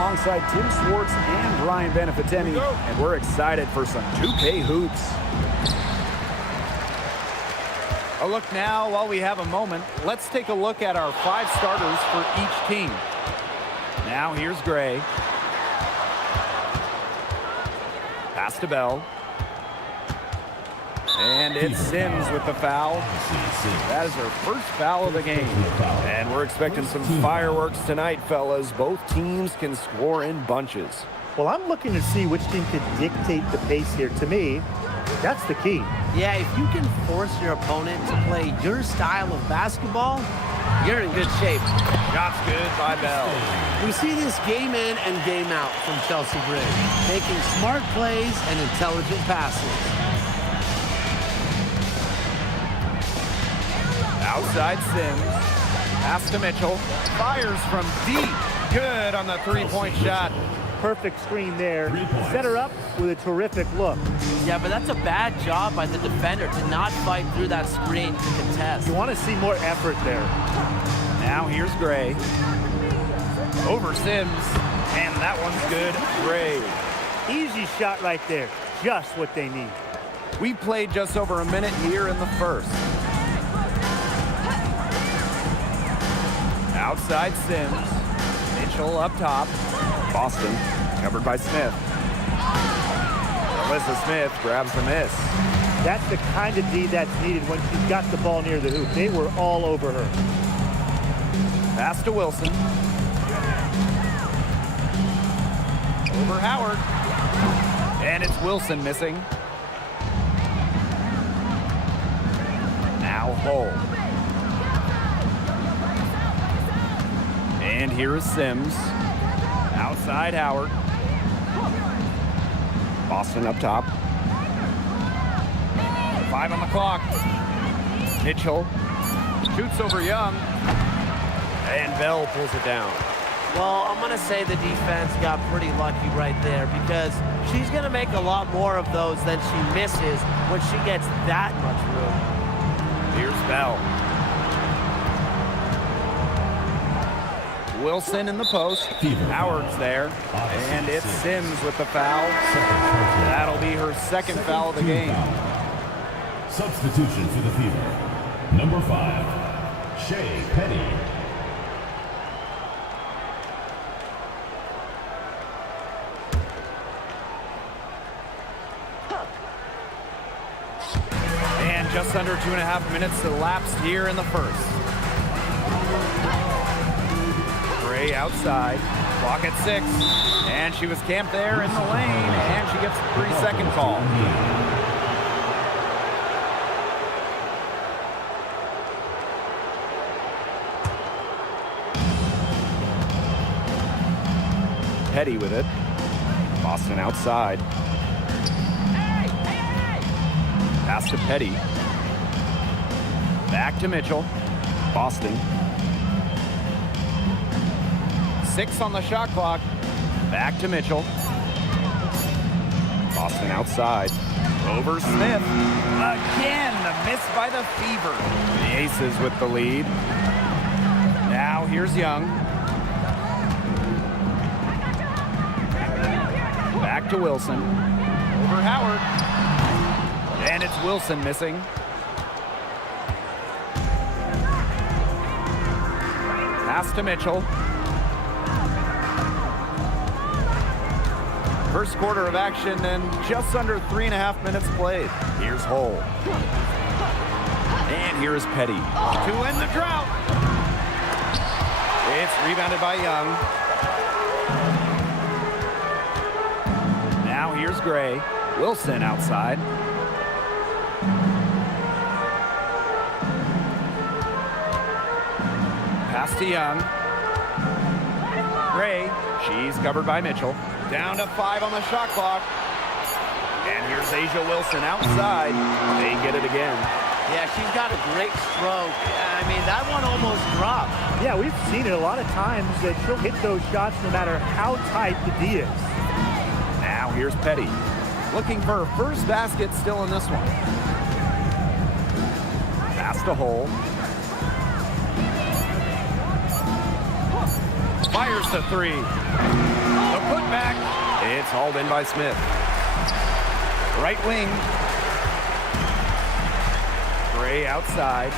alongside Tim Swartz and Brian Benefitemi, and we're excited for some 2K hoops. A look now while we have a moment. Let's take a look at our 5 starters for each team. Now here's Gray. Pass to Bell. And it's Sims with the foul. That is her first foul of the game. And we're expecting some fireworks tonight, fellas. Both teams can score in bunches. Well, I'm looking to see which team can dictate the pace here. To me, that's the key. Yeah, if you can force your opponent to play your style of basketball, you're in good shape. Shot's good by Bell. We see this game in and game out from Chelsea Gray, making smart plays and intelligent passes. Outside Sims. Pass to Mitchell. Fires from deep. Good on the three-point shot. Perfect screen there. Set her up with a terrific look. Yeah, but that's a bad job by the defender to not fight through that screen to contest. You want to see more effort there. Now here's Gray. Over Sims. And that one's good. Gray. Easy shot right there. Just what they need. We played just over a minute here in the first. Outside Sims. Mitchell up top. Boston covered by Smith. Alyssa Smith grabs the miss. That's the kind of D that's needed when she's got the ball near the hoop. They were all over her. Pass to Wilson. Over Howard. And it's Wilson missing. Now Hull. And here is Sims. Outside Howard. Boston up top. 5 on the clock. Mitchell shoots over Young. And Bell pulls it down. Well, I'm going to say the defense got pretty lucky right there because she's going to make a lot more of those than she misses when she gets that much room. Here's Bell. Wilson in the post. Howard's there. And it's Sims with the foul. That'll be her second foul of the game. Substitution for the Fever. Number 5, Shea Petty. And just under 2.5 minutes elapsed here in the first. Gray outside, clock at 6, and she was camped there in the lane, and she gets a 3-second call. Petty with it. Boston outside. Pass to Petty. Back to Mitchell. Boston. 6 on the shot clock. Back to Mitchell. Boston outside. Over Smith. Again, the miss by the Fever. The Aces with the lead. Now here's Young. Back to Wilson. Over Howard. And it's Wilson missing. Pass to Mitchell. First quarter of action and just under 3.5 minutes played. Here's Hull. And here's Petty to end the drought. It's rebounded by Young. Now here's Gray. Wilson outside. Pass to Young. Gray. She's covered by Mitchell. Down to 5 on the shot clock. And here's Asia Wilson outside. They get it again. Yeah, she's got a great stroke. I mean, that one almost dropped. Yeah, we've seen it a lot of times that she'll hit those shots no matter how tight the D is. Now here's Petty. Looking for her first basket still in this one. Pass to Hull. Fires the three. The putback. It's hauled in by Smith. Right wing. Gray outside.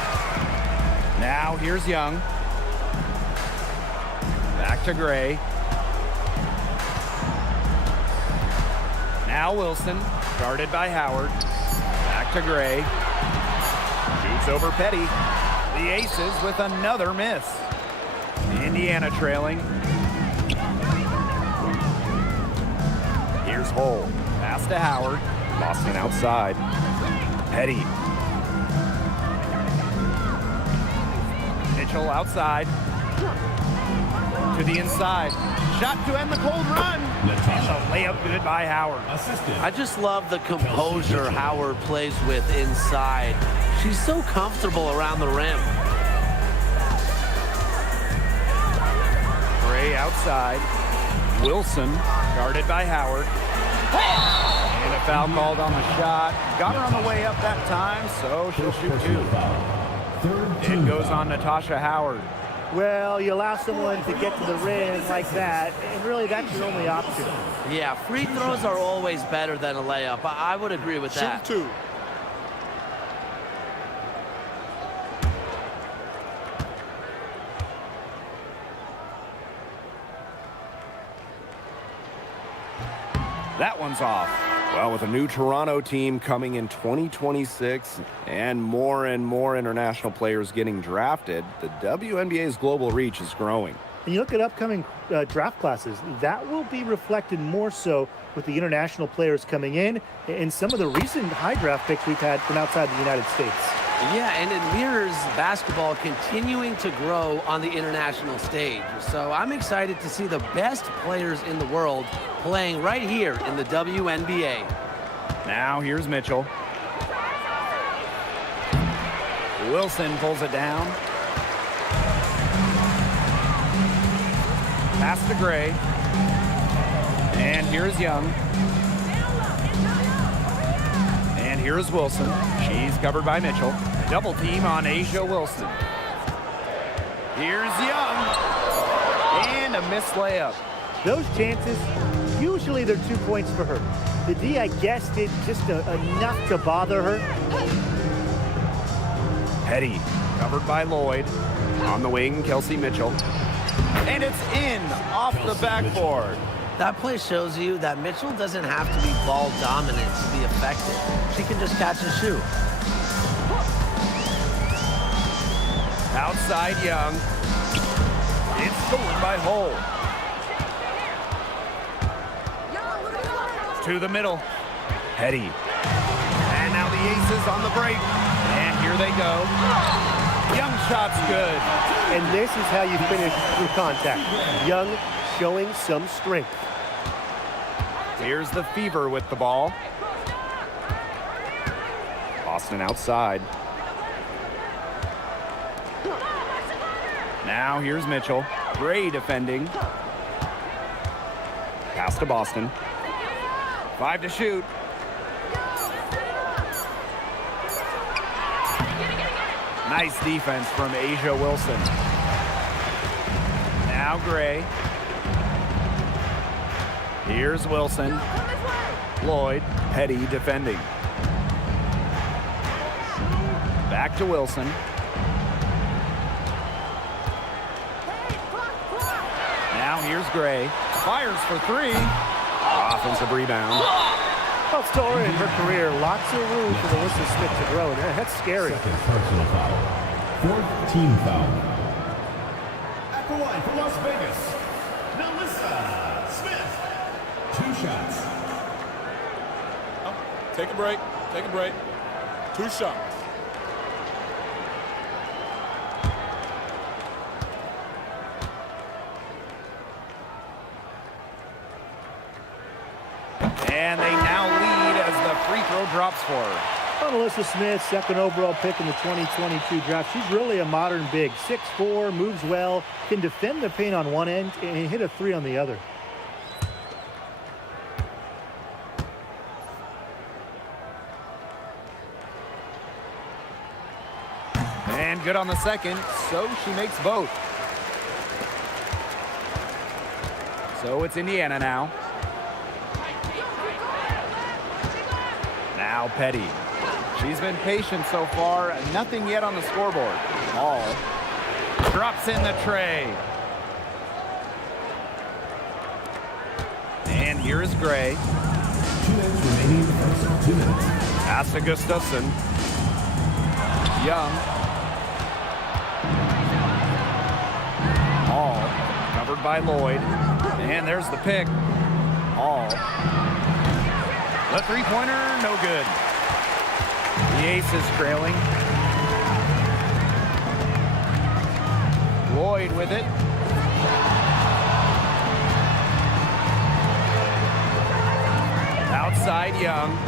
Now here's Young. Back to Gray. Now Wilson, guarded by Howard. Back to Gray. Shoots over Petty. The Aces with another miss. Indiana trailing. Here's Hull. Pass to Howard. Boston outside. Petty. Mitchell outside. To the inside. Shot to end the cold run. And the layup good by Howard. Assisted. I just love the composure Howard plays with inside. She's so comfortable around the rim. Gray outside. Wilson guarded by Howard. And a foul called on the shot. Got her on the way up that time, so she'll shoot two. It goes on Natasha Howard. Well, you allow someone to get to the rim like that, and really that's your only option. Yeah, free throws are always better than a layup. I would agree with that. Shoot two. That one's off. Well, with a new Toronto team coming in 2026 and more international players getting drafted, the WNBA's global reach is growing. And you look at upcoming draft classes, that will be reflected more so with the international players coming in and some of the recent high draft picks we've had from outside the United States. Yeah, and it mirrors basketball continuing to grow on the international stage. So I'm excited to see the best players in the world playing right here in the WNBA. Now here's Mitchell. Wilson pulls it down. Pass to Gray. And here's Young. And here's Wilson. She's covered by Mitchell. Double team on Asia Wilson. Here's Young. And a missed layup. Those chances, usually they're 2 points for her. The D, I guess, did just enough to bother her. Petty, covered by Lloyd. On the wing, Kelsey Mitchell. And it's in, off the backboard. That play shows you that Mitchell doesn't have to be ball dominant to be effective. She can just catch and shoot. Outside Young. It's stolen by Hull. To the middle. Petty. And now the Aces on the break. And here they go. Young shot's good. And this is how you finish through contact. Young showing some strength. Here's the Fever with the ball. Boston outside. Now here's Mitchell. Gray defending. Pass to Boston. 5 to shoot. Nice defense from Asia Wilson. Now Gray. Here's Wilson. Lloyd. Petty defending. Back to Wilson. Now here's Gray. Fires for three. Offensive rebound. Well, Stora in her career, lots of room for Melissa Smith to grow. And that's scary. Second personal foul. Fourth team foul. At the line for Las Vegas, Melissa Smith. 2 shots. Take a break. Take a break. 2 shots. And they now lead as the free throw drops for her. Well, Melissa Smith, second overall pick in the 2022 draft. She's really a modern big. 6'4", moves well, can defend the paint on one end and hit a 3 on the other. And good on the second, so she makes both. So it's Indiana now. Now Petty. She's been patient so far. Nothing yet on the scoreboard. Ball drops in the tray. And here is Gray. 2 minutes remaining in the first. 2 minutes. Pass to Gustafson. Young. Hall covered by Lloyd. And there's the pick. Hall. The three-pointer, no good. The Aces trailing. Lloyd with it. Outside Young.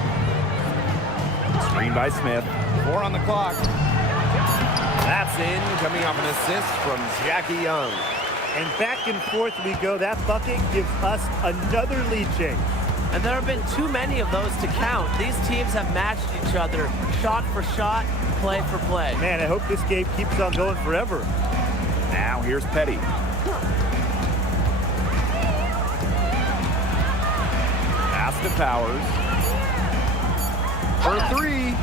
Screen by Smith. 4 on the clock. That's in, coming off an assist from Jackie Young. And back and forth we go. That bucket gives us another lead change. And there have been too many of those to count. These teams have matched each other shot for shot, play for play. Man, I hope this game keeps on going forever. Now here's Petty. Pass to Powers. For 3.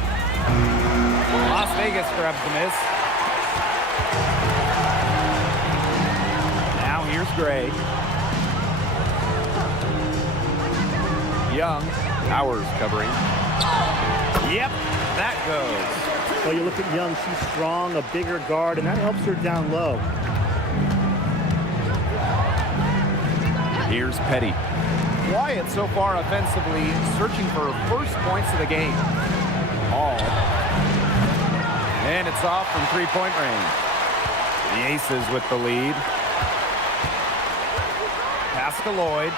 Las Vegas grabs the miss. Now here's Gray. Young. Powers covering. Yep, that goes. Well, you look at Young, she's strong, a bigger guard, and that helps her down low. Here's Petty. Quiet so far offensively, searching for her first points of the game. Hall. And it's off from three-point range. The Aces with the lead. Pass to Lloyd.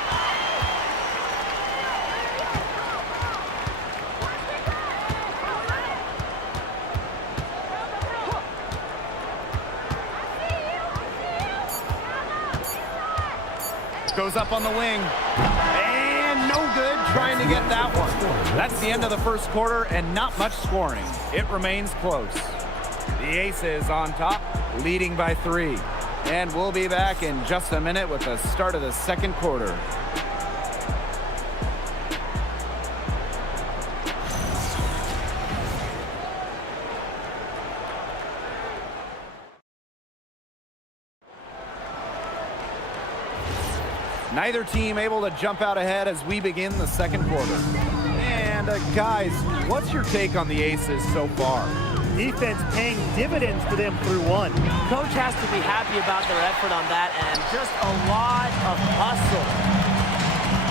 Goes up on the wing. And no good trying to get that one. That's the end of the first quarter and not much scoring. It remains close. The Aces on top, leading by 3. And we'll be back in just a minute with the start of the second quarter. Neither team able to jump out ahead as we begin the second quarter. And guys, what's your take on the Aces so far? Defense paying dividends to them through 1. Coach has to be happy about their effort on that and just a lot of hustle.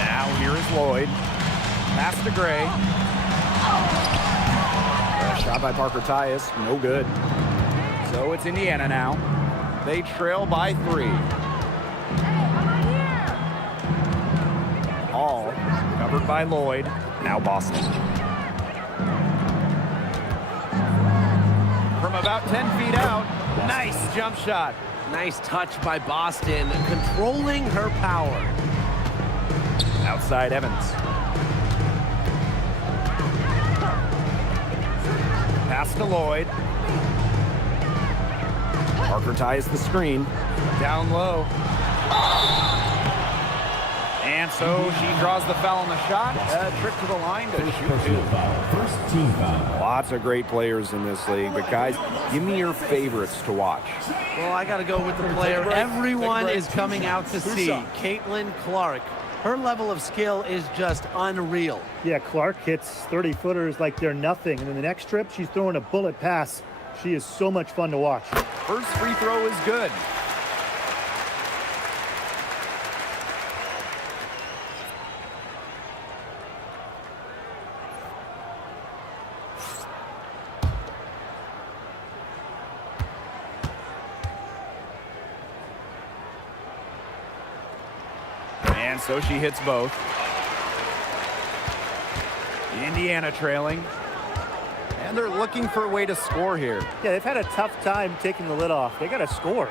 Now here is Lloyd. Pass to Gray. Shot by Parker Tyus, no good. So it's Indiana now. They trail by 3. Hall, covered by Lloyd. Now Boston. From about 10 feet out, nice jump shot. Nice touch by Boston, controlling her power. Outside Evans. Pass to Lloyd. Parker ties the screen. Down low. And so she draws the foul on the shot. A trip to the line to shoot 2. First team foul. Lots of great players in this league, but guys, give me your favorites to watch. Well, I got to go with the player everyone is coming out to see, Caitlin Clark. Her level of skill is just unreal. Yeah, Clark hits 30-footers like they're nothing. And in the next trip, she's throwing a bullet pass. She is so much fun to watch. First free throw is good. And so she hits both. Indiana trailing. And they're looking for a way to score here. Yeah, they've had a tough time taking the lid off. They got to score.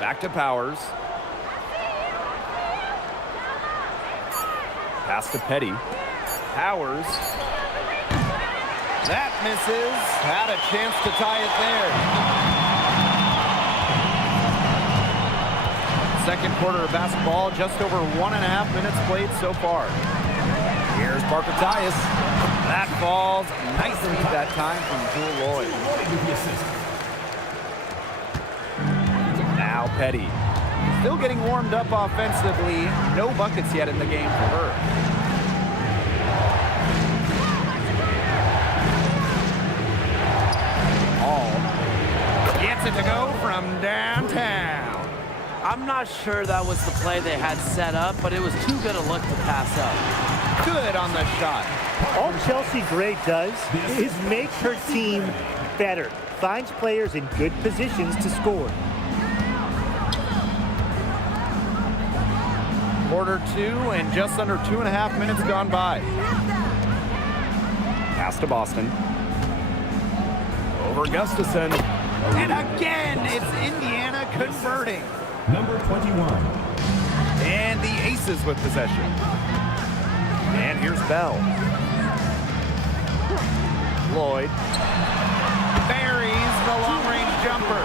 Back to Powers. Pass to Petty. Powers. That misses. Had a chance to tie it there. second quarter of basketball, just over 1.5 minutes played so far. Here's Parker Tyus. That falls nicely that time from Jewel Lloyd. Now Petty. Still getting warmed up offensively. No buckets yet in the game for her. Hall gets it to go from downtown. I'm not sure that was the play they had set up, but it was too good a look to pass up. Good on the shot. All Chelsea Gray does is make her team better. Finds players in good positions to score. Quarter 2 and just under 2.5 minutes gone by. Pass to Boston. Over Gustafson. And again, it's Indiana converting. Number 21. And the Aces with possession. And here's Bell. Lloyd buries the long-range jumper.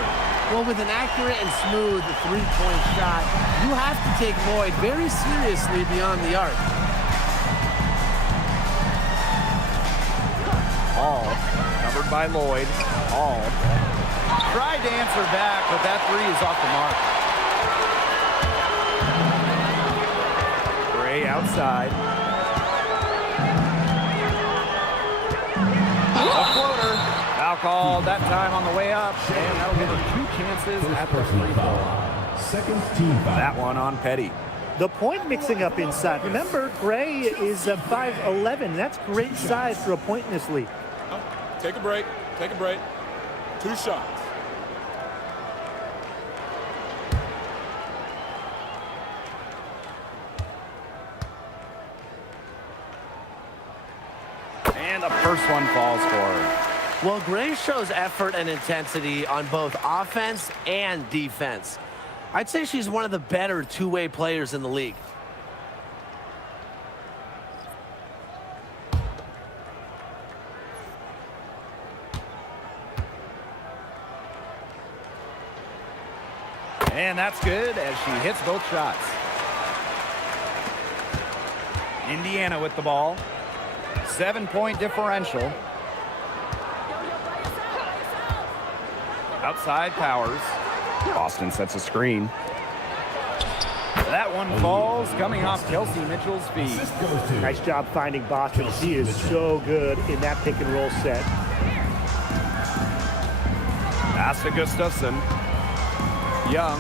Well, with an accurate and smooth three-point shot, you have to take Lloyd very seriously beyond the arc. Hall, covered by Lloyd. Hall tried to answer back, but that three is off the mark. Gray outside. A floater. Foul called that time on the way up, and that'll give her 2 chances at the free throw. Second team foul. That one on Petty. The point mixing up inside. Remember, Gray is 5'11". That's great size for a point in this league. Take a break. Take a break. 2 shots. And the first one falls for her. Well, Gray shows effort and intensity on both offense and defense. I'd say she's one of the better two-way players in the league. And that's good as she hits both shots. Indiana with the ball. 7-point differential. Outside Powers. Boston sets a screen. That one falls, coming off Kelsey Mitchell's feet. Nice job finding Boston. She is so good in that pick and roll set. Pass to Gustafson. Young.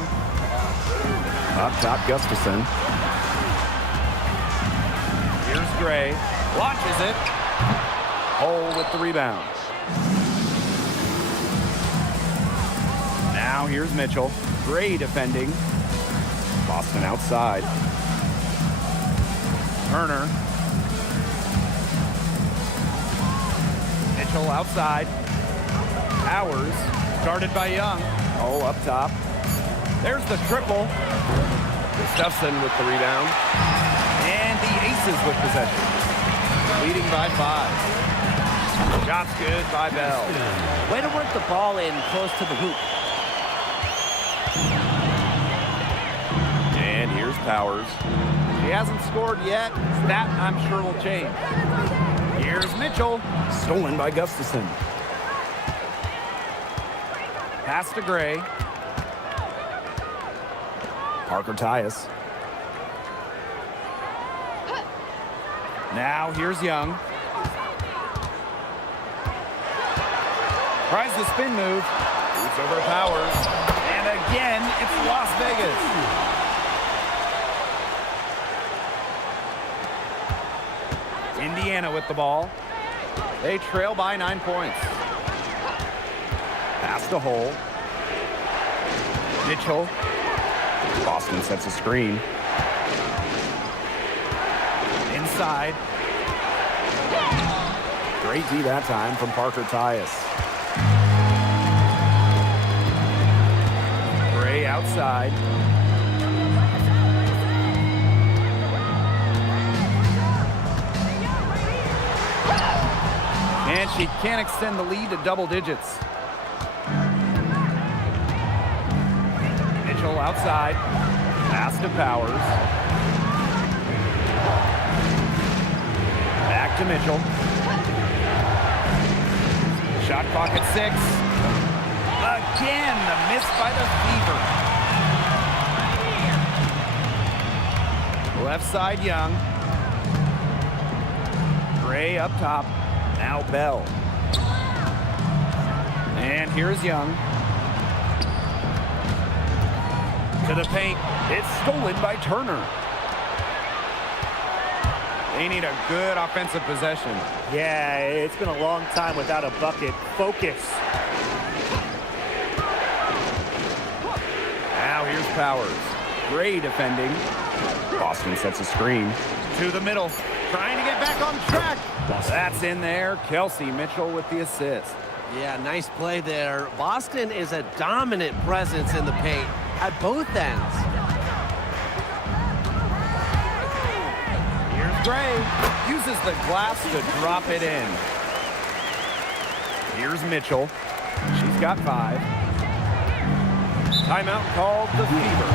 Up top, Gustafson. Here's Gray. Launches it. Hole with the rebound. Now here's Mitchell. Gray defending. Boston outside. Turner. Mitchell outside. Powers. Guarded by Young. Oh, up top. There's the triple. Gustafson with the rebound. And the Aces with possession. Leading by 5. Shot's good by Bell. Way to work the ball in close to the hoop. And here's Powers. She hasn't scored yet. That, I'm sure, will change. Here's Mitchell. Stolen by Gustafson. Pass to Gray. Parker Tyus. Now here's Young. Tries the spin move. Boots over Powers. And again, it's Las Vegas. Indiana with the ball. They trail by 9 points. Pass to Hole. Mitchell. Boston sets a screen. Inside. Great D that time from Parker Tyus. Gray outside. And she can't extend the lead to double digits. Mitchell outside. Pass to Powers. Back to Mitchell. Shot clock at 6. Again, the miss by the Fever. Left side, Young. Gray up top. Now Bell. And here's Young. To the paint. It's stolen by Turner. They need a good offensive possession. Yeah, it's been a long time without a bucket. Focus. Now here's Powers. Gray defending. Boston sets a screen. To the middle. Trying to get back on track. That's in there. Kelsey Mitchell with the assist. Yeah, nice play there. Boston is a dominant presence in the paint at both ends. Here's Gray. Uses the glass to drop it in. Here's Mitchell. She's got 5. Timeout called the Fever.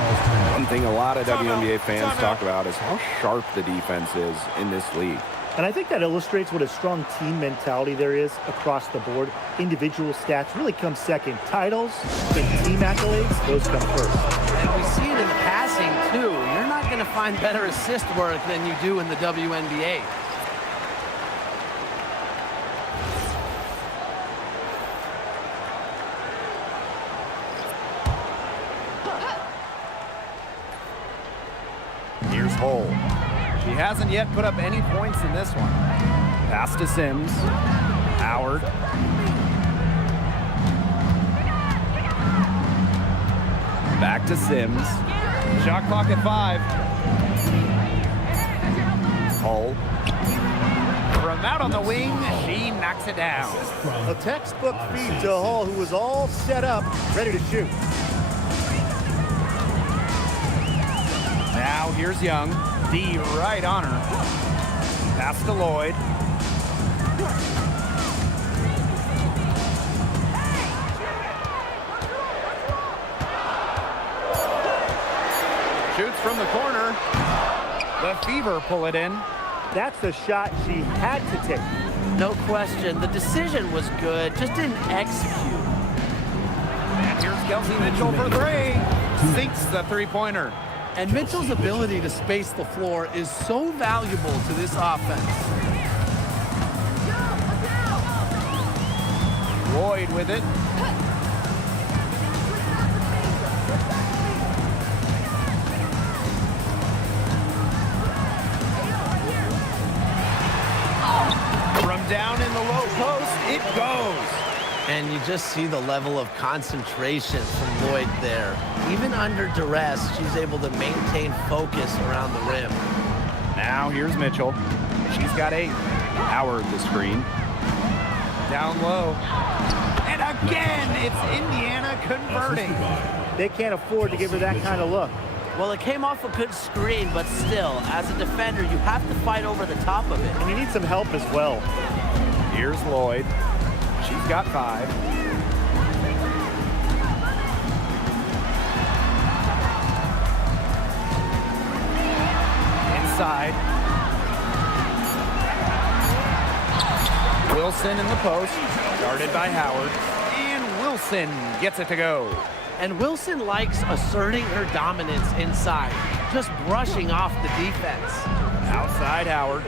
One thing a lot of WNBA fans talk about is how sharp the defense is in this league. And I think that illustrates what a strong team mentality there is across the board. Individual stats really come second. Titles and team accolades, those come first. And we see it in the passing, too. You're not going to find better assist work than you do in the WNBA. Here's Hull. She hasn't yet put up any points in this one. Pass to Sims. Howard. Back to Sims. Shot clock at 5. Hull. From out on the wing, she knocks it down. A textbook feed to Hull, who was all set up, ready to shoot. Now here's Young. D right on her. Pass to Lloyd. Shoots from the corner. The Fever pull it in. That's the shot she had to take. No question. The decision was good, just didn't execute. And here's Kelsey Mitchell for 3. Sinks the three-pointer. And Mitchell's ability to space the floor is so valuable to this offense. Lloyd with it. From down in the low post, it goes. And you just see the level of concentration from Lloyd there. Even under duress, she's able to maintain focus around the rim. Now here's Mitchell. She's got 8. Howard the screen. Down low. And again, it's Indiana converting. They can't afford to give her that kind of look. Well, it came off a good screen, but still, as a defender, you have to fight over the top of it. And you need some help as well. Here's Lloyd. She's got 5. Inside. Wilson in the post. Guarded by Howard. And Wilson gets it to go. And Wilson likes asserting her dominance inside, just brushing off the defense. Outside Howard.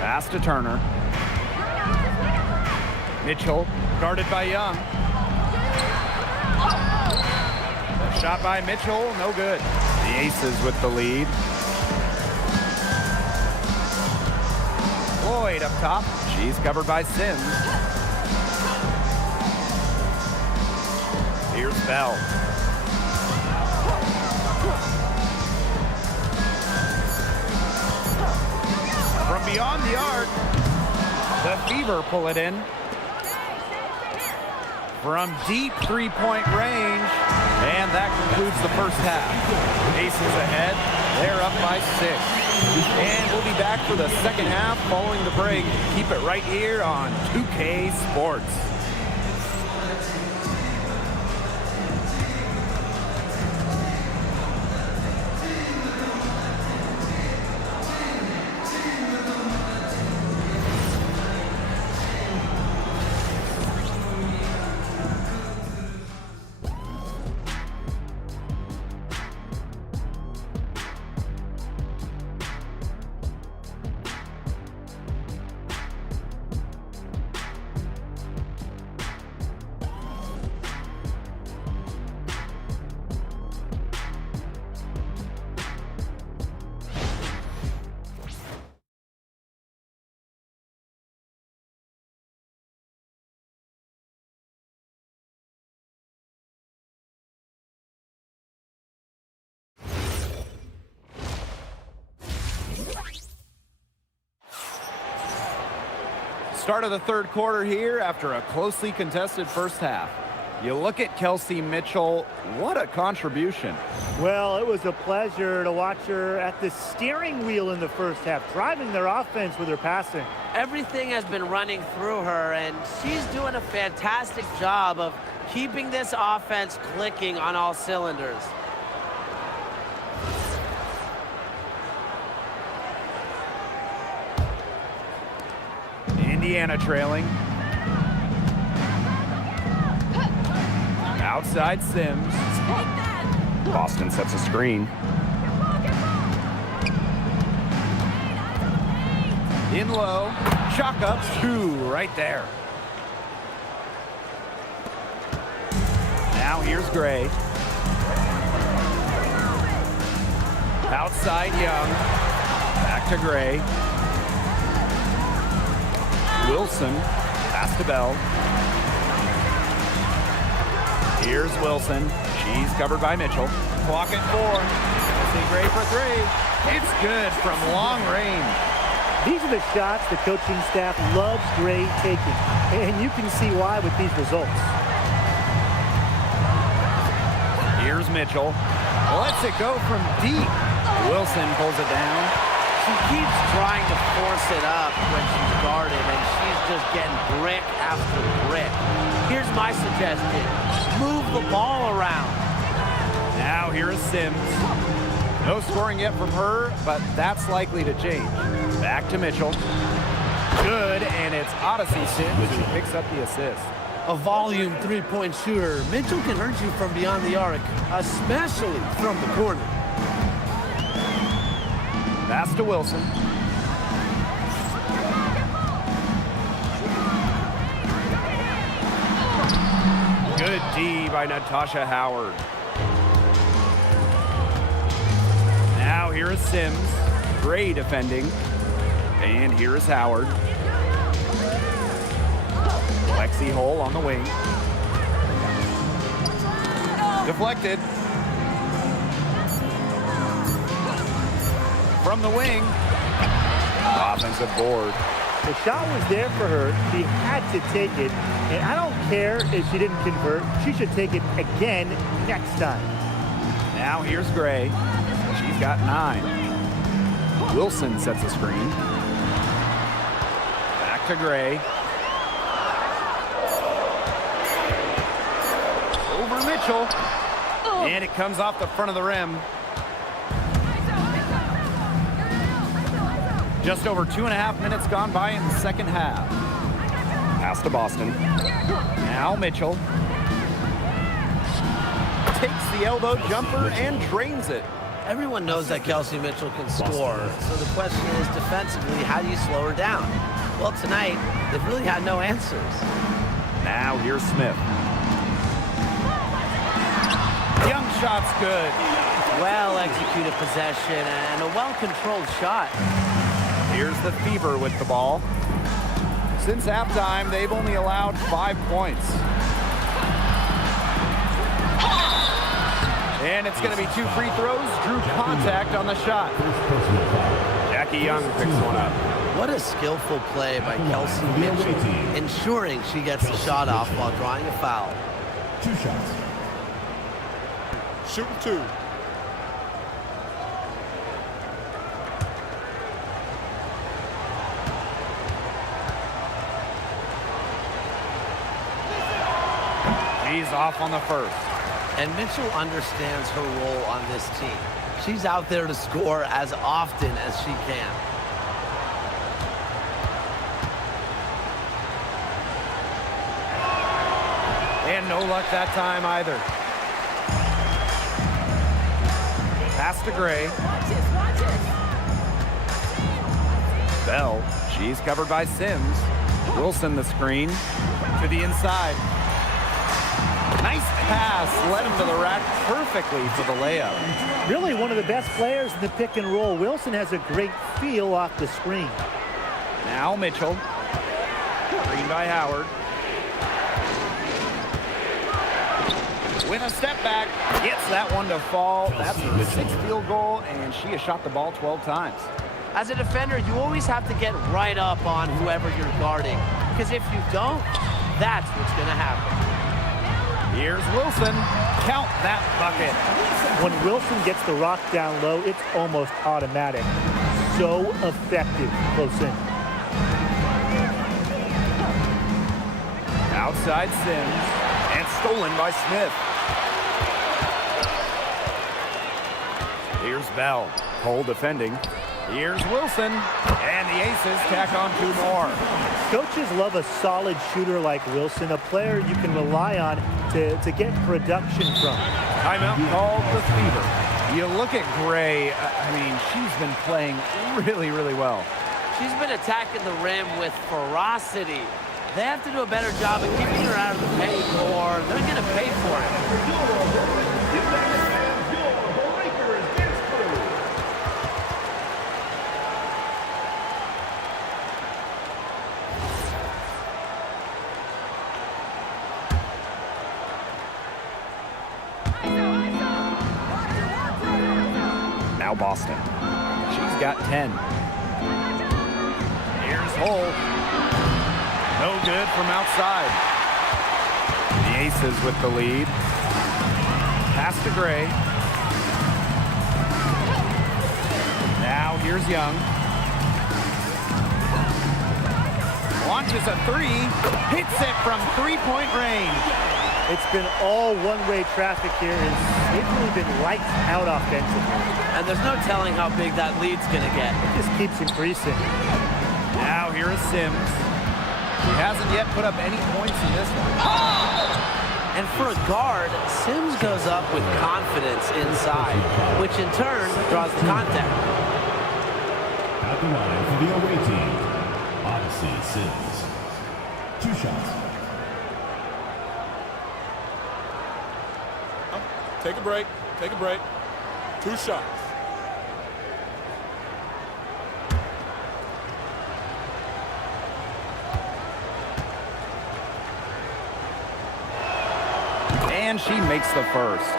Pass to Turner. Mitchell, guarded by Young. Shot by Mitchell, no good. The Aces with the lead. Lloyd up top. She's covered by Sims. Here's Bell. From beyond the arc, the Fever pull it in. From deep three-point range, and that concludes the first half. Aces ahead, they're up by 6. And we'll be back for the second half following the break. Keep it right here on 2K Sports. Start of the third quarter here after a closely contested first half. You look at Kelsey Mitchell, what a contribution. Well, it was a pleasure to watch her at the steering wheel in the first half, driving their offense with her passing. Everything has been running through her, and she's doing a fantastic job of keeping this offense clicking on all cylinders. Indiana trailing. Outside Sims. Boston sets a screen. In low. Chalk up 2 right there. Now here's Gray. Outside Young. Back to Gray. Wilson. Pass to Bell. Here's Wilson. She's covered by Mitchell. Clock at 4. See Gray for 3. It's good from long range. These are the shots the coaching staff loves Gray taking, and you can see why with these results. Here's Mitchell. Lets it go from deep. Wilson pulls it down. She keeps trying to force it up when she's guarded, and she's just getting brick after brick. Here's my suggestion. Move the ball around. Now here is Sims. No scoring yet from her, but that's likely to change. Back to Mitchell. Good, and it's Odyssey Sims who picks up the assist. A volume three-point shooter, Mitchell can hurt you from beyond the arc, especially from the corner. Pass to Wilson. Good D by Natasha Howard. Now here is Sims. Gray defending. And here is Howard. Lexi Hole on the wing. Deflected. From the wing. Offensive board. The shot was there for her. She had to take it. And I don't care if she didn't convert. She should take it again next time. Now here's Gray. She's got 9. Wilson sets a screen. Back to Gray. Over Mitchell. And it comes off the front of the rim. Just over 2.5 minutes gone by in the second half. Pass to Boston. Now Mitchell. Takes the elbow jumper and drains it. Everyone knows that Kelsey Mitchell can score, so the question is defensively, how do you slow her down? Well, tonight, they've really had no answers. Now here's Smith. Young shot's good. Well-executed possession and a well-controlled shot. Here's the Fever with the ball. Since halftime, they've only allowed 5 points. And it's going to be 2 free throws. Drew contact on the shot. Jackie Young picks one up. What a skillful play by Kelsey Mitchell, ensuring she gets the shot off while drawing a foul. 2 shots. Shooting 2. She's off on the first. And Mitchell understands her role on this team. She's out there to score as often as she can. And no luck that time either. Pass to Gray. Bell, she's covered by Sims. Wilson the screen to the inside. Nice pass, led him to the rack perfectly for the layup. Really one of the best players in the pick and roll. Wilson has a great feel off the screen. Now Mitchell. Screen by Howard. With a step back, gets that one to fall. That's her 6th field goal, and she has shot the ball 12 times. As a defender, you always have to get right up on whoever you're guarding. because if you don't, that's what's going to happen. Here's Wilson. Count that bucket. When Wilson gets the rock down low, it's almost automatic. So effective close in. Outside Sims. And stolen by Smith. Here's Bell. Cole defending. Here's Wilson. And the Aces tack on 2 more. Coaches love a solid shooter like Wilson, a player you can rely on to get production from. Timeout called the Fever. You look at Gray, I mean, she's been playing really, really well. She's been attacking the rim with ferocity. They have to do a better job of keeping her out of the paint, or they're going to pay for it. Now Boston. She's got 10. Here's Hull. No good from outside. The Aces with the lead. Pass to Gray. Now here's Young. Launches a 3. Hits it from 3-point range. It's been all one-way traffic here, and they've really been lights out offensively. And there's no telling how big that lead's going to get. It just keeps increasing. Now here is Sims. She hasn't yet put up any points in this one. And for a guard, Sims goes up with confidence inside, which in turn draws the contact. At the line for the away team, Odyssey Sims. 2 shots. Take a break. Take a break. 2 shots. And she makes the first.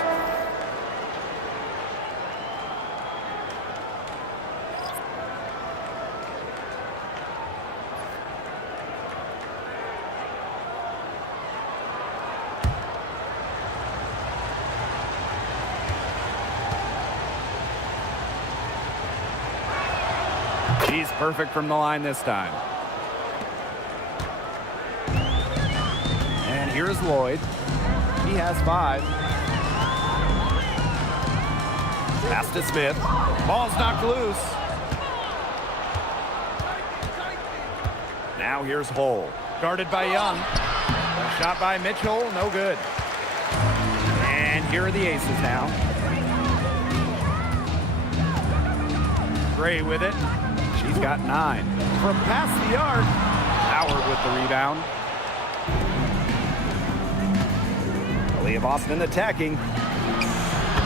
She's perfect from the line this time. And here's Lloyd. He has 5. Pass to Smith. Ball's knocked loose. Now here's Hull. Guarded by Young. Shot by Mitchell. No good. And here are the Aces now. Gray with it. She's got 9. From past the arc, Howard with the rebound. Aaliyah Boston attacking.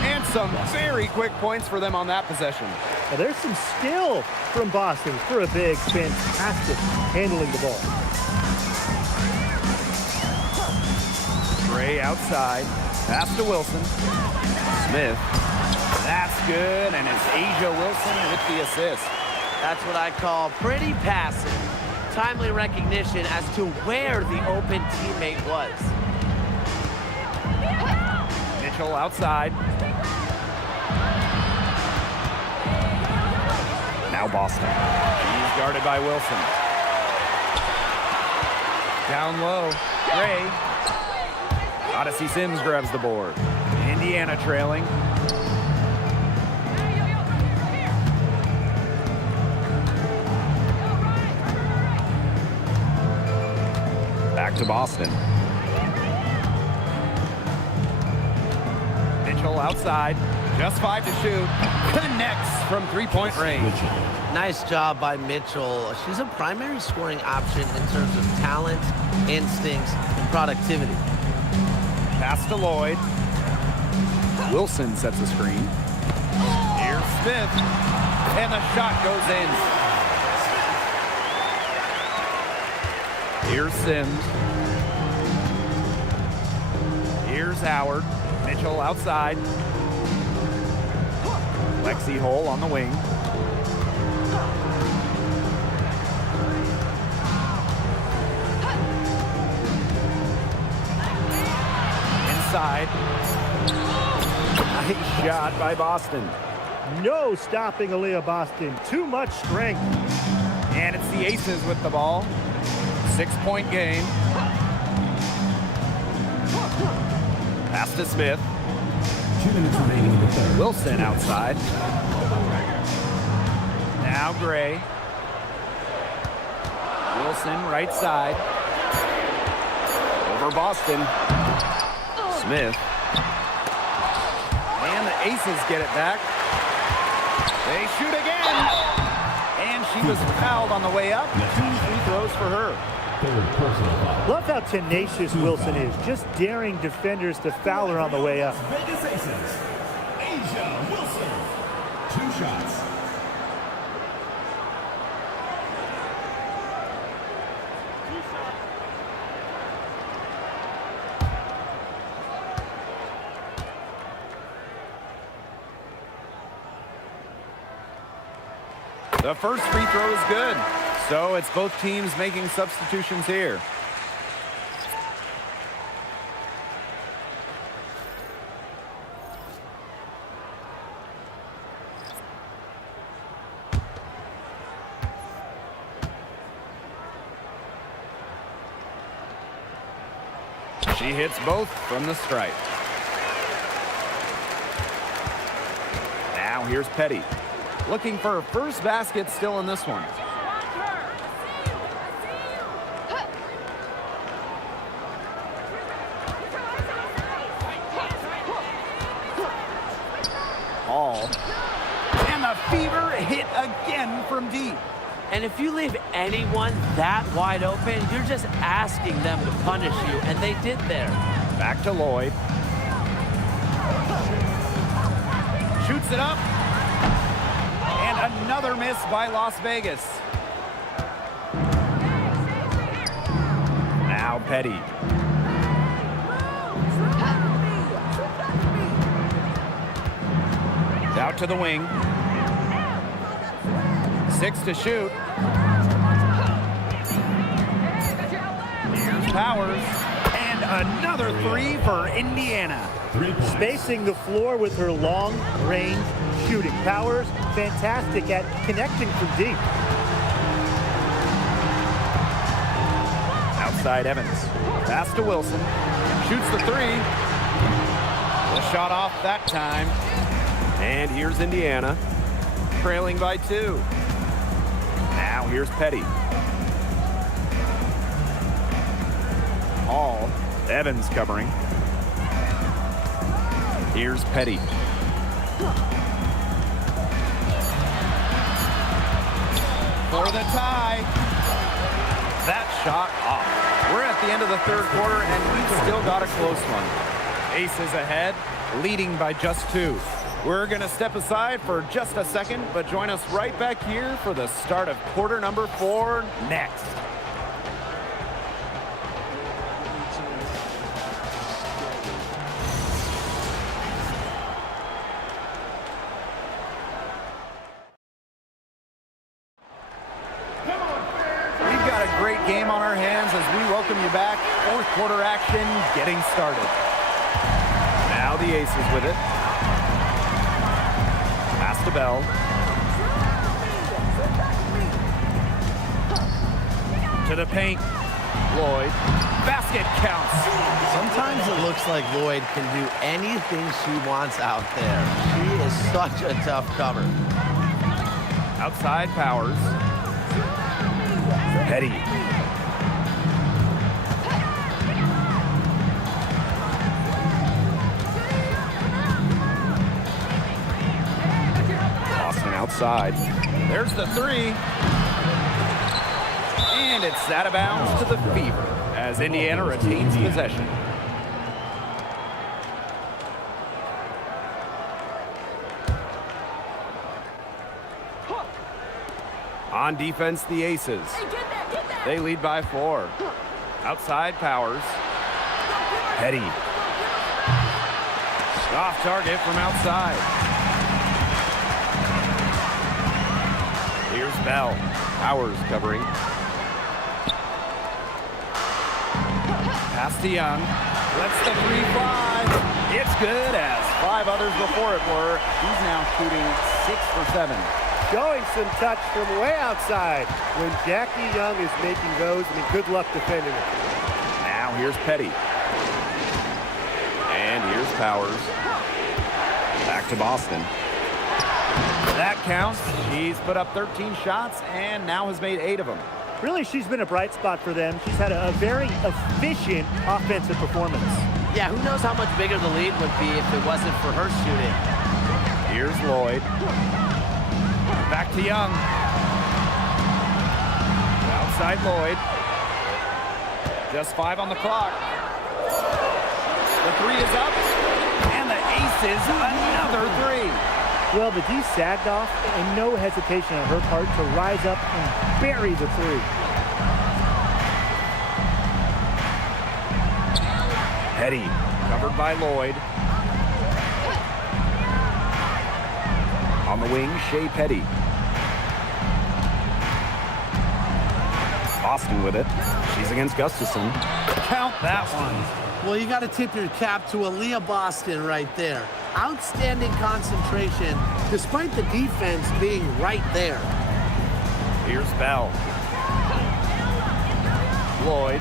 And some very quick points for them on that possession. Now, there's some skill from Boston for a big, fantastic handling the ball. Gray outside. Pass to Wilson. Smith. That's good, and it's Asia Wilson with the assist. That's what I call pretty passive. Timely recognition as to where the open teammate was. Mitchell outside. Now Boston. He's guarded by Wilson. Down low. Gray. Odyssey Sims grabs the board. Indiana trailing. Back to Boston. Mitchell outside. Just 5 to shoot. Connects from 3-point range. Nice job by Mitchell. She's a primary scoring option in terms of talent, instincts, and productivity. Pass to Lloyd. Wilson sets a screen. Here's Smith. And the shot goes in. Here's Sims. Here's Howard. Mitchell outside. Lexi Hull on the wing. outside. Nice shot by Boston. No stopping Aaliyah Boston. Too much strength. And it's the Aces with the ball. 6-point game. Pass to Smith. 2 minutes remaining in the third. Wilson outside. Now Gray. Wilson right side. Over Boston. Smith. And the Aces get it back. They shoot again. And she was fouled on the way up. 2 free throws for her. Third personal foul. Love how tenacious Wilson is. Just daring defenders to foul her on the way up. Vegas Aces. Asia Wilson. 2 shots. The first free throw is good. So it's both teams making substitutions here. She hits both from the stripe. Now here's Petty. Looking for her first basket still in this one. Hall. And the fever hit again from deep. And if you leave anyone that wide open, you're just asking them to punish you, and they did there. Back to Lloyd. Shoots it up. And another miss by Las Vegas. Now Petty. Out to the wing. 6 to shoot. Here's Powers. And another 3 for Indiana. 3 points. Spacing the floor with her long-range shooting. Powers, fantastic at connecting from deep. Outside Evans. Pass to Wilson. Shoots the 3. The shot off that time. And here's Indiana, trailing by 2. Now here's Petty. Hall. Evans covering. Here's Petty. For the tie. That shot off. We're at the end of the third quarter, and we've still got a close one. Aces ahead, leading by just 2. We're going to step aside for just a second, but join us right back here for the start of quarter number 4 next. We've got a great game on our hands as we welcome you back. Fourth quarter action getting started. Now the Aces with it. To Bell. To the paint. Lloyd. Basket counts. Sometimes it looks like Lloyd can do anything she wants out there. She is such a tough cover. Outside Powers. Petty. Outside. There's the 3. And it's out of bounds to the Fever as Indiana retains possession. On defense, the Aces. They lead by 4. Outside Powers. Petty. Off target from outside. Here's Bell. Powers covering. Pass to Young. Lets the three fly. It's good, as 5 others before it were. He's now shooting 6 for 7. Showing some touch from way outside. When Jackie Young is making those, I mean, good luck defending it. Now here's Petty. And here's Powers. Back to Boston. That counts. She's put up 13 shots and now has made 8 of them. Really, she's been a bright spot for them. She's had a very efficient offensive performance. Yeah, who knows how much bigger the lead would be if it wasn't for her shooting. Here's Lloyd. Back to Young. Outside Lloyd. Just 5 on the clock. The 3 is up. And the ACES, another 3. Well, the D sagged off, and no hesitation on her part to rise up and bury the 3. Petty, covered by Lloyd. On the wing, Shea Petty. Boston with it. She's against Gustafson. Count that one. Well, you got to tip your cap to Aaliyah Boston right there. Outstanding concentration, despite the defense being right there. Here's Bell. Lloyd.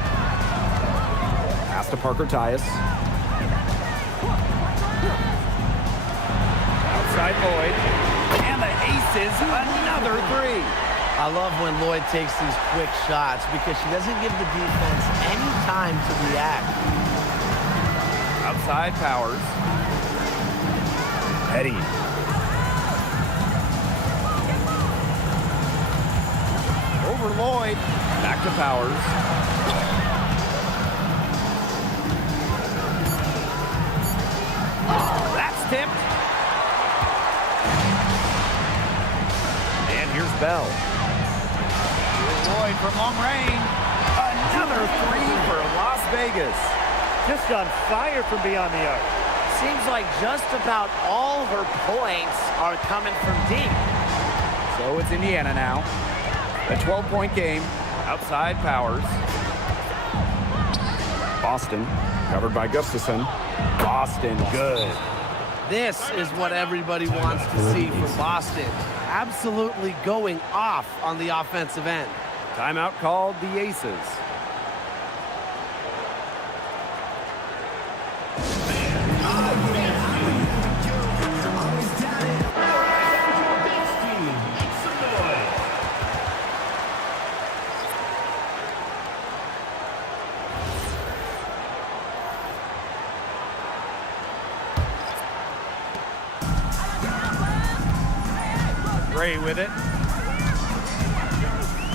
Pass to Parker Tyus. Outside Lloyd. And the ACES, another 3. I love when Lloyd takes these quick shots because she doesn't give the defense any time to react. Outside Powers. Petty. Over Lloyd. Back to Powers. That's tipped. And here's Bell. Here's Lloyd from long range. Another 3 for Las Vegas. Just on fire from beyond the arc. Seems like just about all her points are coming from deep. So it's Indiana now. A 12-point game. Outside Powers. Boston, covered by Gustafson. Boston, good. This is what everybody wants to see from Boston. Absolutely going off on the offensive end. Timeout called the Aces. Gray with it.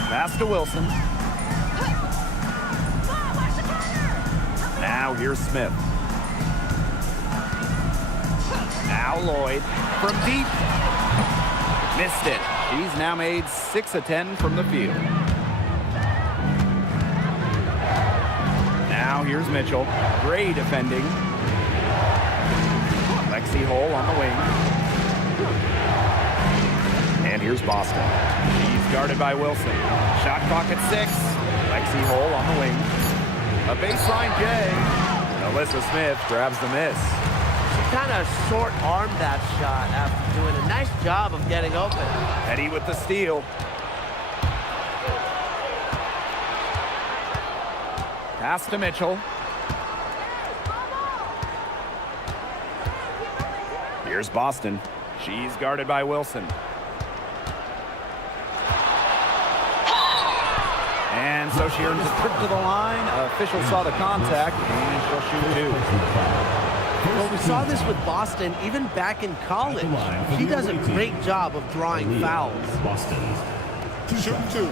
Pass to Wilson. Now here's Smith. Now Lloyd from deep. Missed it. He's now made 6 of 10 from the field. Now here's Mitchell. Gray defending. Lexi Hole on the wing. And here's Boston. He's guarded by Wilson. Shot clock at 6. Lexi Hole on the wing. A baseline J. Alyssa Smith grabs the miss. She kind of short-armed that shot after doing a nice job of getting open. Petty with the steal. Pass to Mitchell. Here's Boston. She's guarded by Wilson. And so she earns a trip to the line. Official saw the contact, and she'll shoot 2. Well, we saw this with Boston even back in college. She does a great job of drawing fouls. Boston. Shoot 2.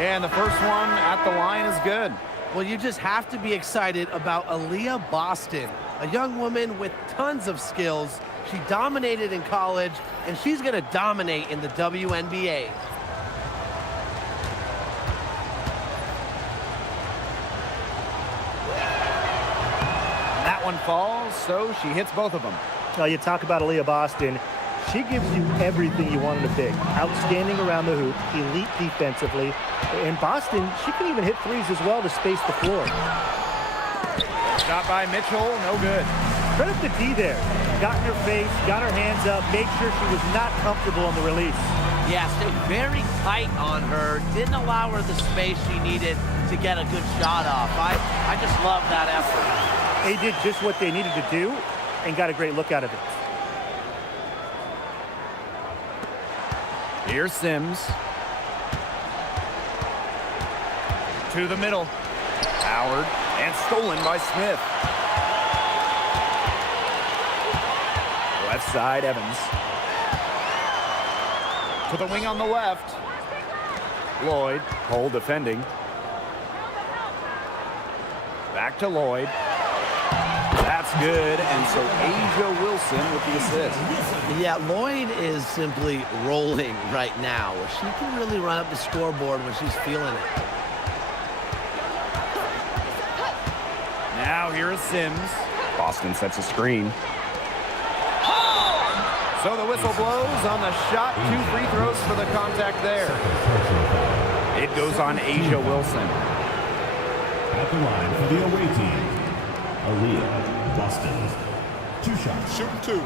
And the first one at the line is good. Well, you just have to be excited about Aaliyah Boston, a young woman with tons of skills. She dominated in college, and she's going to dominate in the WNBA. That one falls, so she hits both of them. You talk about Aaliyah Boston. She gives you everything you want in a big. Outstanding around the hoop, elite defensively. And Boston, she can even hit threes as well to space the floor. Shot by Mitchell, no good. Credit the D there. Got in her face, got her hands up, made sure she was not comfortable on the release. Yeah, stayed very tight on her. Didn't allow her the space she needed to get a good shot off. I just love that effort. They did just what they needed to do and got a great look out of it. Here's Sims. To the middle. Howard. And stolen by Smith. Left side, Evans. To the wing on the left. Lloyd. Cole defending. Back to Lloyd. That's good. And so Asia Wilson with the assist. Yeah, Lloyd is simply rolling right now. She can really run up the scoreboard when she's feeling it. Now here is Sims. Boston sets a screen. So the whistle blows on the shot. 2 free throws for the contact there. It goes on Asia Wilson. At the line for the away team, Aaliyah Boston. 2 shots. Shooting 2.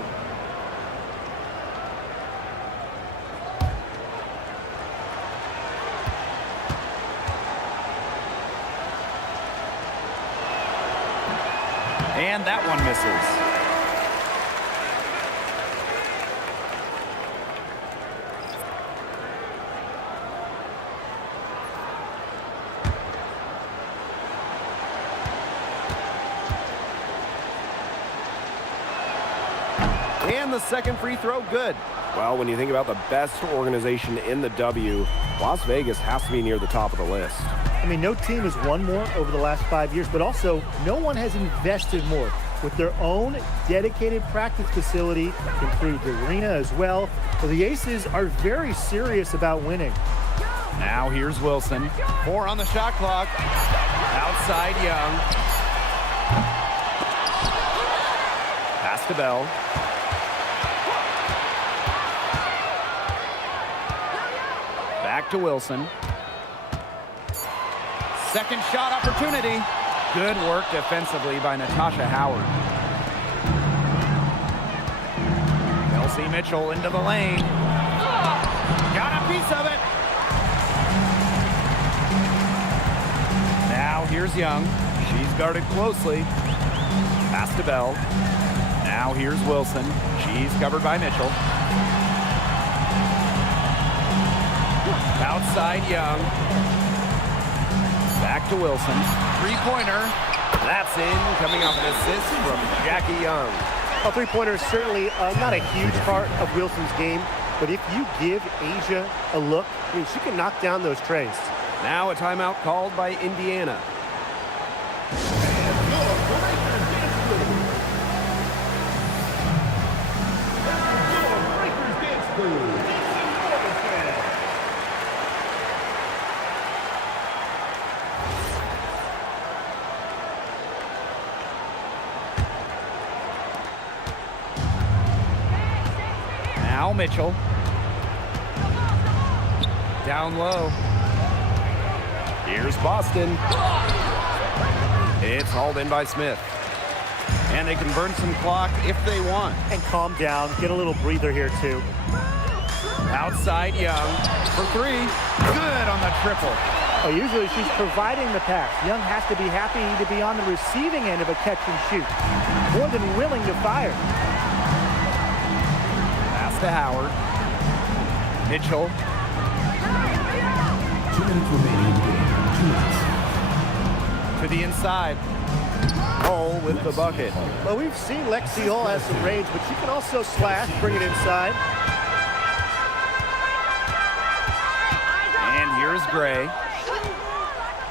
And that one misses. And the second free throw, good. Well, when you think about the best organization in the W, Las Vegas has to be near the top of the list. I mean, no team has won more over the last 5 years, but also no one has invested more with their own dedicated practice facility, improved arena as well. So the Aces are very serious about winning. Now here's Wilson. 4 on the shot clock. Outside Young. Pass to Bell. Back to Wilson. Second shot opportunity. Good work defensively by Natasha Howard. Kelsey Mitchell into the lane. Got a piece of it. Now here's Young. She's guarded closely. Pass to Bell. Now here's Wilson. She's covered by Mitchell. Outside Young. Back to Wilson. 3-pointer. That's in. Coming off an assist from Jackie Young. A three-pointer is certainly not a huge part of Wilson's game, but if you give Asia a look, I mean, she can knock down those trays. Now a timeout called by Indiana. Now Mitchell. Down low. Here's Boston. It's hauled in by Smith. And they can burn some clock if they want. And calm down, get a little breather here too. Outside Young for 3. Good on the triple. Oh, usually she's providing the pass. Young has to be happy to be on the receiving end of a catch and shoot. More than willing to fire. Pass to Howard. Mitchell. 2 minutes remaining in the game. 2 minutes. To the inside. Cole with the bucket. Well, we've seen Lexi Hull has some range, but she can also slash, bring it inside. And here's Gray.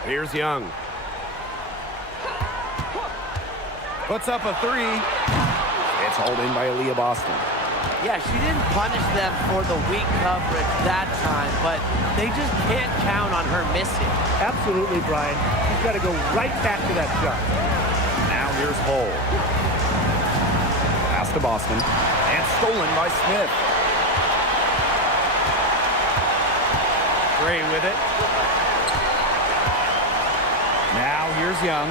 Here's Young. Puts up a 3. It's hauled in by Aaliyah Boston. Yeah, she didn't punish them for the weak coverage that time, but they just can't count on her missing. Absolutely, Brian. She's got to go right back to that shot. Now here's Hull. Pass Pass to Boston. And stolen by Smith. Gray with it. Now here's Young.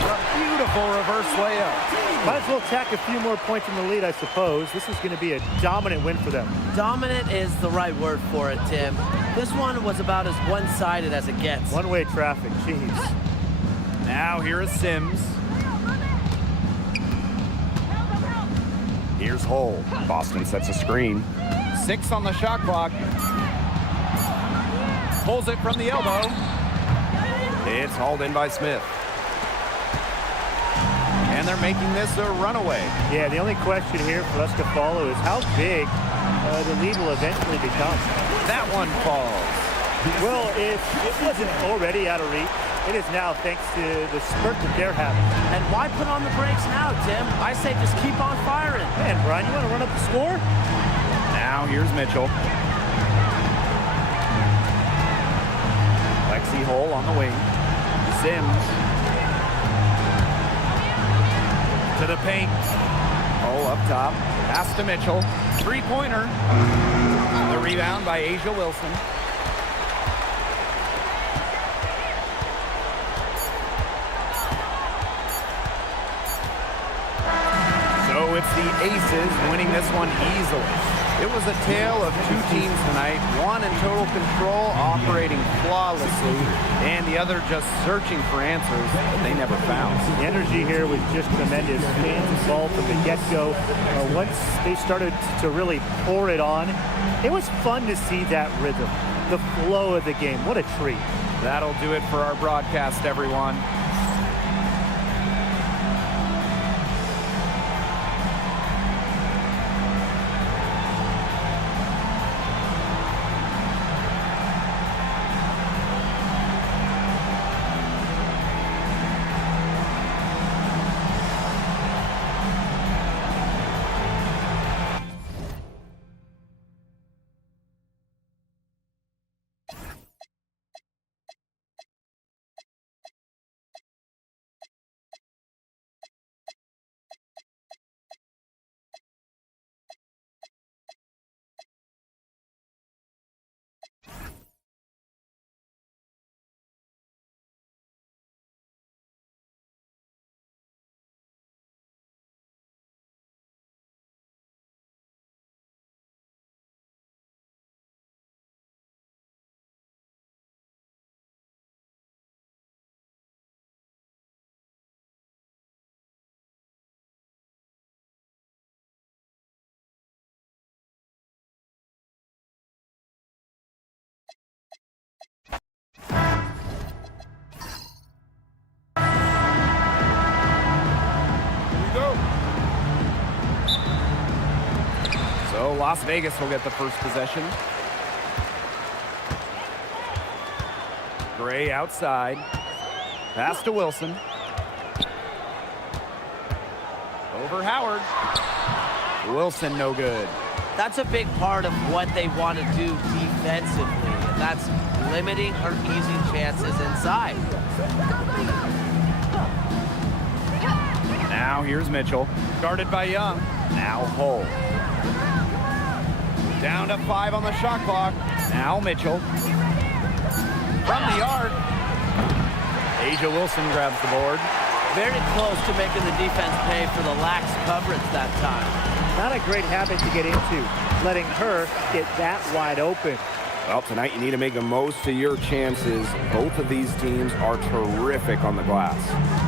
A beautiful reverse layup. Might as well tack a few more points in the lead, I suppose. This is going to be a dominant win for them. Dominant is the right word for it, Tim. This one was about as one-sided as it gets. One-way traffic, jeez. Now here is Sims. Here's Hull. Boston sets a screen. 6 on the shot clock. Pulls it from the elbow. It's hauled in by Smith. And they're making this a runaway. Yeah, the only question here for us to follow is how big the lead will eventually become. That one falls. Well, if it wasn't already out of reach, it is now thanks to the spurt that they're having. And why put on the brakes now, Tim? I say just keep on firing. Man, Brian, you want to run up the score? Now here's Mitchell. Lexi Hull on the wing. Sims. To the paint. Hull up top. Pass to Mitchell. Three-pointer. The rebound by Asia Wilson. So it's the Aces winning this one easily. It was a tale of two teams tonight, one in total control, operating flawlessly, and the other just searching for answers that they never found. The energy here was just tremendous. Fans involved from the get-go. Once they started to really pour it on, it was fun to see that rhythm, the flow of the game. What a treat. That'll do it for our broadcast, everyone. So Las Vegas will get the first possession. Gray outside. Pass to Wilson. Over Howard. Wilson no good. That's a big part of what they want to do defensively, and that's limiting her easy chances inside. Now here's Mitchell. Guarded by Young. Now Hull. Down to 5 on the shot clock. Now Mitchell. From the arc. Asia Wilson grabs the board. Very close to making the defense pay for the lax coverage that time. Not a great habit to get into, letting her get that wide open. Well, tonight you need to make the most of your chances. Both of these teams are terrific on the glass.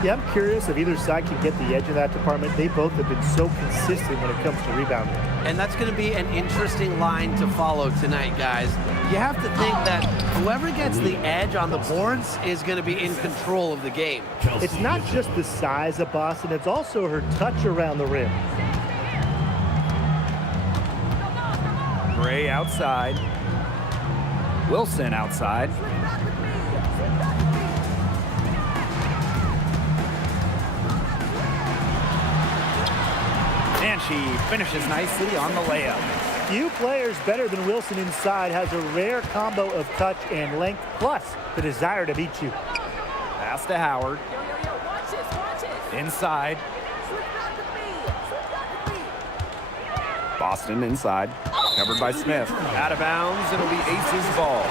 Yeah, I'm curious if either side can get the edge of that department. They both have been so consistent when it comes to rebounding. And that's going to be an interesting line to follow tonight, guys. You have to think that whoever gets the edge on the boards is going to be in control of the game. It's not just the size of Boston, it's also her touch around the rim. Gray outside. Wilson outside. And she finishes nicely on the layup. Few players better than Wilson inside, has a rare combo of touch and length, plus the desire to beat you. Pass to Howard. Inside. Boston inside. Covered by Smith. Out of bounds. It'll be ACES ball.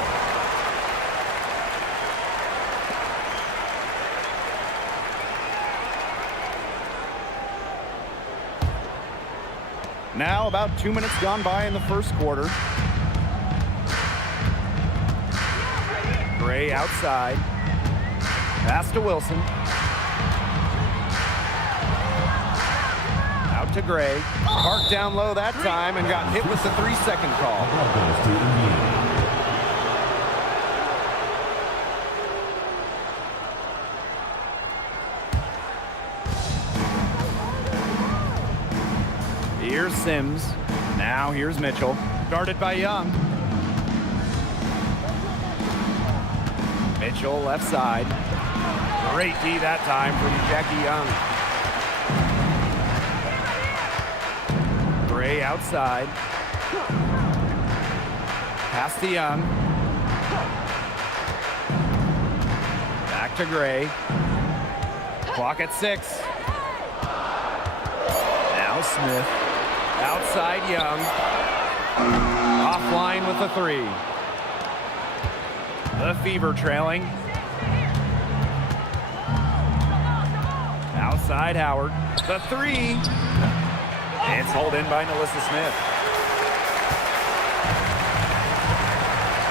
Now about 2 minutes gone by in the first quarter. Gray outside. Pass to Wilson. Out to Gray. Parked down low that time and got hit with the 3-second call. Ball goes to Indiana. Here's Sims. Now here's Mitchell. Guarded by Young. Mitchell left side. Great D that time from Jackie Young. Gray outside. Pass to Young. Back to Gray. Clock at 6. Now Smith. Outside Young. Offline with the 3. The Fever trailing. Outside Howard. The 3. It's hauled in by Melissa Smith.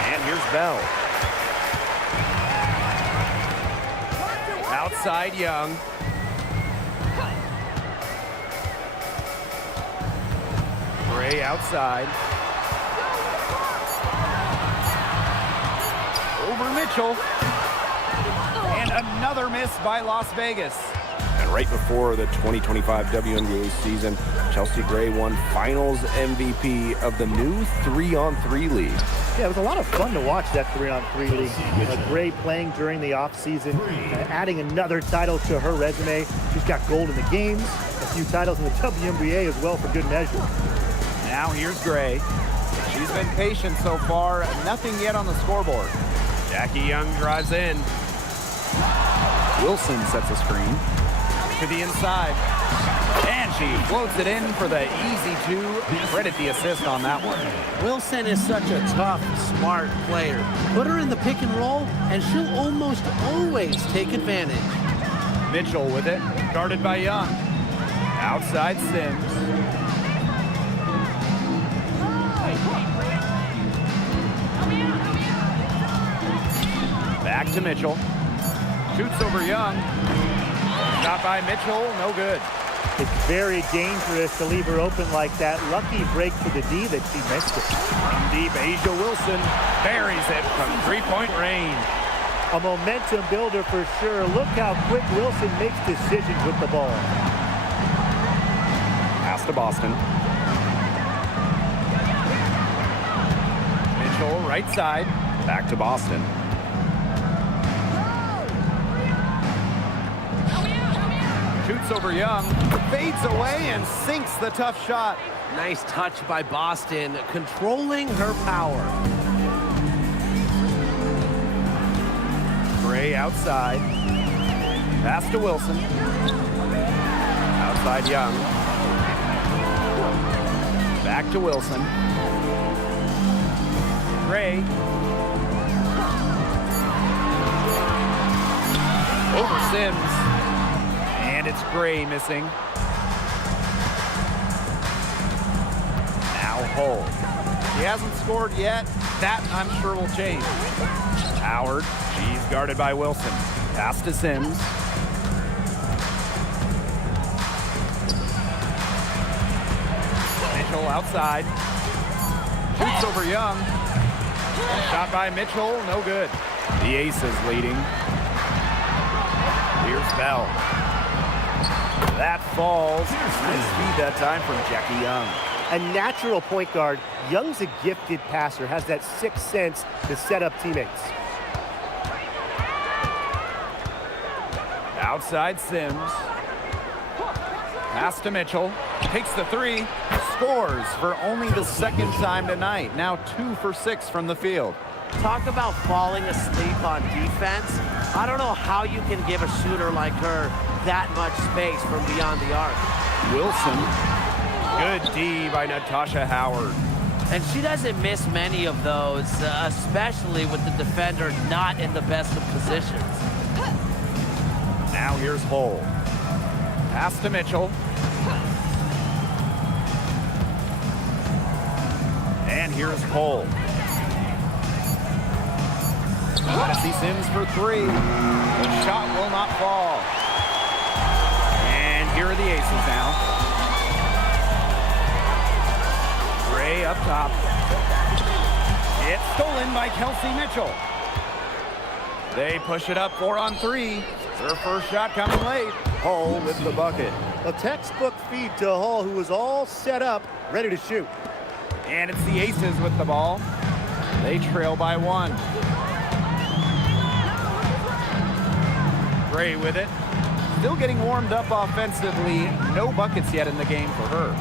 And here's Bell. Outside Young. Gray outside. Over Mitchell. And another miss by Las Vegas. And right before the 2025 WNBA season, Chelsea Gray won Finals MVP of the new 3-on-3 league. Yeah, it was a lot of fun to watch that 3-on-3 league. Gray playing during the offseason, adding another title to her resume. She's got gold in the games, a few titles in the WNBA as well for good measure. Now here's Gray. She's been patient so far. Nothing yet on the scoreboard. Jackie Young drives in. Wilson sets a screen. To the inside. And she floats it in for the easy 2. Credit the assist on that one. Wilson is such a tough, smart player. Put her in the pick and roll, and she'll almost always take advantage. Mitchell with it. Guarded by Young. Outside Sims. Back to Mitchell. Shoots over Young. Shot by Mitchell, no good. It's very dangerous to leave her open like that. Lucky break to the D that she missed it. From deep, Asia Wilson buries it from 3-point range. A momentum builder for sure. Look how quick Wilson makes decisions with the ball. Pass to Boston. Mitchell, right side. Back to Boston. Shoots over Young, fades away and sinks the tough shot. Nice touch by Boston, controlling her power. Gray outside. Pass to Wilson. Outside Young. Back to Wilson. Gray. Over Sims. And it's Gray missing. Now Hull. He hasn't scored yet. That, I'm sure, will change. Howard. She's guarded by Wilson. Pass to Sims. Mitchell outside. Shoots over Young. Shot by Mitchell. No good. The Aces leading. Here's Bell. That falls. Nice feed that time from Jackie Young. A natural point guard. Young's a gifted passer, has that sixth sense to set up teammates. Outside Sims. Pass to Mitchell. Takes the 3. Scores for only the second time tonight. Now 2 for 6 from the field. Talk about falling asleep on defense. I don't know how you can give a shooter like her that much space from beyond the arc. Wilson. Good D by Natasha Howard. And she doesn't miss many of those, especially with the defender not in the best of positions. Now here's Hull. Pass to Mitchell. And here's Cole. Odyssey Sims for three. The shot will not fall. And here are the Aces now. Gray up top. It's stolen by Kelsey Mitchell. They push it up 4-on-3. Their first shot coming late. Hull with the bucket. A textbook feed to Hull, who was all set up, ready to shoot. And it's the Aces with the ball. They trail by 1. Gray with it. Still getting warmed up offensively. No buckets yet in the game for her.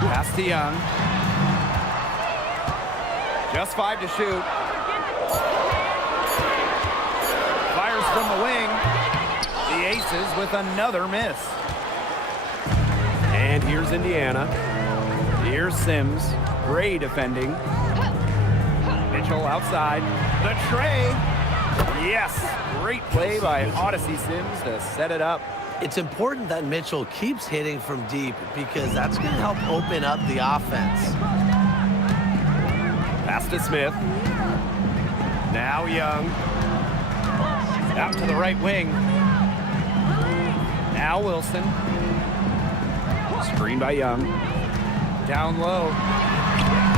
Pass to Young. Just 5 to shoot. Fires from the wing. The Aces with another miss. And here's Indiana. Here's Sims. Gray defending. Mitchell outside. The tray. Yes. Great play by Odyssey Sims to set it up. It's important that Mitchell keeps hitting from deep because that's going to help open up the offense. Pass to Smith. Now Young. Out to the right wing. Now Wilson. Screen by Young. Down low.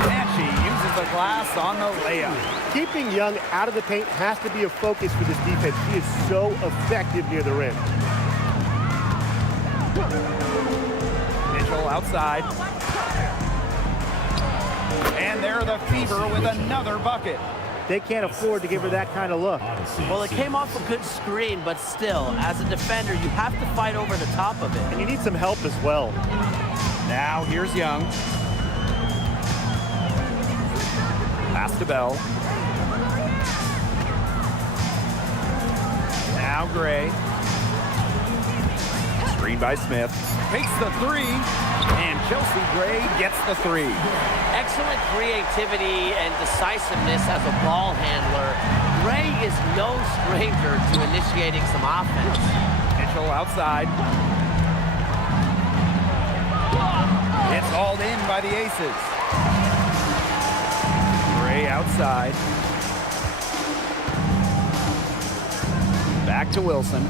And she uses the glass on the layup. Keeping Young out of the paint has to be a focus for this defense. She is so effective near the rim. Mitchell outside. And there the Fever with another bucket. They can't afford to give her that kind of look. Well, it came off a good screen, but still, as a defender, you have to fight over the top of it. And you need some help as well. Now here's Young. Pass to Bell. Now Gray. Screen by Smith. Takes the three. And Chelsea Gray gets the three. Excellent creativity and decisiveness as a ball handler. Gray is no stranger to initiating some offense. Mitchell outside. It's hauled in by the Aces. Gray outside. Back to Wilson.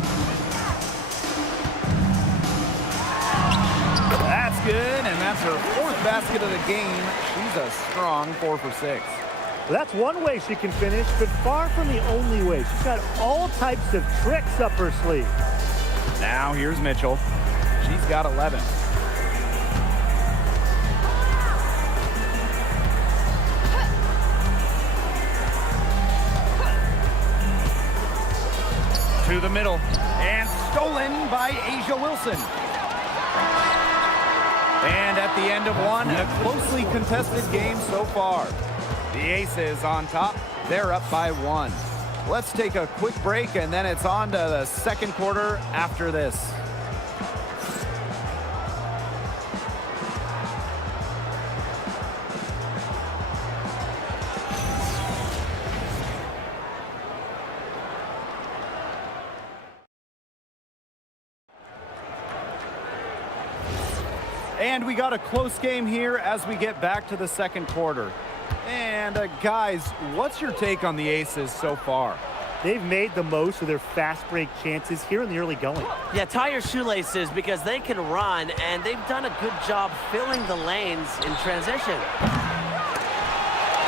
That's good, and that's her 4th basket of the game. She's a strong 4 for 6. Well, that's one way she can finish, but far from the only way. She's got all types of tricks up her sleeve. Now here's Mitchell. She's got 11. To the middle, and stolen by Asia Wilson. And at the end of one, a closely contested game so far. The Aces on top. They're up by 1. Let's take a quick break, and then it's on to the second quarter after this. And we got a close game here as we get back to the second quarter. And guys, what's your take on the Aces so far? They've made the most of their fast break chances here in the early going. Yeah, tie your shoelaces because they can run, and they've done a good job filling the lanes in transition.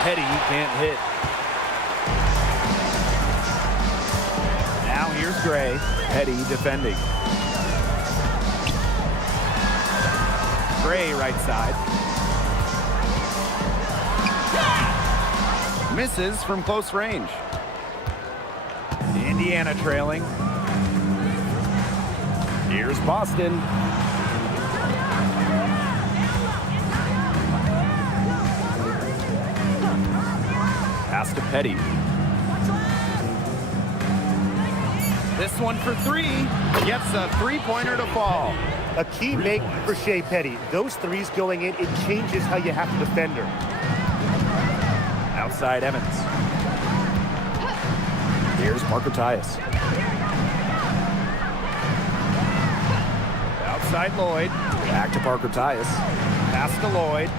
Petty can't hit. Now here's Gray. Petty defending. Gray right side. Misses from close range. Indiana trailing. Here's Boston. Pass to Petty. This one for three. Gets a three-pointer to fall. A key make for Shea Petty. Those threes going in, it changes how you have to defend her. Outside Evans. Here's Parker Tyus. Outside Lloyd. Back to Parker Tyus. Pass to Lloyd.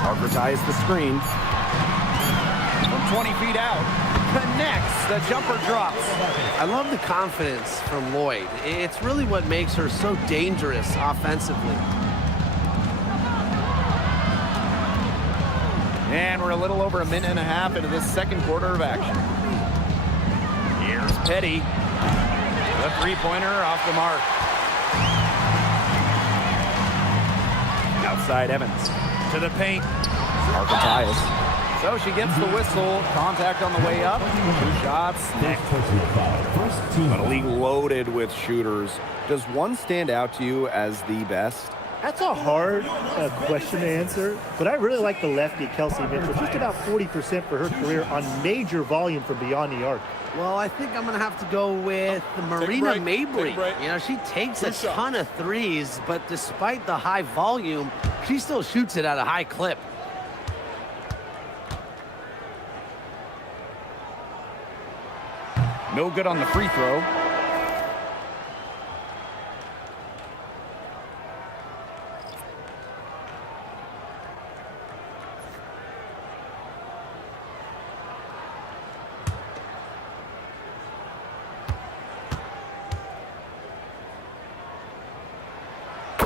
Parker Tyus the screen. From 20 feet out. Connects. The jumper drops. I love the confidence from Lloyd. It's really what makes her so dangerous offensively. And we're a little over a minute and a half into this second quarter of action. Here's Petty. The three-pointer off the mark. Outside Evans. To the paint. Parker Tyus. So she gets the whistle. Contact on the way up. 2 shots. Next. But A league loaded with shooters. Does one stand out to you as the best? That's a hard question to answer, but I really like the lefty, Kelsey Mitchell. Just about 40% for her career on major volume from beyond the arc. Well, I think I'm going to have to go with Marina Mabry. You know, she takes a ton of threes, but despite the high volume, she still shoots it at a high clip. No good on the free throw.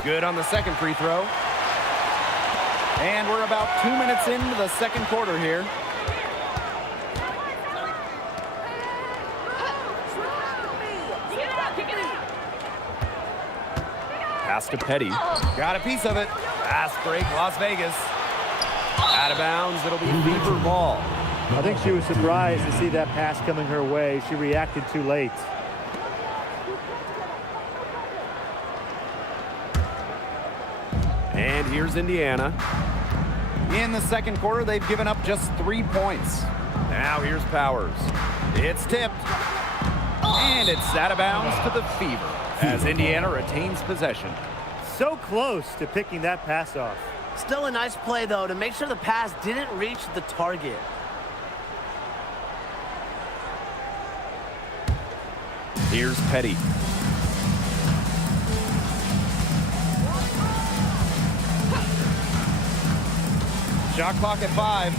Good on the second free throw. And we're about 2 minutes into the second quarter here. Pass to Petty. Got a piece of it. Fast break, Las Vegas. Out of bounds, it'll be Fever ball. I think she was surprised to see that pass coming her way. She reacted too late. And here's Indiana. In the second quarter, they've given up just 3 points. Now here's Powers. It's tipped. And it's out of bounds to the Fever as Indiana retains possession. So close to picking that pass off. Still a nice play, though, to make sure the pass didn't reach the target. Here's Petty. Shot clock at 5.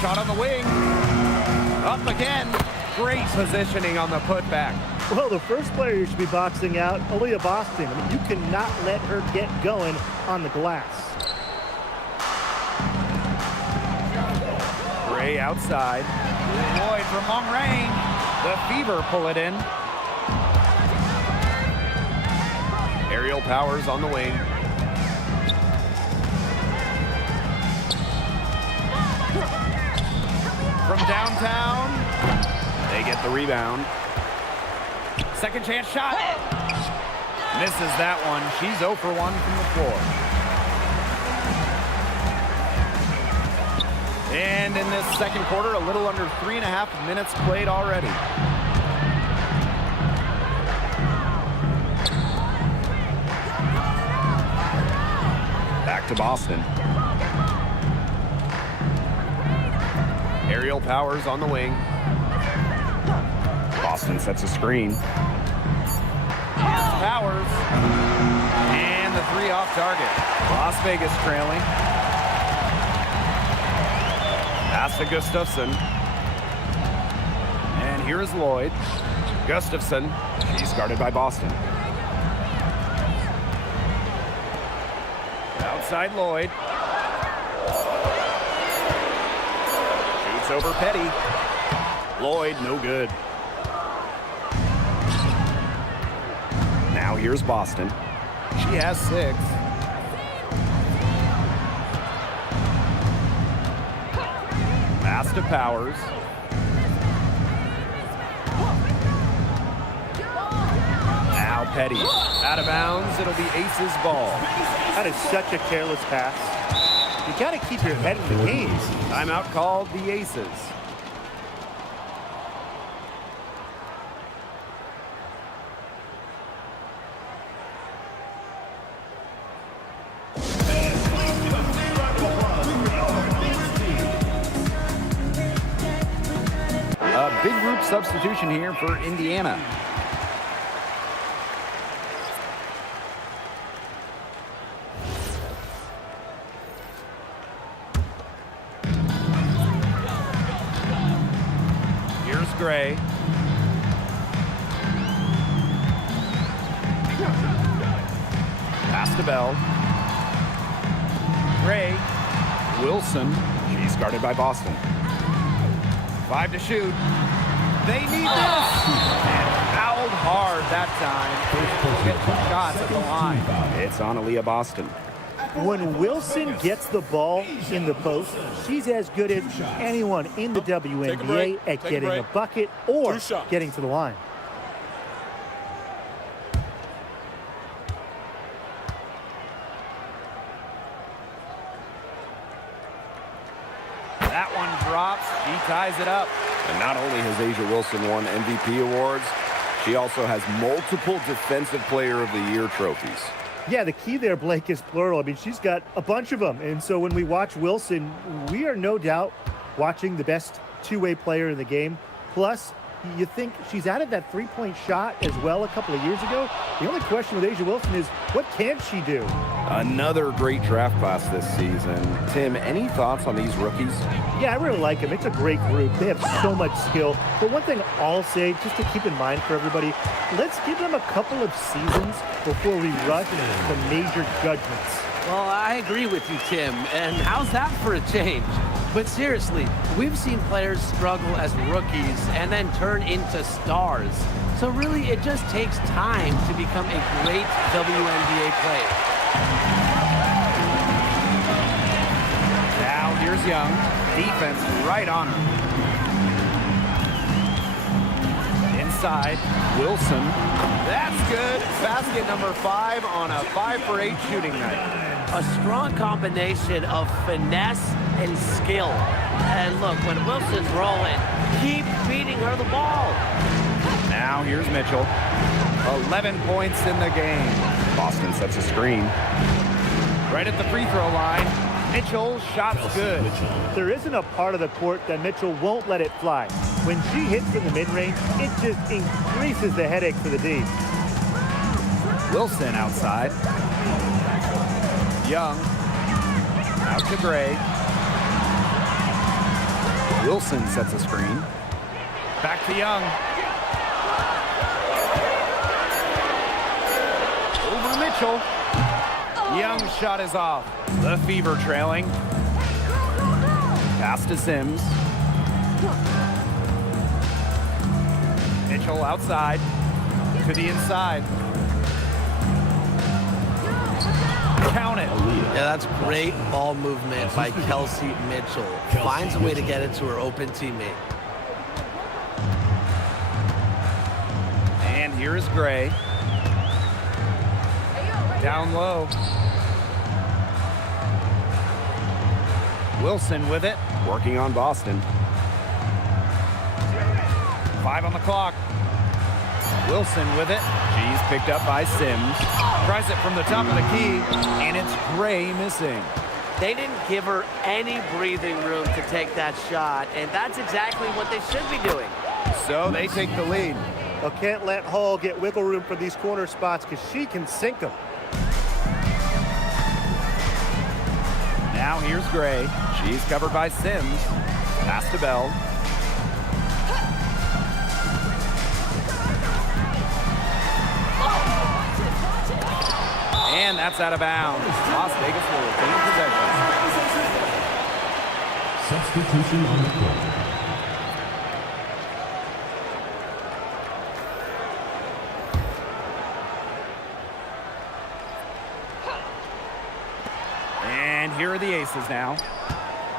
Shot on the wing. Up again. Great positioning on the putback. Well, the first player you should be boxing out, Aaliyah Boston. I mean, you cannot let her get going on the glass. Gray outside. Lloyd from long range. The Fever pull it in. Aerial Powers on the wing. From downtown, they get the rebound. Second chance shot. Misses that one. She's 0 for 1 from the floor. And in this second quarter, a little under 3.5 minutes played already. Back to Boston. Aerial Powers on the wing. Boston sets a screen. Powers. And the 3 off target. Las Vegas trailing. Pass to Gustafson. And here is Lloyd. Gustafson. She's guarded by Boston. Outside Lloyd. Shoots over Petty. Lloyd, no good. Now here's Boston. She has 6. Pass to Powers. Now Petty. Out of bounds. It'll be ACES ball. That is such a careless pass. You got to keep your head in the game. Timeout called the Aces. A big group substitution here for Indiana. Here's Gray. Pass to Bell. Gray. Wilson. She's guarded by Boston. 5 to shoot. They need this. And fouled hard that time. Get 2 shots at the line. It's on Aaliyah Boston. When Wilson gets the ball in the post, she's as good as anyone in the WNBA at getting a bucket or getting to the line. That one drops. She ties it up. And not only has A'ja Wilson won MVP awards, she also has multiple Defensive Player of the Year trophies. Yeah, the key there, Blake, is plural. I mean, she's got a bunch of them. And so when we watch Wilson, we are no doubt watching the best two-way player in the game. Plus, you think she's added that three-point shot as well a couple of years ago. The only question with A'ja Wilson is, what can she do? Another great draft class this season. Tim, any thoughts on these rookies? Yeah, I really like them. It's a great group. They have so much skill. But one thing I'll say, just to keep in mind for everybody, let's give them a couple of seasons before we rush the major judgments. Well, I agree with you, Tim. And how's that for a change? But seriously, we've seen players struggle as rookies and then turn into stars. So really, it just takes time to become a great WNBA player. Now here's Young. Defense right on her. Inside, Wilson. That's good. Basket number 5 on a 5-for-8 shooting night. A strong combination of finesse and skill. And look, when Wilson's rolling, keep feeding her the ball. Now here's Mitchell. 11 points in the game. Boston sets a screen. Right at the free throw line. Mitchell, shot's good. There isn't a part of the court that Mitchell won't let it fly. When she hits in the mid-range, it just increases the headache for the D. Wilson outside. Young. Out to Gray. Wilson sets a screen. Back to Young. Over Mitchell. Young's shot is off. The Fever trailing. Pass to Sims. Mitchell outside. To the inside. Count it. Yeah, that's great ball movement by Kelsey Mitchell. Finds a way to get it to her open teammate. And here is Gray. Down low. Wilson with it. Working on Boston. 5 on the clock. Wilson with it. She's picked up by Sims. Tries it from the top of the key, and it's Gray missing. They didn't give her any breathing room to take that shot, and that's exactly what they should be doing. So they take the lead. Well, can't let Hall get wiggle room for these corner spots because she can sink them. Now here's Gray. She's covered by Sims. Pass to Bell. And that's out of bounds. Las Vegas will retain possession. Substitution on the court. And here are the Aces now.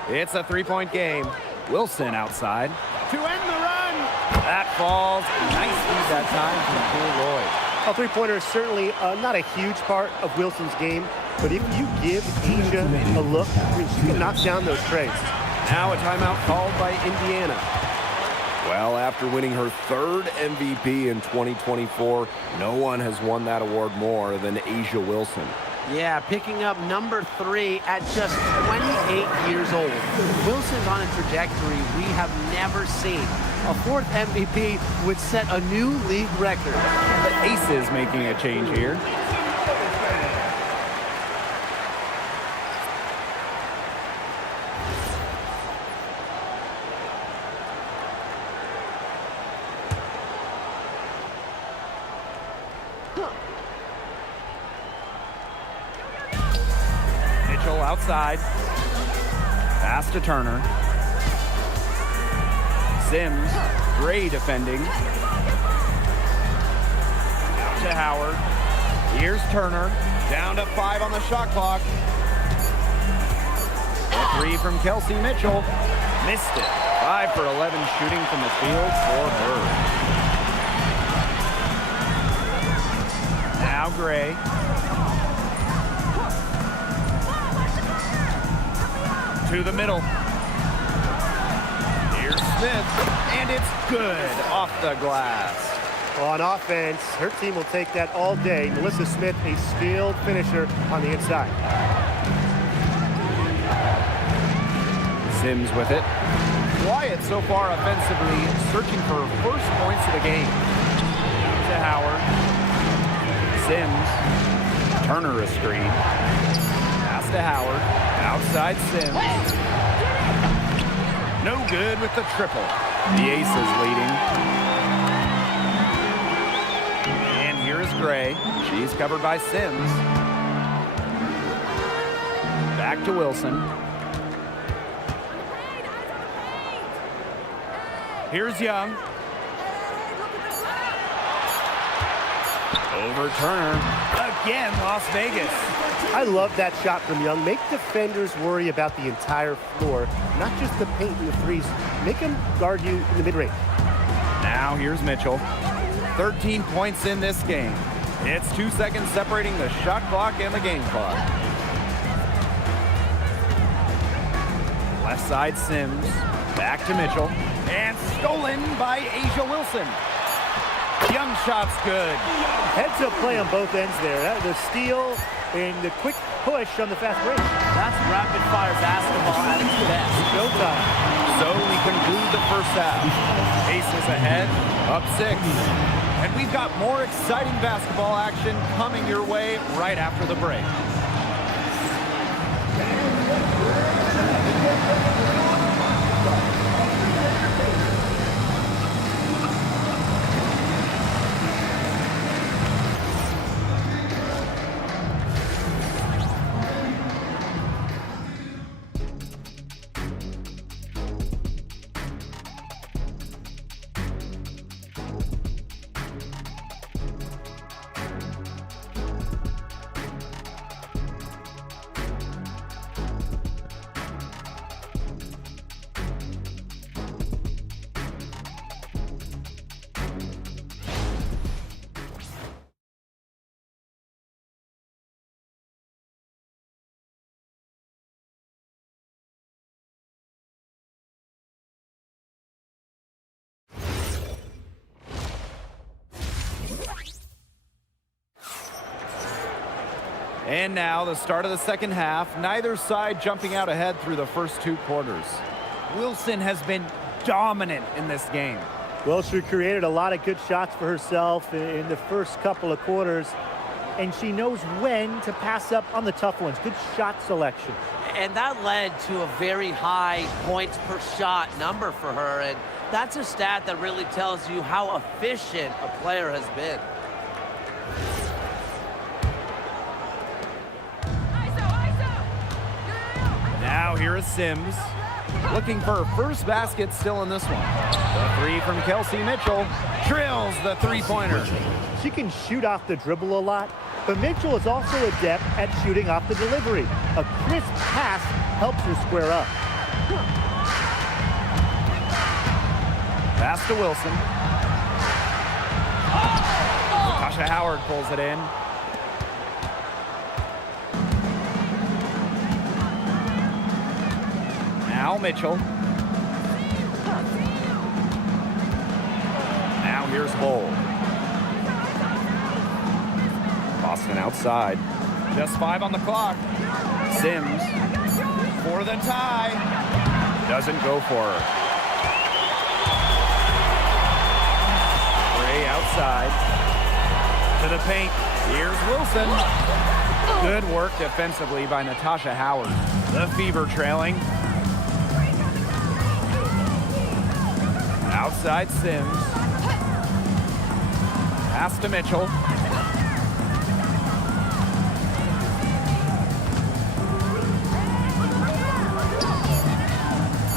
It's a 3-point game. Wilson outside to end the run. That falls. Nice feed that time from Cool Lloyd. A three-pointer is certainly not a huge part of Wilson's game, but if you give Asia a look, I mean, she can knock down those trays. Now a timeout called by Indiana. Well, after winning her third MVP in 2024, no one has won that award more than Asia Wilson. Yeah, picking up number 3 at just 28 years old. Wilson's on a trajectory we have never seen. A 4th MVP would set a new league record. The ACES making a change here. Mitchell outside. Pass to Turner. Sims, Gray defending. Out to Howard. Here's Turner. Down to 5 on the shot clock. A 3 from Kelsey Mitchell. Missed it. 5 for 11 shooting from the field for her. Now Gray. To the middle. Here's Smith, and it's good off the glass. Well, on offense, her team will take that all day. Melissa Smith, a skilled finisher on the inside. Sims with it. Wyatt so far offensively, searching for first points of the game. To Howard. Sims. Turner a screen. Pass to Howard. Outside Sims. No good with the triple. The Aces leading. And here is Gray. She's covered by Sims. Back to Wilson. Here's Young. Over Turner. Again, Las Vegas. I love that shot from Young. Make defenders worry about the entire floor, not just the paint and the threes. Make them guard you in the mid-range. Now here's Mitchell. 13 points in this game. It's 2 seconds separating the shot clock and the game clock. Left side Sims. Back to Mitchell. And stolen by Asia Wilson. Young shot's good. Heads-up play on both ends there. The steal and the quick push on the fast break. That's rapid-fire basketball at its best. Showtime. So we conclude the first half. Aces ahead, up 6. And we've got more exciting basketball action coming your way right after the break. And now the start of the second half. Neither side jumping out ahead through the first 2 quarters. Wilson has been dominant in this game. Well, she created a lot of good shots for herself in the first couple of quarters, and she knows when to pass up on the tough ones. Good shot selection. And that led to a very high points per shot number for her, and that's a stat that really tells you how efficient a player has been. Now here is Sims. Looking for her first basket still in this one. The 3 from Kelsey Mitchell. Drills the 3-pointer. She can shoot off the dribble a lot, but Mitchell is also adept at shooting off the delivery. A crisp pass helps her square up. Pass to Wilson. Tasha Howard pulls it in. Now Mitchell. Now here's Hull. Boston outside. Just 5 on the clock. Sims for the tie. Doesn't go for her. Gray outside. To the paint. Here's Wilson. Good work defensively by Natasha Howard. The Fever trailing. Outside Sims. Pass to Mitchell.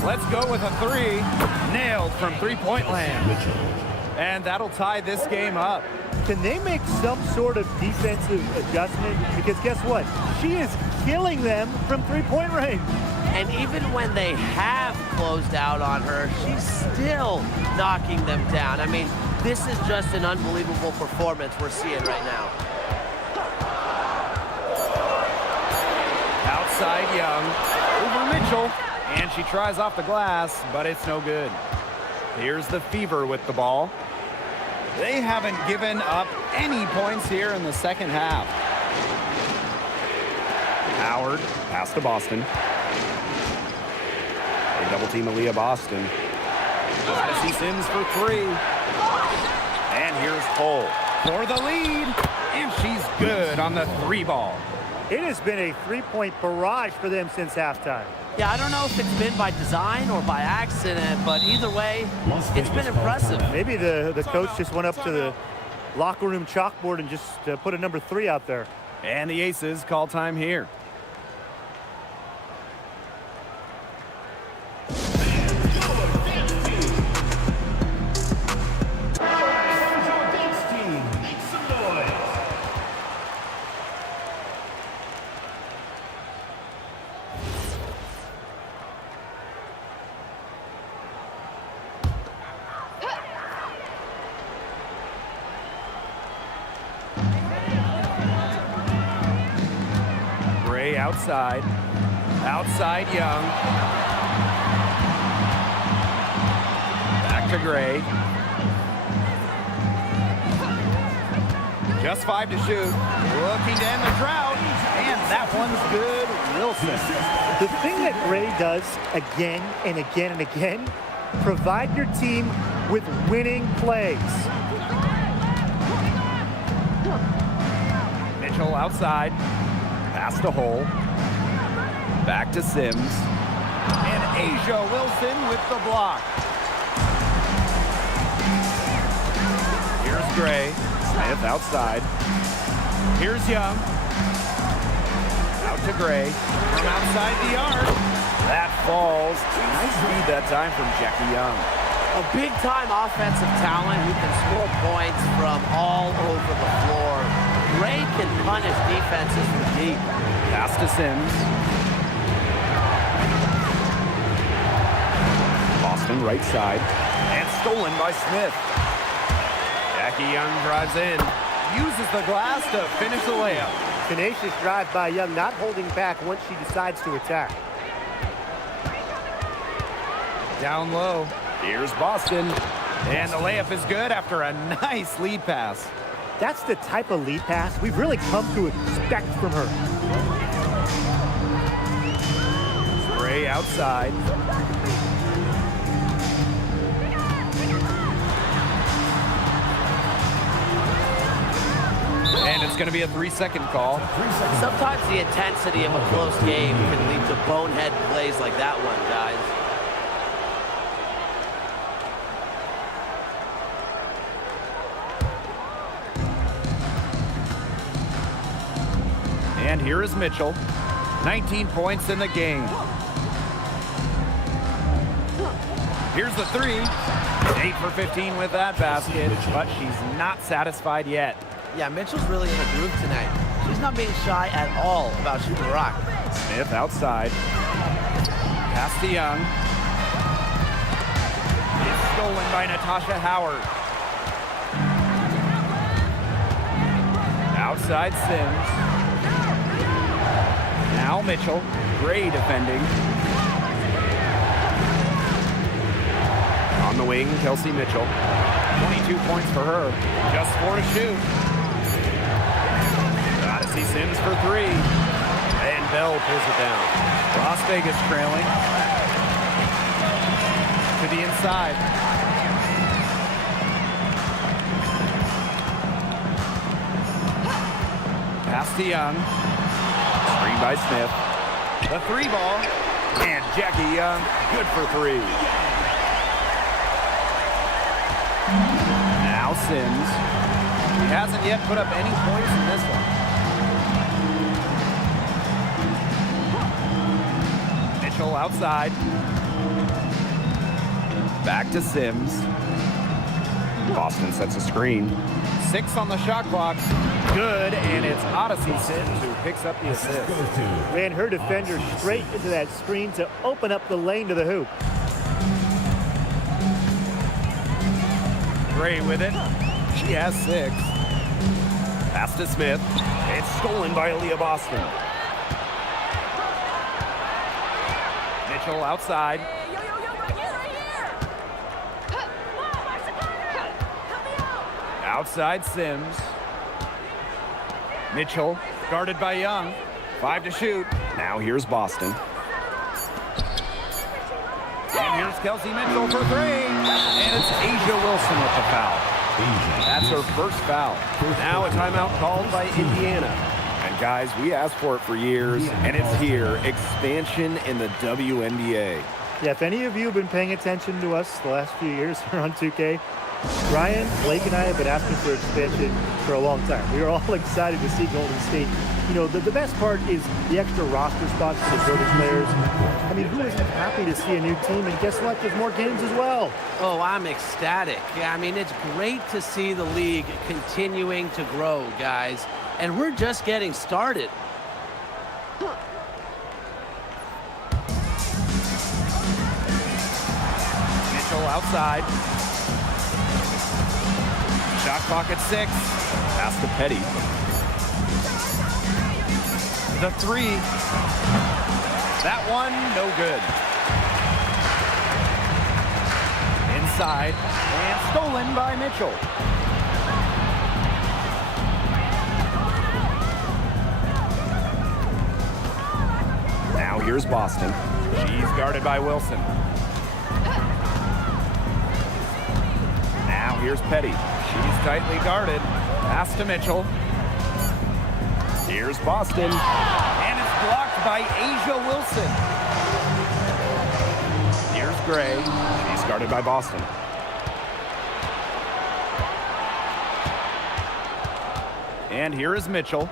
Let's go with a 3. Nailed from three-point land. And that'll tie this game up. Can they make some sort of defensive adjustment? Because guess what? She is killing them from three-point range. And even when they have closed out on her, she's still knocking them down. I mean, this is just an unbelievable performance we're seeing right now. Outside Young. Over Mitchell. And she tries off the glass, but it's no good. Here's the Fever with the ball. They haven't given up any points here in the second half. Howard, pass to Boston. They double team Aaliyah Boston. Odyssey Sims for 3. And here's Hull for the lead. And she's good on the 3 ball. It has been a three-point barrage for them since halftime. Yeah, I don't know if it's been by design or by accident, but either way, it's been impressive. Maybe the coach just went up to the locker room chalkboard and just put a number 3 out there. And the Aces call time here. Outside. Outside Young. Back to Gray. Just 5 to shoot. Looking to end the drought. And that one's good. Wilson. The thing that Gray does again and again and again, provide your team with winning plays. Mitchell outside. Pass to Hull. Back to Sims. And Asia Wilson with the block. Here's Gray. Smith outside. Here's Young. Out to Gray. From outside the arc. That falls. Nice read that time from Jackie Young. A big-time offensive talent who can score points from all over the floor. Gray can punish defenses from deep. Pass to Sims. Boston right side. And stolen by Smith. Jackie Young drives in. Uses the glass to finish the layup. Tenacious drive by Young, not holding back once she decides to attack. Down low. Here's Boston. And the layup is good after a nice lead pass. That's the type of lead pass we've really come to expect from her. Gray outside. And it's going to be a 3-second call. Sometimes the intensity of a close game can lead to bonehead plays like that one, guys. And here is Mitchell. 19 points in the game. Here's the 3. 8 for 15 with that basket, but she's not satisfied yet. Yeah, Mitchell's really in a groove tonight. She's not being shy at all about shooting the rock. Smith outside. Pass to Young. It's stolen by Natasha Howard. Outside Sims. Now Mitchell. Gray defending. wing, Kelsey Mitchell. 22 points for her. Just 4 to shoot. Gotta see Sims for 3. And Bell pulls it down. Las Vegas trailing. To the inside. Pass to Young. Screen by Smith. The 3 ball. And Jackie Young, good for 3. Now Sims. He hasn't yet put up any points in this one. Mitchell outside. Back to Sims. Boston sets a screen. 6 on the shot clock. Good, and it's Odyssey Sims who picks up the assist. Ran her defender straight into that screen to open up the lane to the hoop. Gray with it. She has 6. Pass to Smith. It's stolen by Aaliyah Boston. Mitchell outside. Outside Sims. Mitchell guarded by Young. 5 to shoot. Now here's Boston. And here's Kelsey Mitchell for 3. And it's Asia Wilson with the foul. That's her first foul. Now a timeout called by Indiana. And guys, we asked for it for years, and it's here. Expansion in the WNBA. Yeah, if any of you have been paying attention to us the last few years here on 2K, Brian, Blake, and I have been asking for expansion for a long time. We are all excited to see Golden State. You know, the best part is the extra roster spots to building players. I mean, who isn't happy to see a new team? And guess what? There's more games as well. Oh, I'm ecstatic. I mean, it's great to see the league continuing to grow, guys. And we're just getting started. Mitchell outside. Shot clock at 6. Pass to Petty. The 3. That one, no good. Inside. And stolen by Mitchell. Now here's Boston. She's guarded by Wilson. Now here's Petty. She's tightly guarded. Pass to Mitchell. Here's Boston. And it's blocked by Asia Wilson. Here's Gray. She's guarded by Boston. And here is Mitchell.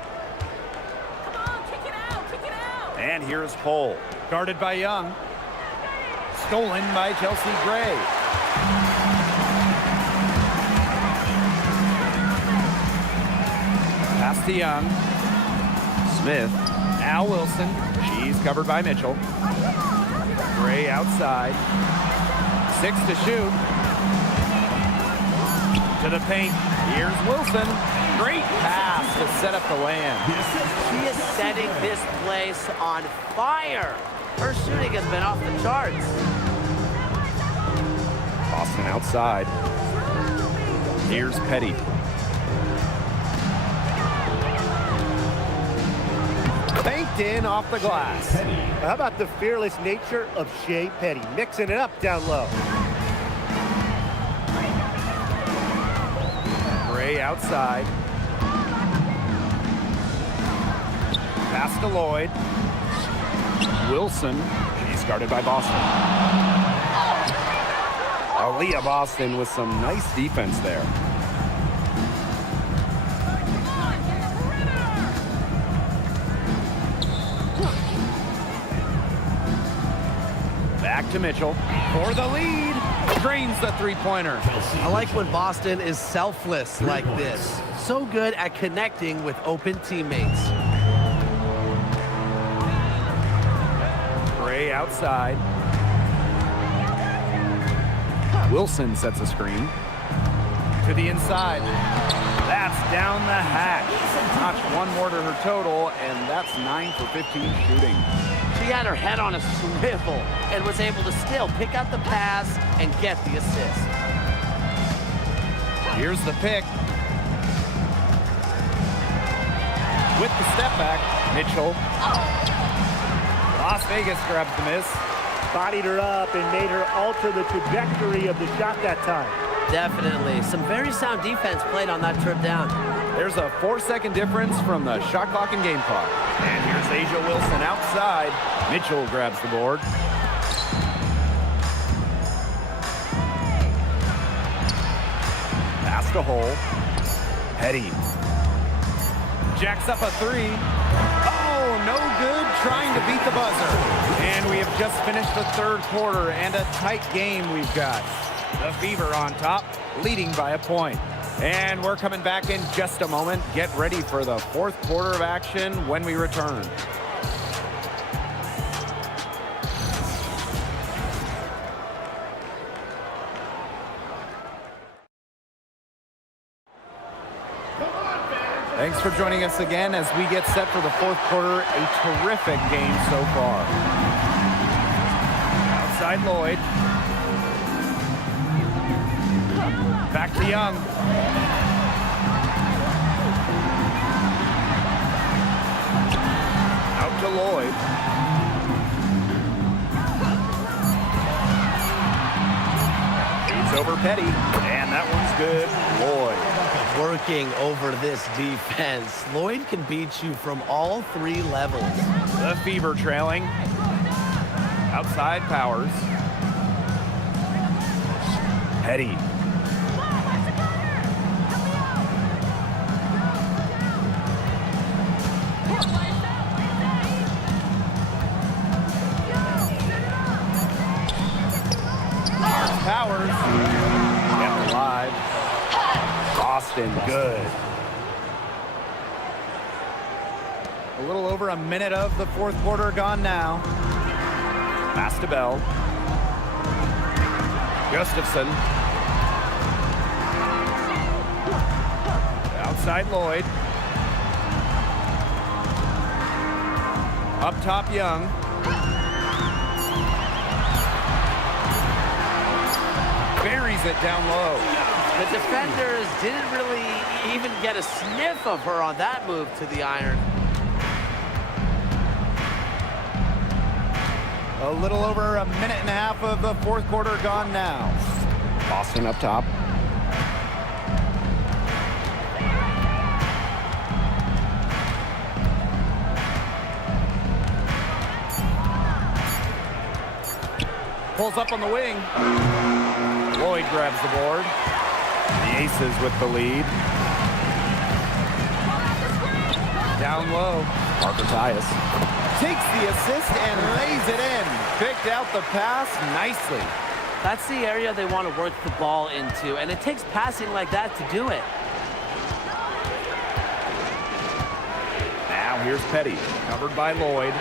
And here's Hull. Guarded by Young. Stolen by Chelsea Gray. Pass to Young. Smith. Now Wilson. She's covered by Mitchell. Gray outside. 6 to shoot. To the paint. Here's Wilson. Great pass to set up the land. She is setting this place on fire. Her shooting has been off the charts. Boston outside. Here's Petty. Banked in off the glass. How about the fearless nature of Shea Petty? Mixing it up down low. Gray outside. Pass to Lloyd. Wilson. She's guarded by Boston. Aaliyah Boston with some nice defense there. Back to Mitchell for the lead. Drains the three-pointer. I like when Boston is selfless like this. So good at connecting with open teammates. Gray outside. Wilson sets a screen. To the inside. That's down the hatch. Notch 1 more to her total, and that's 9 for 15 shooting. She She had her head on a swivel and was able to still pick out the pass and get the assist. Here's the pick. With the step back, Mitchell. Las Vegas grabs the miss. Bodied her up and made her alter the trajectory of the shot that time. Definitely. Some very sound defense played on that trip down. There's a 4-second difference from the shot clock and game clock. And here's Asia Wilson outside. Mitchell grabs the board. Pass to Hole. Petty. Jacks up a three. Oh, no good, trying to beat the buzzer. And we have just finished the third quarter, and a tight game we've got. The Fever on top, leading by a point. And we're coming back in just a moment. Get ready for the fourth quarter of action when we return. Thanks for joining us again as we get set for the fourth quarter. A terrific game so far. Outside Lloyd. Back to Young. Out to Lloyd. Feeds over Petty. And that one's good. Lloyd. Working over this defense. Lloyd can beat you from all three levels. The Fever trailing. Outside Powers. Petty. Powers. Kept alive. Boston, good. A little over a minute of the fourth quarter gone now. Pass to Bell. Gustafson. Outside Lloyd. Up top Young. Buries it down low. The defenders didn't really even get a sniff of her on that move to the iron. A little over a minute and a half of the fourth quarter gone now. Boston up top. Pulls up on the wing. Lloyd grabs the board. The Aces with the lead. Down low. Parker Tyus takes the assist and lays it in. Picked out the pass nicely. That's the area they want to work the ball into, and it takes passing like that to do it. Now here's Petty, covered by Lloyd.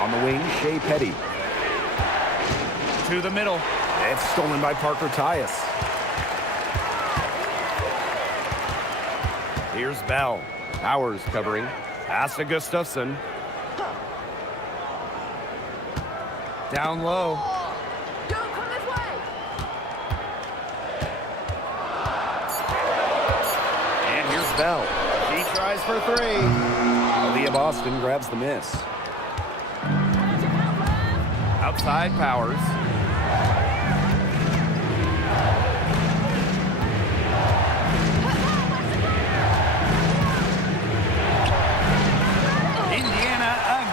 On the wing, Shea Petty. To the middle. It's stolen by Parker Tyus. Here's Bell. Powers covering. Pass to Gustafson. Down low. And here's Bell. She tries for three. Aaliyah Boston grabs the miss. Outside Powers.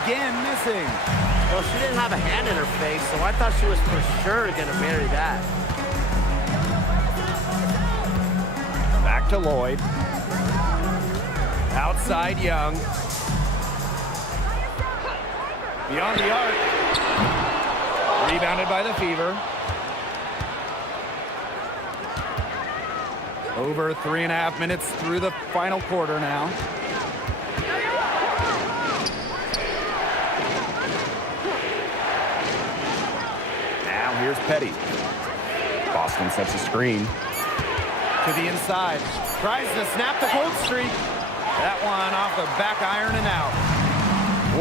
Again missing. Well, she didn't have a hand in her face, so I thought she was for sure going to bury that. Back to Lloyd. Outside Young. Beyond the arc. Rebounded by the Fever. Over 3.5 minutes through the final quarter now. Here's Petty. Boston sets a screen. To the inside. Tries to snap the cold streak. That one off the back iron and out.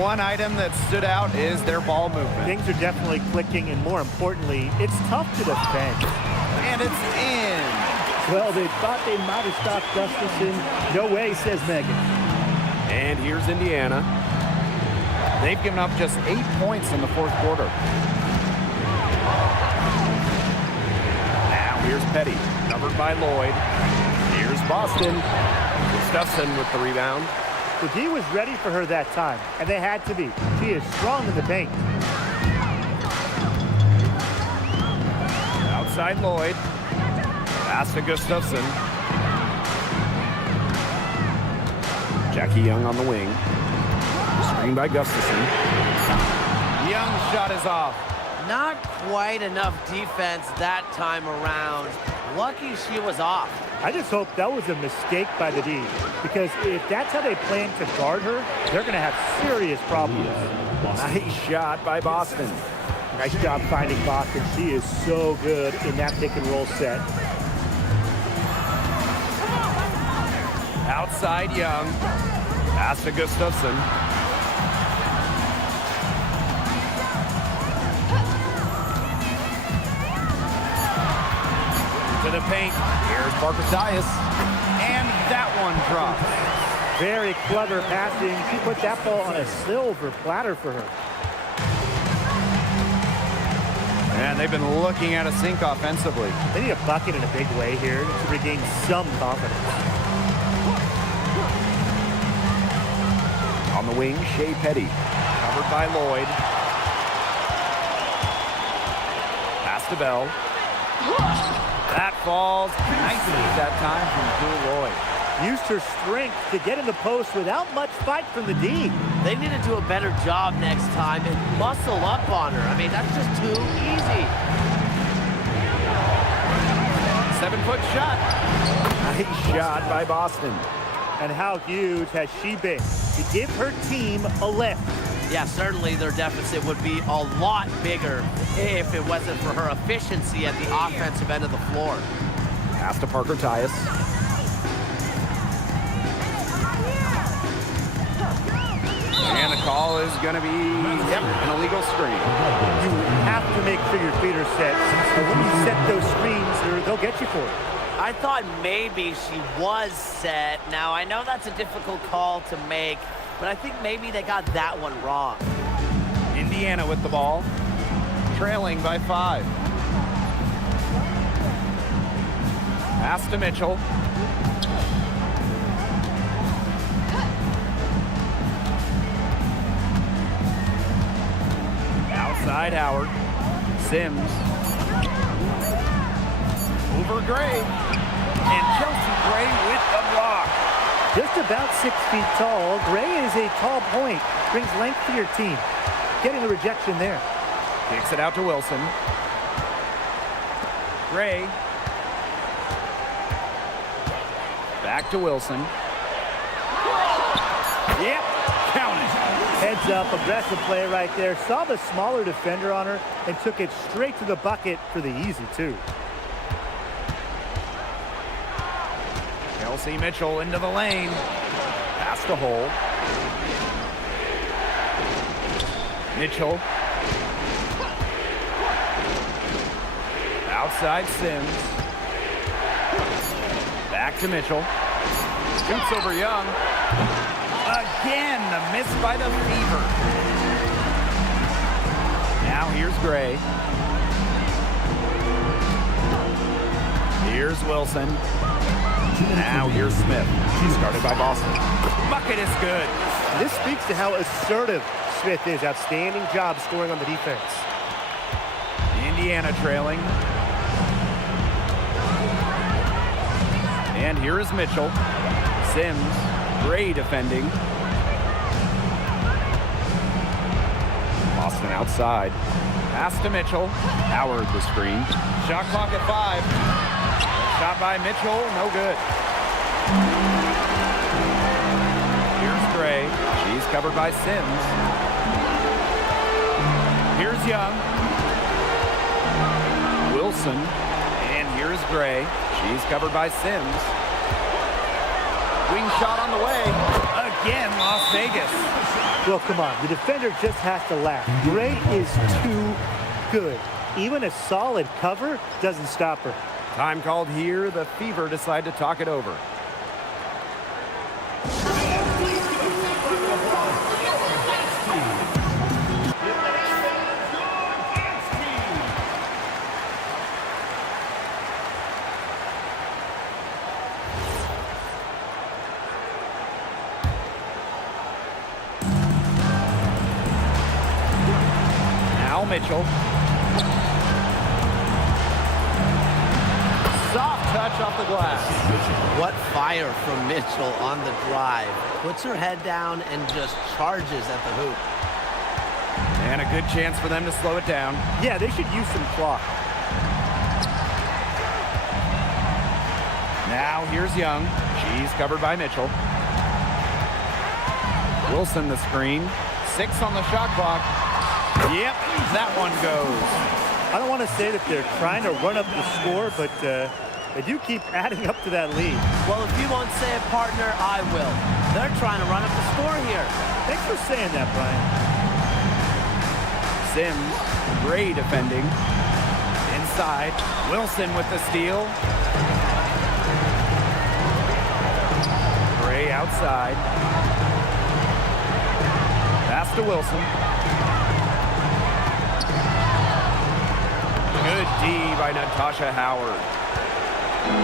One item that stood out is their ball movement. Things are definitely clicking, and more importantly, it's tough to defend. And it's in. Well, they thought they might have stopped Gustafson. No way, says Megan. And here's Indiana. They've given up just 8 points in the fourth quarter. Now here's Petty, covered by Lloyd. Here's Boston. Gustafson with the rebound. The D was ready for her that time, and they had to be. She is strong in the paint. Outside Lloyd. Pass to Gustafson. Jackie Young on the wing. Screen by Gustafson. Young's shot is off. Not quite enough defense that time around. Lucky she was off. I just hope that was a mistake by the D, because if that's how they plan to guard her, they're going to have serious problems. Nice shot by Boston. Nice job finding Boston. She is so good in that pick and roll set. Outside Young. Pass to Gustafson. To the paint. Here's Barkathias. And that one drops. Very clever passing. She put that ball on a silver platter for her. And they've been looking at a sink offensively. They need a bucket in a big way here to regain some confidence. On the wing, Shea Petty. Covered by Lloyd. Pass to Bell. That falls nicely that time from Drew Lloyd. Used her strength to get in the post without much fight from the D. They need to do a better job next time and muscle up on her. I mean, that's just too easy. 7-foot shot. Nice shot by Boston. And how huge has she been to give her team a lift? Yeah, certainly their deficit would be a lot bigger if it wasn't for her efficiency at the offensive end of the floor. Pass to Parker Tyus. And the call is going to be an illegal screen. You have to make sure your feet are set. And when you set those screens, they'll get you for it. I thought maybe she was set. Now, I know that's a difficult call to make, but I think maybe they got that one wrong. Indiana with the ball, trailing by 5. Pass to Mitchell. Outside Howard. Sims. Over Gray. And Chelsea Gray with the block. Just about 6 feet tall, Gray is a tall point. Brings length to your team. Getting the rejection there. Kicks it out to Wilson. Gray. Back to Wilson. Yep, count it. Heads up, aggressive play right there. Saw the smaller defender on her and took it straight to the bucket for the easy 2. Chelsea Mitchell into the lane. Pass to Hole. Mitchell. Outside Sims. Back to Mitchell. Shoots over Young. Again, the miss by the Fever. Now here's Gray. Here's Wilson. Now here's Smith. She's guarded by Boston. Bucket is good. This speaks to how assertive Smith is. Outstanding job scoring on the defense. Indiana trailing. And here is Mitchell. Sims. Gray defending. Boston outside. Pass to Mitchell. Howard the screen. Shot clock at 5. Shot by Mitchell. No good. Here's Gray. She's covered by Sims. Here's Young. Wilson. And here's Gray. She's covered by Sims. Wing shot on the way. Again, Las Vegas. Well, come on. The defender just has to laugh. Gray is too good. Even a solid cover doesn't stop her. Time called here. The Fever decide to talk it over. Now Mitchell. Soft touch off the glass. What fire from Mitchell on the drive. Puts her head down and just charges at the hoop. And a good chance for them to slow it down. Yeah, they should use some clock. Now here's Young. She's covered by Mitchell. Wilson the screen. 6 on the shot clock. Yep, that one goes. I don't want to say that they're trying to run up the score, but they do keep adding up to that lead. Well, if you won't say it, partner, I will. They're trying to run up the score here. Thanks for saying that, Brian. Sims, Gray defending. Inside, Wilson with the steal. Gray outside. Pass to Wilson. Good D by Natasha Howard.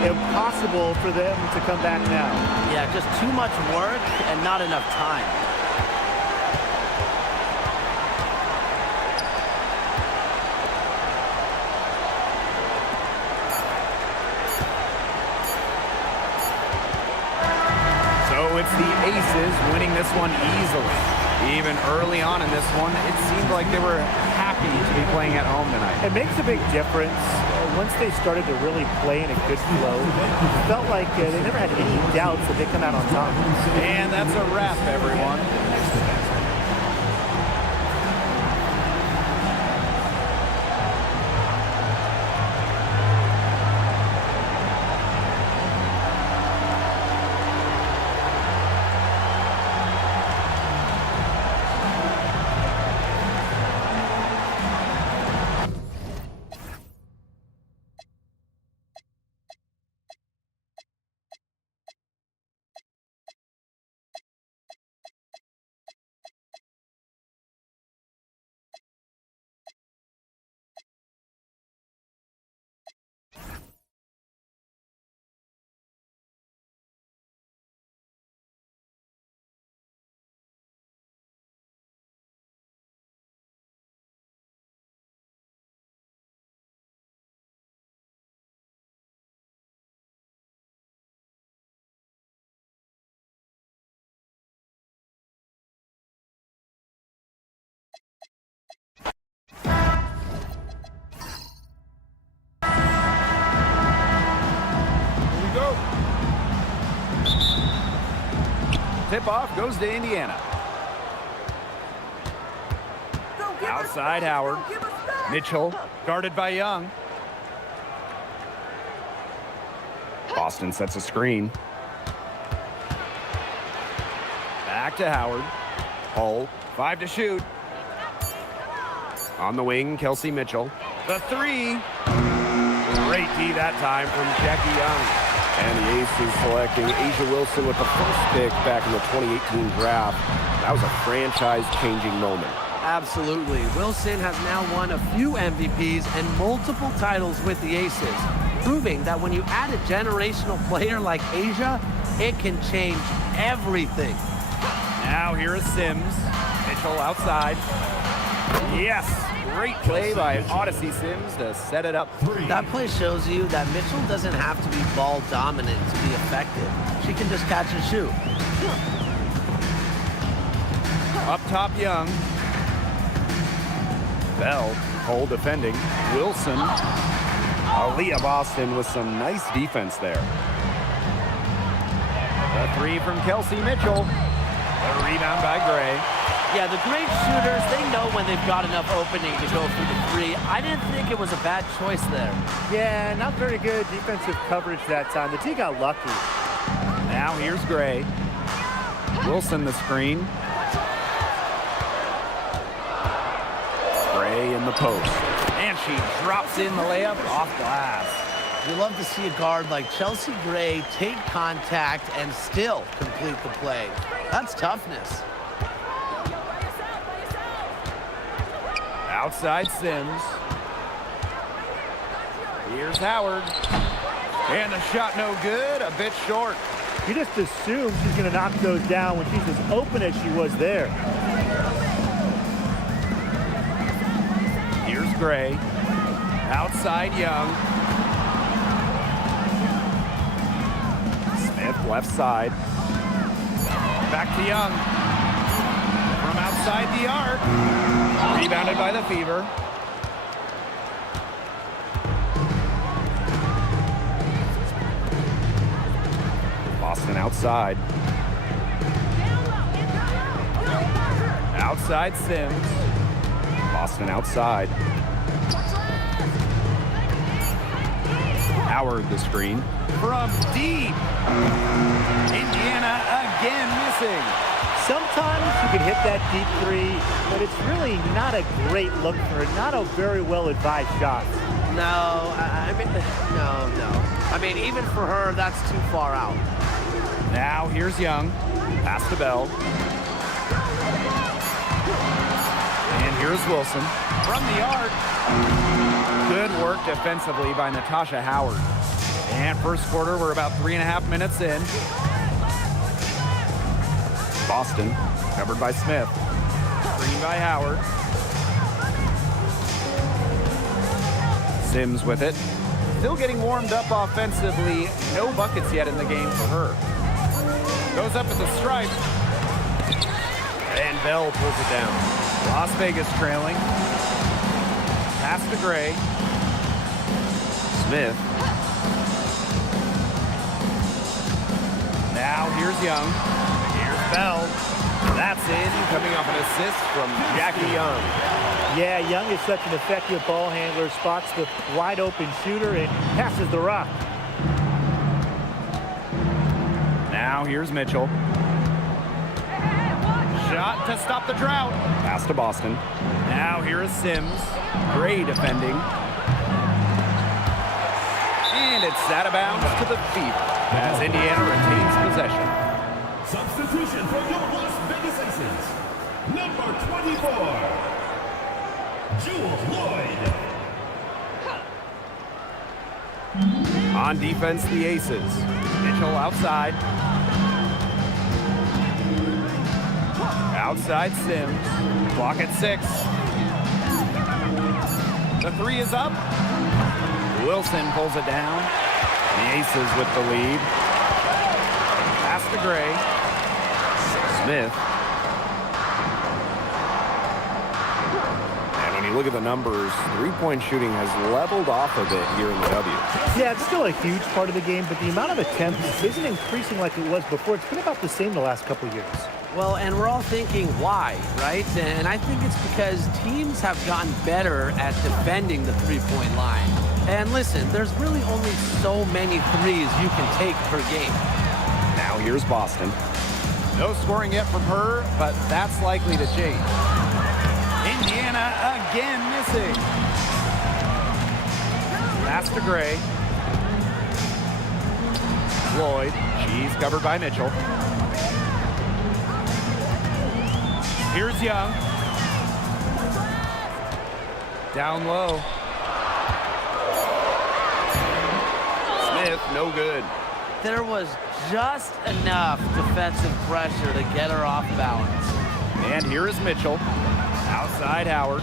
Impossible for them to come back now. Yeah, just too much work and not enough time. So it's the Aces winning this one easily. Even early on in this one, it seemed like they were happy to be playing at home tonight. It makes a big difference. Once they started to really play in a good flow, it felt like they never had any doubts that they come out on top. And that's a wrap, everyone. Tip-off goes to Indiana. Outside Howard. Mitchell guarded by Young. Boston sets a screen. Back to Howard. Hull, 5 to shoot. On the wing, Kelsey Mitchell. The 3. Great D that time from Jackie Young. And the Aces selecting A'ja Wilson with the first pick back in the 2018 draft. That was a franchise-changing moment. Absolutely. Wilson has now won a few MVPs and multiple titles with the Aces, proving that when you add a generational player like A'ja, it can change everything. Now here is Sims. Mitchell outside. Yes! Great play by Odyssey Sims to set it up. That play shows you that Mitchell doesn't have to be ball dominant to be effective. She can just catch and shoot. Up top, Young. Bell, Cole defending. Wilson. Aaliyah Boston with some nice defense there. The 3 from Kelsey Mitchell. The rebound by Gray. Yeah, the great shooters, they know when they've got enough opening to go for the 3. I didn't think it was a bad choice there. Yeah, not very good defensive coverage that time. The team got lucky. Now here's Gray. Wilson the screen. Gray in the post. And she drops in the layup off glass. You love to see a guard like Chelsea Gray take contact and still complete the play. That's toughness. Outside Sims. Here's Howard. And the shot no good, a bit short. You just assume she's going to knock those down when she's as open as she was there. Here's Gray. Outside Young. Smith left side. Back to Young. From outside the arc. Rebounded by the Fever. Boston outside. Outside Sims. Boston outside. Howard the screen. From deep. Indiana again missing. Sometimes you can hit that deep three, but it's really not a great look for her. Not a very well-advised shot. No, no. I mean, even for her, that's too far out. Now here's Young. Pass to Bell. And here's Wilson. From the arc. Good work defensively by Natasha Howard. And first quarter, we're about 3.5 minutes in. Boston, covered by Smith. Screen by Howard. Sims with it. Still getting warmed up offensively. No buckets yet in the game for her. Goes up at the stripe. And Bell pulls it down. Las Vegas trailing. Pass to Gray. Smith. Now here's Young. Here's Bell. That's in, coming off an assist from Jackie Young. Yeah, Young is such an effective ball handler, spots the wide open shooter and passes the rock. Now here's Mitchell. Shot to stop the drought. Pass to Boston. Now here is Sims. Gray defending. And it's out of bounds to the Fever as Indiana retains possession. Substitution for your Las Vegas Aces. Number 24, Jewel Lloyd. On defense, the Aces. Mitchell outside. Outside Sims. Clock at 6. The three is up. Wilson pulls it down. The Aces with the lead. Pass to Gray. Smith. And when you look at the numbers, three-point shooting has leveled off a bit here in the W. Yeah, it's still a huge part of the game, but the amount of attempts isn't increasing like it was before. It's been about the same the last couple of years. Well, and we're all thinking why, right? And I think it's because teams have gotten better at defending the three-point line. And listen, there's really only so many threes you can take per game. Now here's Boston. No scoring yet from her, but that's likely to change. Indiana again missing. Pass to Gray. Lloyd. She's covered by Mitchell. Here's Young. Down low. Smith, no good. There was just enough defensive pressure to get her off balance. And here is Mitchell. Outside Howard.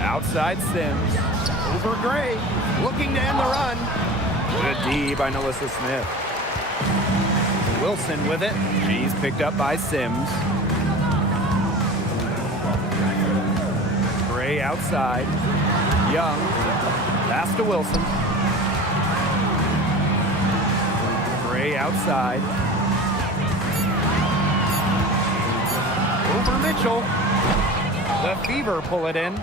Outside Sims. Over Gray. Looking to end the run. Good D by Nalissa Smith. Wilson with it. She's picked up by Sims. Gray outside. Young. Pass to Wilson. Gray outside. Over Mitchell. The Fever pull it in.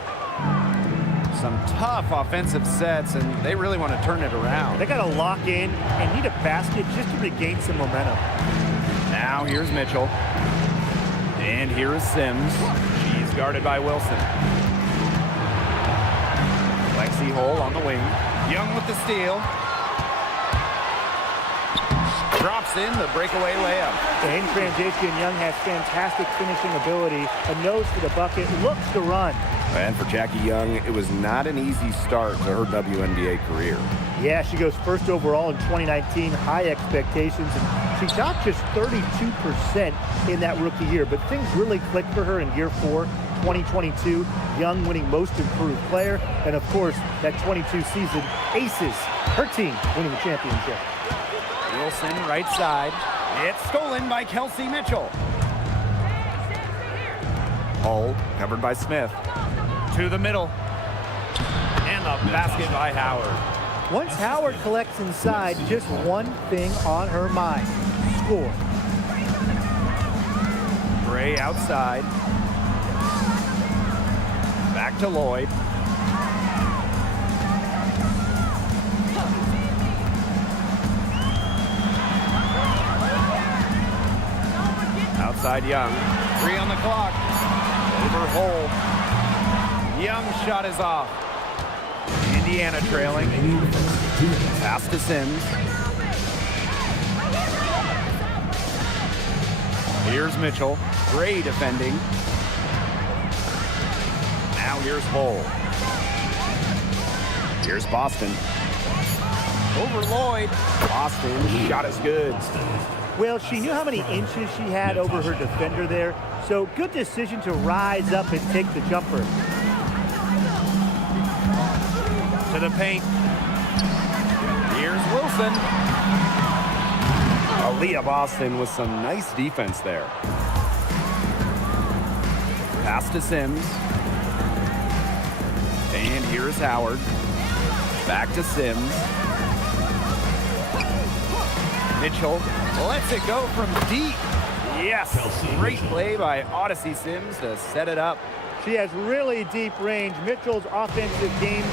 Some tough offensive sets, and they really want to turn it around. They got to lock in and need a basket just to regain some momentum. Now here's Mitchell. And here is Sims. She's guarded by Wilson. Lexi Hole on the wing. Young with the steal. Drops in the breakaway layup. In transition, Young has fantastic finishing ability. A nose for the bucket, looks to run. And for Jackie Young, it was not an easy start to her WNBA career. Yeah, she goes first overall in 2019, high expectations, and she shot just 32% in that rookie year. But things really clicked for her in year 4, 2022. Young winning most improved player, and of course, that 22 season, ACES, her team winning the championship. Wilson right side. It's stolen by Kelsey Mitchell. Hull covered by Smith. To the middle. And the basket by Howard. Once Howard collects inside, just one thing on her mind: score. Gray outside. Back to Lloyd. Outside Young. 3 on the clock. Over Hole. Young shot is off. Indiana trailing. Pass to Sims. Here's Mitchell. Gray defending. Now here's Hole. Here's Boston. Over Lloyd. Boston. Shot is good. Well, she knew how many inches she had over her defender there, so good decision to rise up and take the jumper. To the paint. Here's Wilson. Aaliyah Boston with some nice defense there. Pass to Sims. And here's Howard. Back to Sims. Mitchell lets it go from deep. Yes, great play by Odyssey Sims to set it up. She has really deep range. Mitchell's offensive game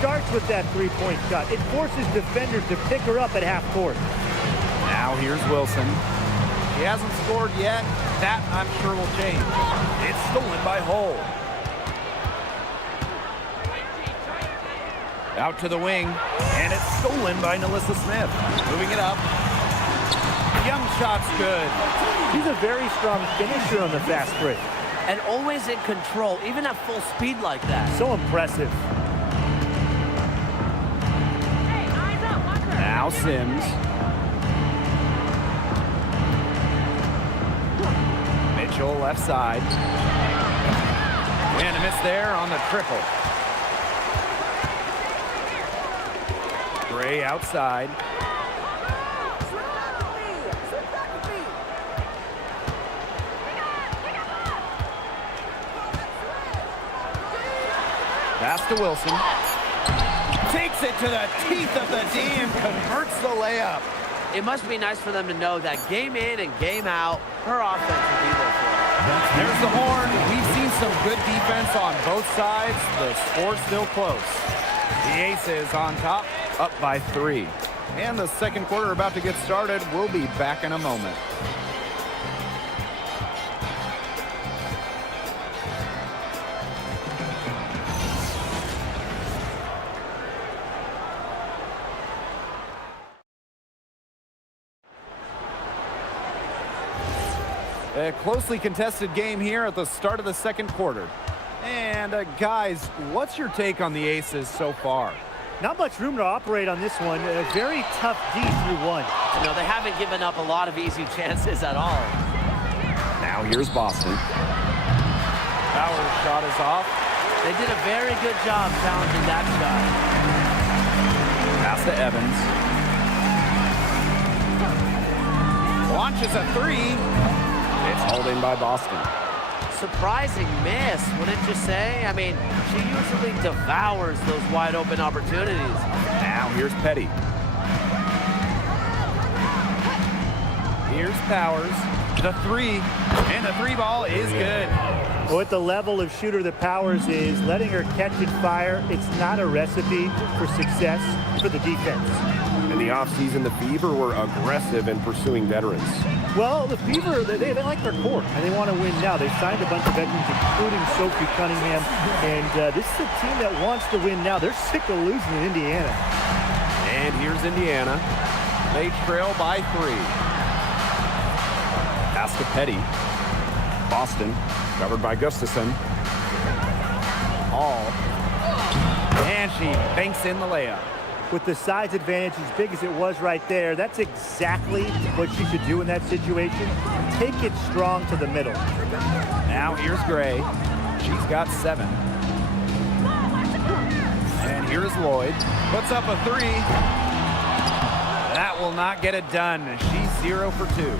starts with that three-point shot. It forces defenders to pick her up at half court. Now here's Wilson. He hasn't scored yet. That, I'm sure, will change. It's stolen by Hole. Out to the wing, and it's stolen by Nalissa Smith. Moving it up. Young shot's good. She's a very strong finisher on the fast break. And always in control, even at full speed like that. So impressive. Now Sims. Mitchell left side. And a miss there on the triple. Gray outside. Pass to Wilson. Takes it to the teeth of the D and converts the layup. It must be nice for them to know that game in and game out, her offense will be there for her. There's the horn. We've seen some good defense on both sides. The score's still close. The Aces on top, up by 3. And the second quarter about to get started. We'll be back in a moment. A closely contested game here at the start of the second quarter. And guys, what's your take on the Aces so far? Not much room to operate on this one. A very tough D through 1. You know, they haven't given up a lot of easy chances at all. Now here's Boston. Power shot is off. They did a very good job challenging that shot. Pass to Evans. Launches a 3. It's hauled in by Boston. Surprising miss, wouldn't you say? I mean, she usually devours those wide open opportunities. Now here's Petty. Here's Powers. The 3. And the 3 ball is good. Well, at the level of shooter that Powers is, letting her catch and fire, it's not a recipe for success for the defense. In the offseason, the Fever were aggressive in pursuing veterans. Well, the Fever, they like their core, and they want to win now. They signed a bunch of veterans, including Sophie Cunningham, and this is a team that wants to win now. They're sick of losing in Indiana. And here's Indiana. They trail by 3. Pass to Petty. Boston, covered by Gustafson. Hall. And she banks in the layup. With the size advantage as big as it was right there, that's exactly what she should do in that situation. Take it strong to the middle. Now here's Gray. She's got 7. And here's Lloyd. Puts up a 3. That will not get it done. She's 0 for 2.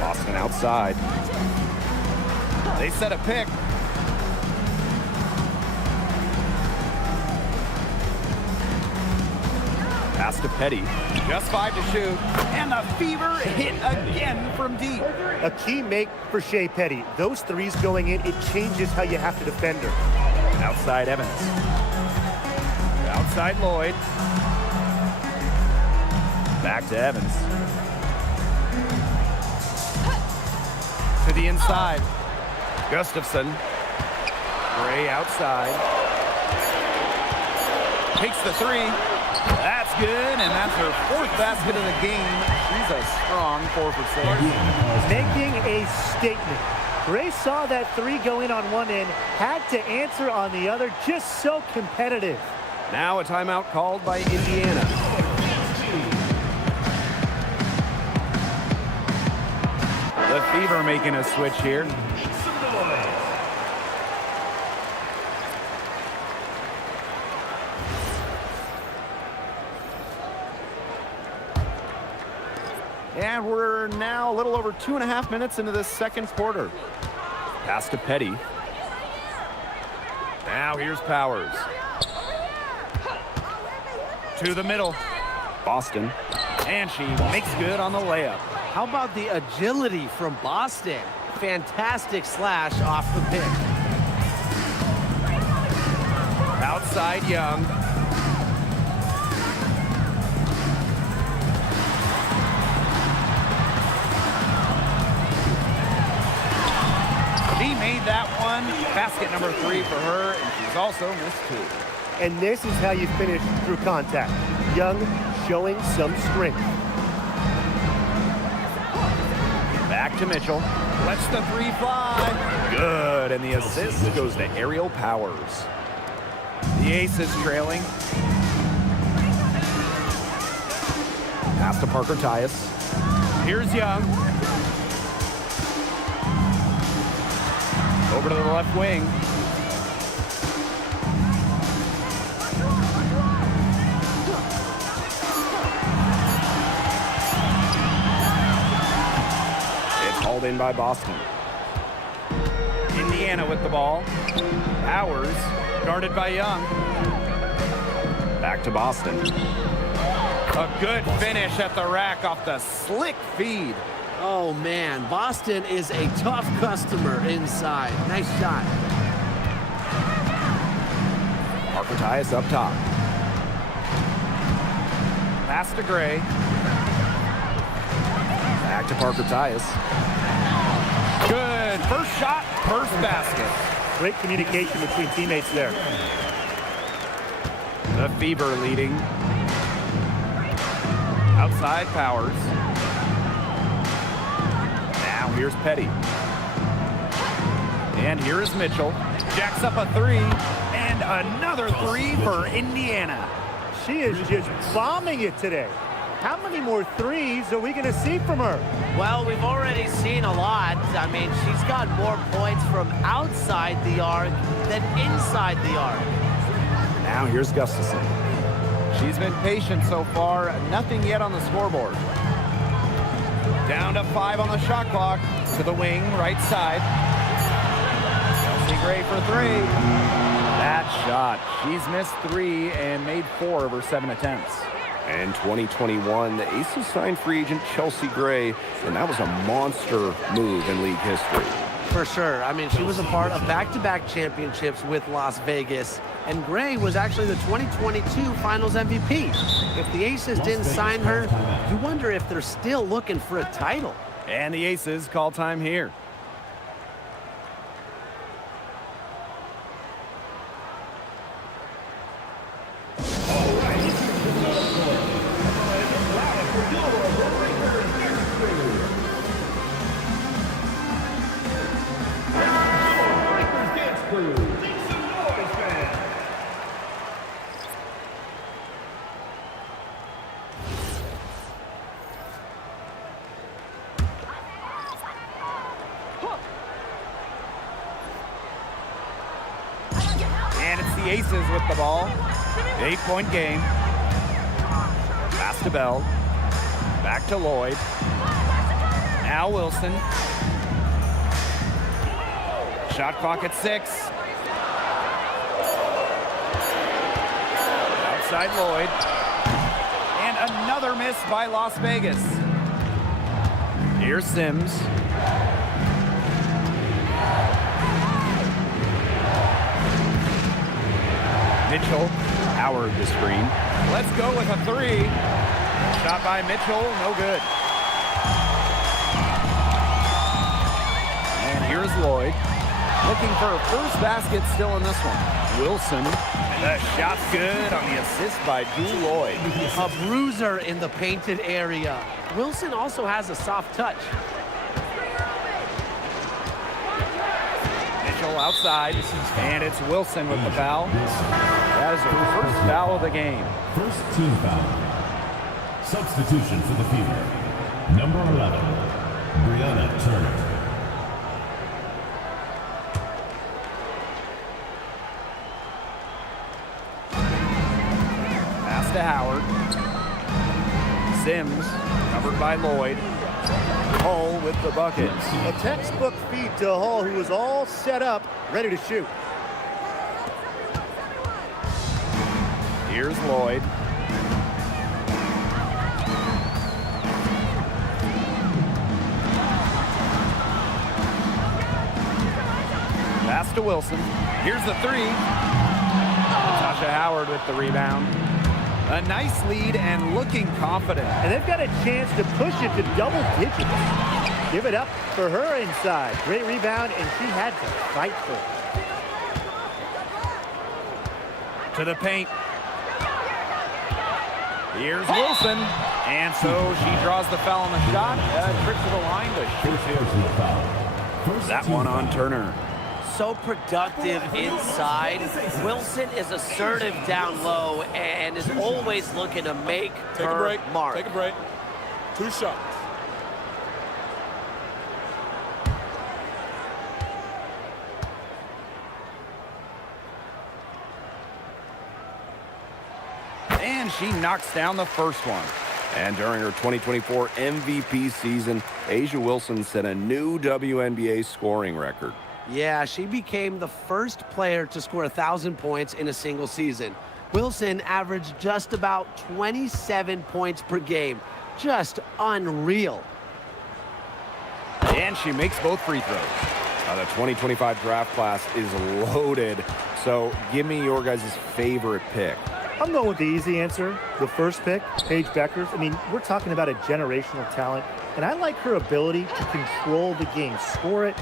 Boston outside. They set a pick. Pass to Petty. Just 5 to shoot. And the Fever hit again from deep. A key make for Shea Petty. Those threes going in, it changes how you have to defend her. Outside Evans. Outside Lloyd. Back to Evans. To the inside. Gustafson. Gray outside. Takes the 3. That's good, and that's her 4th basket of the game. She's a strong 4 for 6. Making a statement. Gray saw that 3 go in on one end, had to answer on the other, just so competitive. Now a timeout called by Indiana. The Fever making a switch here. And we're now a little over 2.5 minutes into this second quarter. Pass to Petty. Now here's Powers. To the middle. Boston. And she makes good on the layup. How about the agility from Boston? Fantastic slash off the pick. Outside Young. She made that one. Basket number 3 for her, and she's also missed 2. And this is how you finish through contact. Young showing some strength. Back to Mitchell. Lets the 3 fly. Good, and the assist goes to Aerial Powers. The Aces trailing. Pass to Parker Tyus. Here's Young. Over to the left wing. It's hauled in by Boston. Indiana with the ball. Powers guarded by Young. Back to Boston. A good finish at the rack off the slick feed. Oh, man. Boston is a tough customer inside. Nice shot. Parker Tyus up top. Pass to Gray. Back to Parker Tyus. Good. First shot, first basket. Great communication between teammates there. The Fever leading. Outside Powers. Now here's Petty. And here is Mitchell. Jacks up a 3. And another 3 for Indiana. She is just bombing it today. How many more threes are we going to see from her? Well, we've already seen a lot. I mean, she's got more points from outside the arc than inside the arc. Now here's Gustafson. She's been patient so far. Nothing yet on the scoreboard. Down to 5 on the shot clock. To the wing, right side. Chelsea Gray for 3. That shot. She's missed 3 and made 4 of her 7 attempts. In 2021, the Aces signed free agent Chelsea Gray, and that was a monster move in league history. For sure. I mean, she was a part of back-to-back championships with Las Vegas, and Gray was actually the 2022 Finals MVP. If the Aces didn't sign her, you wonder if they're still looking for a title. And the Aces call time here. And it's the Aces with the ball. 8-point game. Pass to Bell. Back to Lloyd. Now Wilson. Shot clock at 6. Outside Lloyd. And another miss by Las Vegas. Here's Sims. Mitchell, Howard the screen. Let's go with a 3. Shot by Mitchell, no good. And here's Lloyd. Looking for a first basket still in this one. Wilson, the shot's good on the assist by Drew Lloyd. A bruiser in the painted area. Wilson also has a soft touch. Mitchell outside, and it's Wilson with the foul. That is her first foul of the game. First team foul. Substitution for the Fever. Number 11, Brianna Turner. Pass to Howard. Sims, covered by Lloyd. Hull with the bucket. A textbook feed to Hull, who was all set up, ready to shoot. Here's Lloyd. Pass to Wilson. Here's the 3. Tasha Howard with the rebound. A nice lead and looking confident. And they've got a chance to push it to double digits. Give it up for her inside. Great rebound, and she had to fight for it. To the paint. Here's Wilson. And so she draws the foul on the shot. Trip to the line to shoot 2. That one on Turner. So productive inside. Wilson is assertive down low and is always looking to make her mark. Take a break. 2 shots. And she knocks down the first one. And during her 2024 MVP season, A'ja Wilson set a new WNBA scoring record. Yeah, she became the first player to score 1,000 points in a single season. Wilson averaged just about 27 points per game. Just unreal. And she makes both free throws. The 2025 draft class is loaded, so give me your guys' favorite pick. I'm going with the easy answer. The first pick, Paige Beckers. I mean, we're talking about a generational talent, and I like her ability to control the game, score it,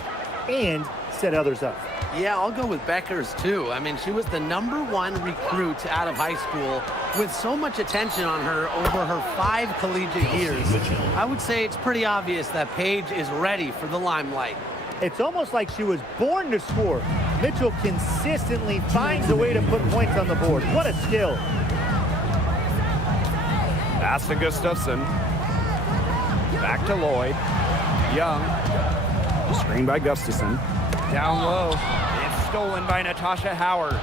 and set others up. Yeah, I'll go with Beckers too. I mean, she was the #1 recruit out of high school with so much attention on her over her 5 collegiate years. I would say it's pretty obvious that Paige is ready for the limelight. It's almost like she was born to score. Mitchell consistently finds a way to put points on the board. What a skill. Pass to Gustafson. Back to Lloyd. Young. Screen by Gustafson. Down low. It's stolen by Natasha Howard.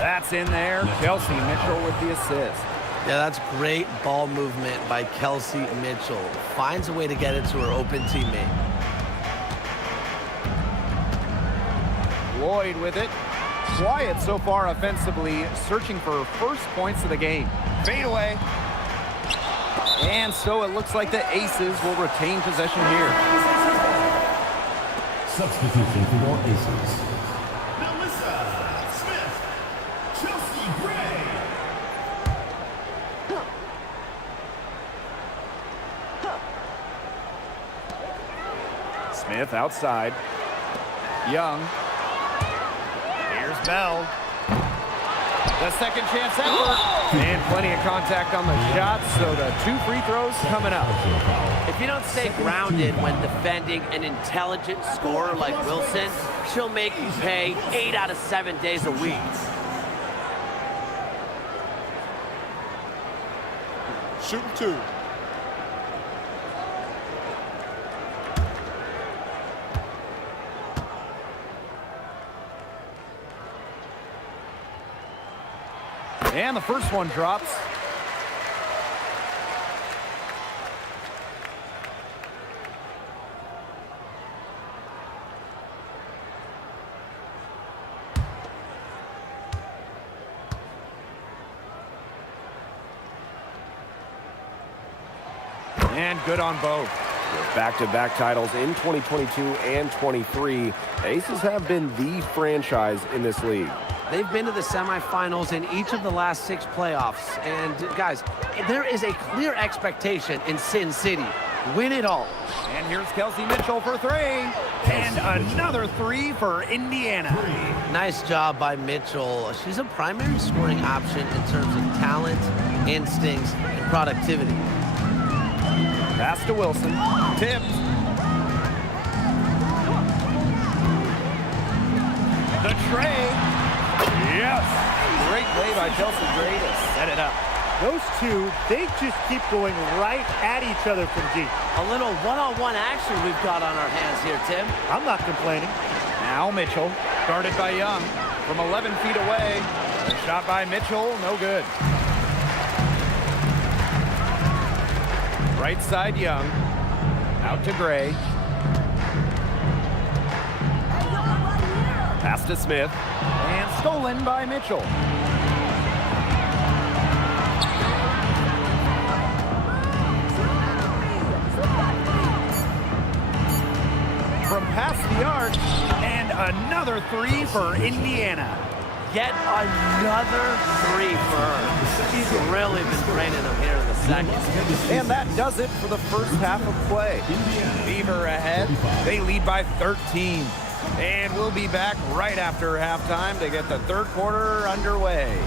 That's in there. Kelsey Mitchell with the assist. Yeah, that's great ball movement by Kelsey Mitchell. Finds a way to get it to her open teammate. Lloyd with it. quiet so far offensively, searching for first points of the game. Fade away. And so it looks like the Aces will retain possession here. Substitution for Aces. Melissa Smith. Chelsea Gray. Smith outside. Young. Here's Bell. The second chance effort. And plenty of contact on the shot, so the 2 free throws coming up. If you don't stay grounded when defending an intelligent scorer like Wilson, she'll make you pay 8 out of 7 days a week. Shooting 2. And the first one drops. And good on both. With back-to-back titles in 2022 and 23, Aces have been the franchise in this league. They've been to the semifinals in each of the last 6 playoffs. And guys, there is a clear expectation in Sin City. Win it all. And here's Kelsey Mitchell for 3. And another 3 for Indiana. Nice job by Mitchell. She's a primary scoring option in terms of talent, instincts, and productivity. Pass to Wilson. Tipped. The tray. Yes. Great play by Chelsea Gray to set it up. Those two, they just keep going right at each other from deep. A little one-on-one action we've got on our hands here, Tim. I'm not complaining. Now Mitchell, guarded by Young from 11 feet away. A shot by Mitchell, no good. Right side Young, out to Gray. Pass to Smith, and stolen by Mitchell. From past the arc, and another 3 for Indiana. Yet another 3 for her. She's really been draining them here in the second. And that does it for the first half of play. Beaver ahead. They lead by 13. And we'll be back right after halftime to get the third quarter underway.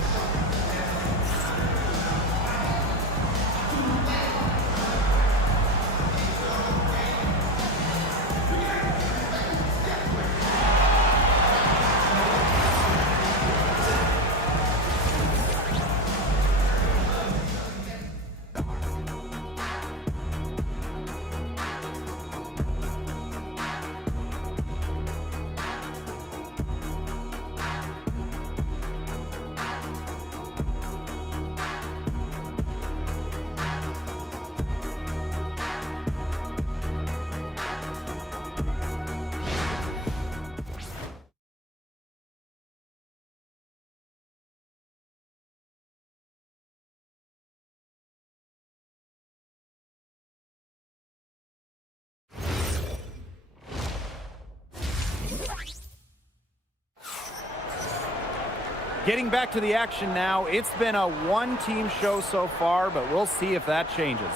Getting back to the action now. It's been a one-team show so far, but we'll see if that changes.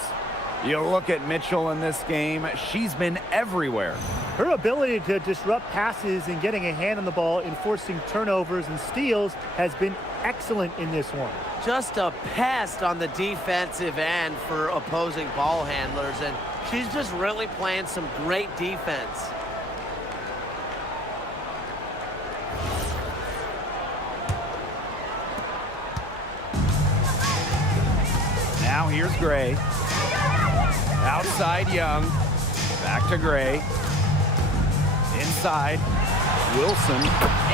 You look at Mitchell in this game. She's been everywhere. Her ability to disrupt passes and getting a hand on the ball, enforcing turnovers and steals has been excellent in this one. Just a pest on the defensive end for opposing ball handlers, and she's just really playing some great defense. Now here's Gray. Outside Young. Back to Gray. Inside. Wilson.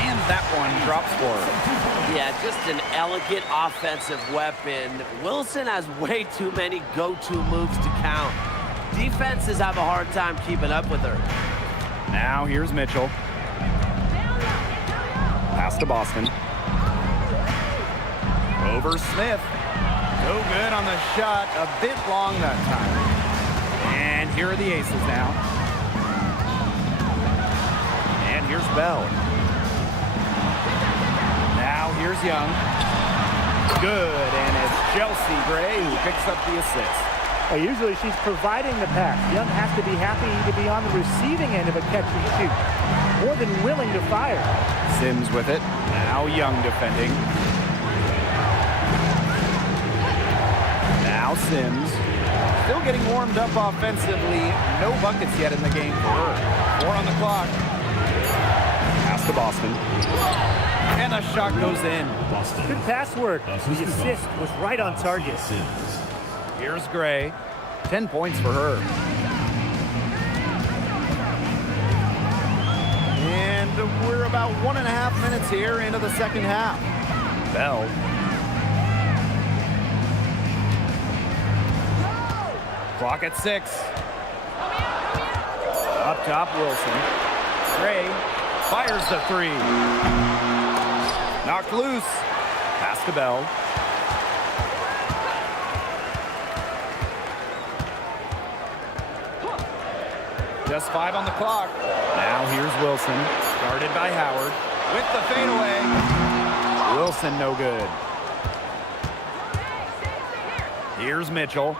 And that one drops for her. Yeah, just an elegant offensive weapon. Wilson has way too many go-to moves to count. Defenses have a hard time keeping up with her. Now here's Mitchell. Pass Pass to Boston. Over Smith. No good on the shot. A bit long that time. And here are the Aces now. And here's Bell. Now here's Young. Good, and it's Chelsea Gray who picks up the assist. Usually she's providing the pass. Young has to be happy to be on the receiving end of a catch and shoot. More than willing to fire. Sims with it. Now Young defending. Now Sims. Still getting warmed up offensively. No buckets yet in the game for her. 4 on the clock. Pass to Boston. And a shot goes in. Good pass work. The assist was right on target. Here's Gray. 10 points for her. And we're about 1.5 minutes here into the second half. Bell. Clock at 6. Up top, Wilson. Gray fires the 3. Knocked loose. Pass to Bell. Just 5 on the clock. Now here's Wilson. Guarded by Howard. With the fadeaway. Wilson no good. Here's Mitchell.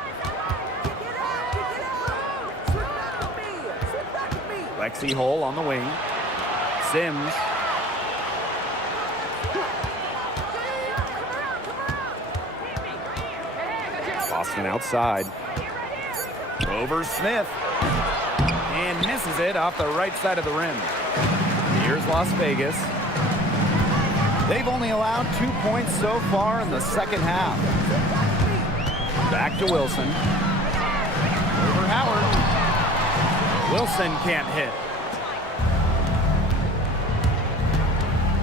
Lexi Hole on the wing. Sims. Boston outside. Over Smith. And misses it off the right side of the rim. Here's Las Vegas. They've only allowed 2 points so far in the second half. Back to Wilson. Over Howard. Wilson can't hit.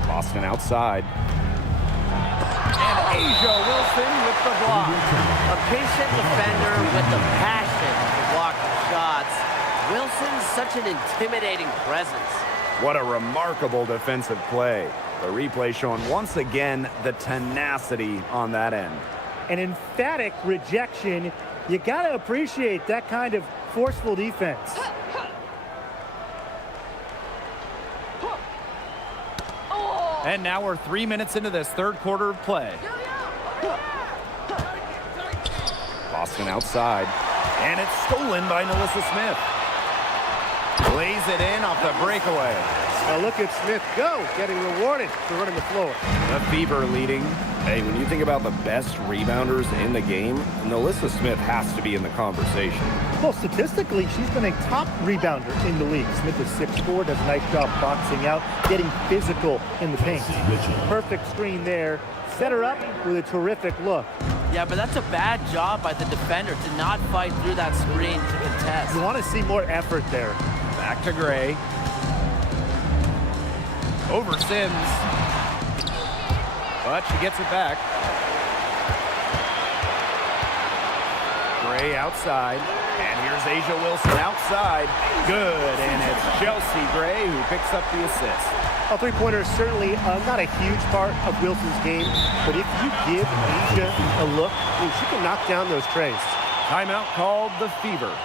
Boston outside. And Asia Wilson with the block. A patient defender with the passion to block the shots. Wilson's such an intimidating presence. What a remarkable defensive play. The replay showing once again the tenacity on that end. An emphatic rejection. You got to appreciate that kind of forceful defense. And now we're 3 minutes into this third quarter of play. Boston outside. And it's stolen by Melissa Smith. Lays it in off the breakaway. Now look at Smith go, getting rewarded for running the floor. The Fever leading. Hey, when you think about the best rebounders in the game, Melissa Smith has to be in the conversation. Well, statistically, she's been a top rebounder in the league. Smith is 6'4", does a nice job boxing out, getting physical in the paint. Perfect screen there. Set her up with a terrific look. Yeah, but that's a bad job by the defender to not fight through that screen to contest. You want to see more effort there. Back to Gray. Over Sims. But she gets it back. Gray outside. And here's Asia Wilson outside. Good. And it's Chelsea Gray who picks up the assist. A three-pointer is certainly not a huge part of Wilson's game, but if you give Asia a look, I mean, she can knock down those trays. Timeout called the Fever.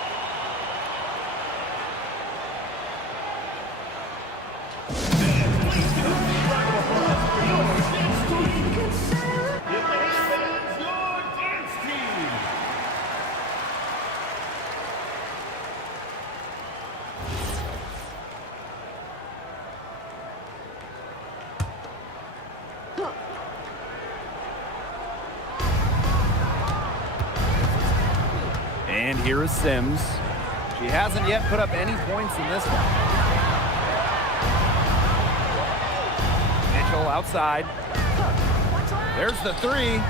And here is Sims. She hasn't yet put up any points in this one. Mitchell outside. There's the 3.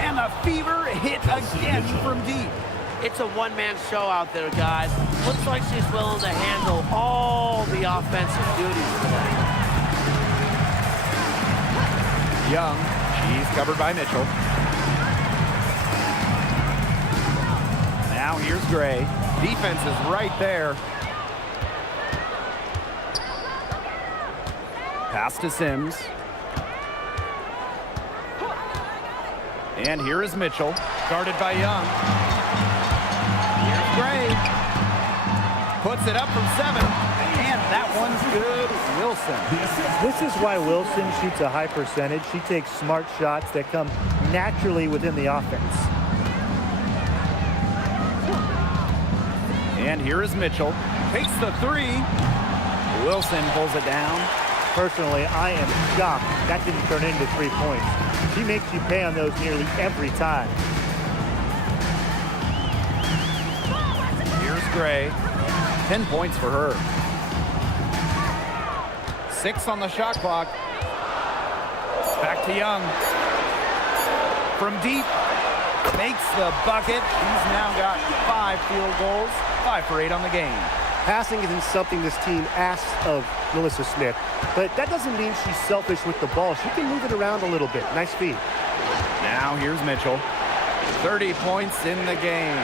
And the Fever hit again from deep. It's a one-man show out there, guys. Looks like she's willing to handle all the offensive duties today. Young. She's covered by Mitchell. Now here's Gray. Defense is right there. Pass to Sims. And here is Mitchell, guarded by Young. Here's Gray. Puts it up from 7, and that one's good. Wilson. This is why Wilson shoots a high percentage. She takes smart shots that come naturally within the offense. And here is Mitchell. Takes the 3. Wilson pulls it down. Personally, I am shocked that didn't turn into 3 points. She makes you pay on those nearly every time. Here's Gray. 10 points for her. 6 on the shot clock. Back to Young. From deep. Makes the bucket. She's now got 5 field goals. 5 for 8 on the game. Passing isn't something this team asks of Melissa Smith, but that doesn't mean she's selfish with the ball. She can move it around a little bit. Nice feed. Now here's Mitchell. 30 points in the game.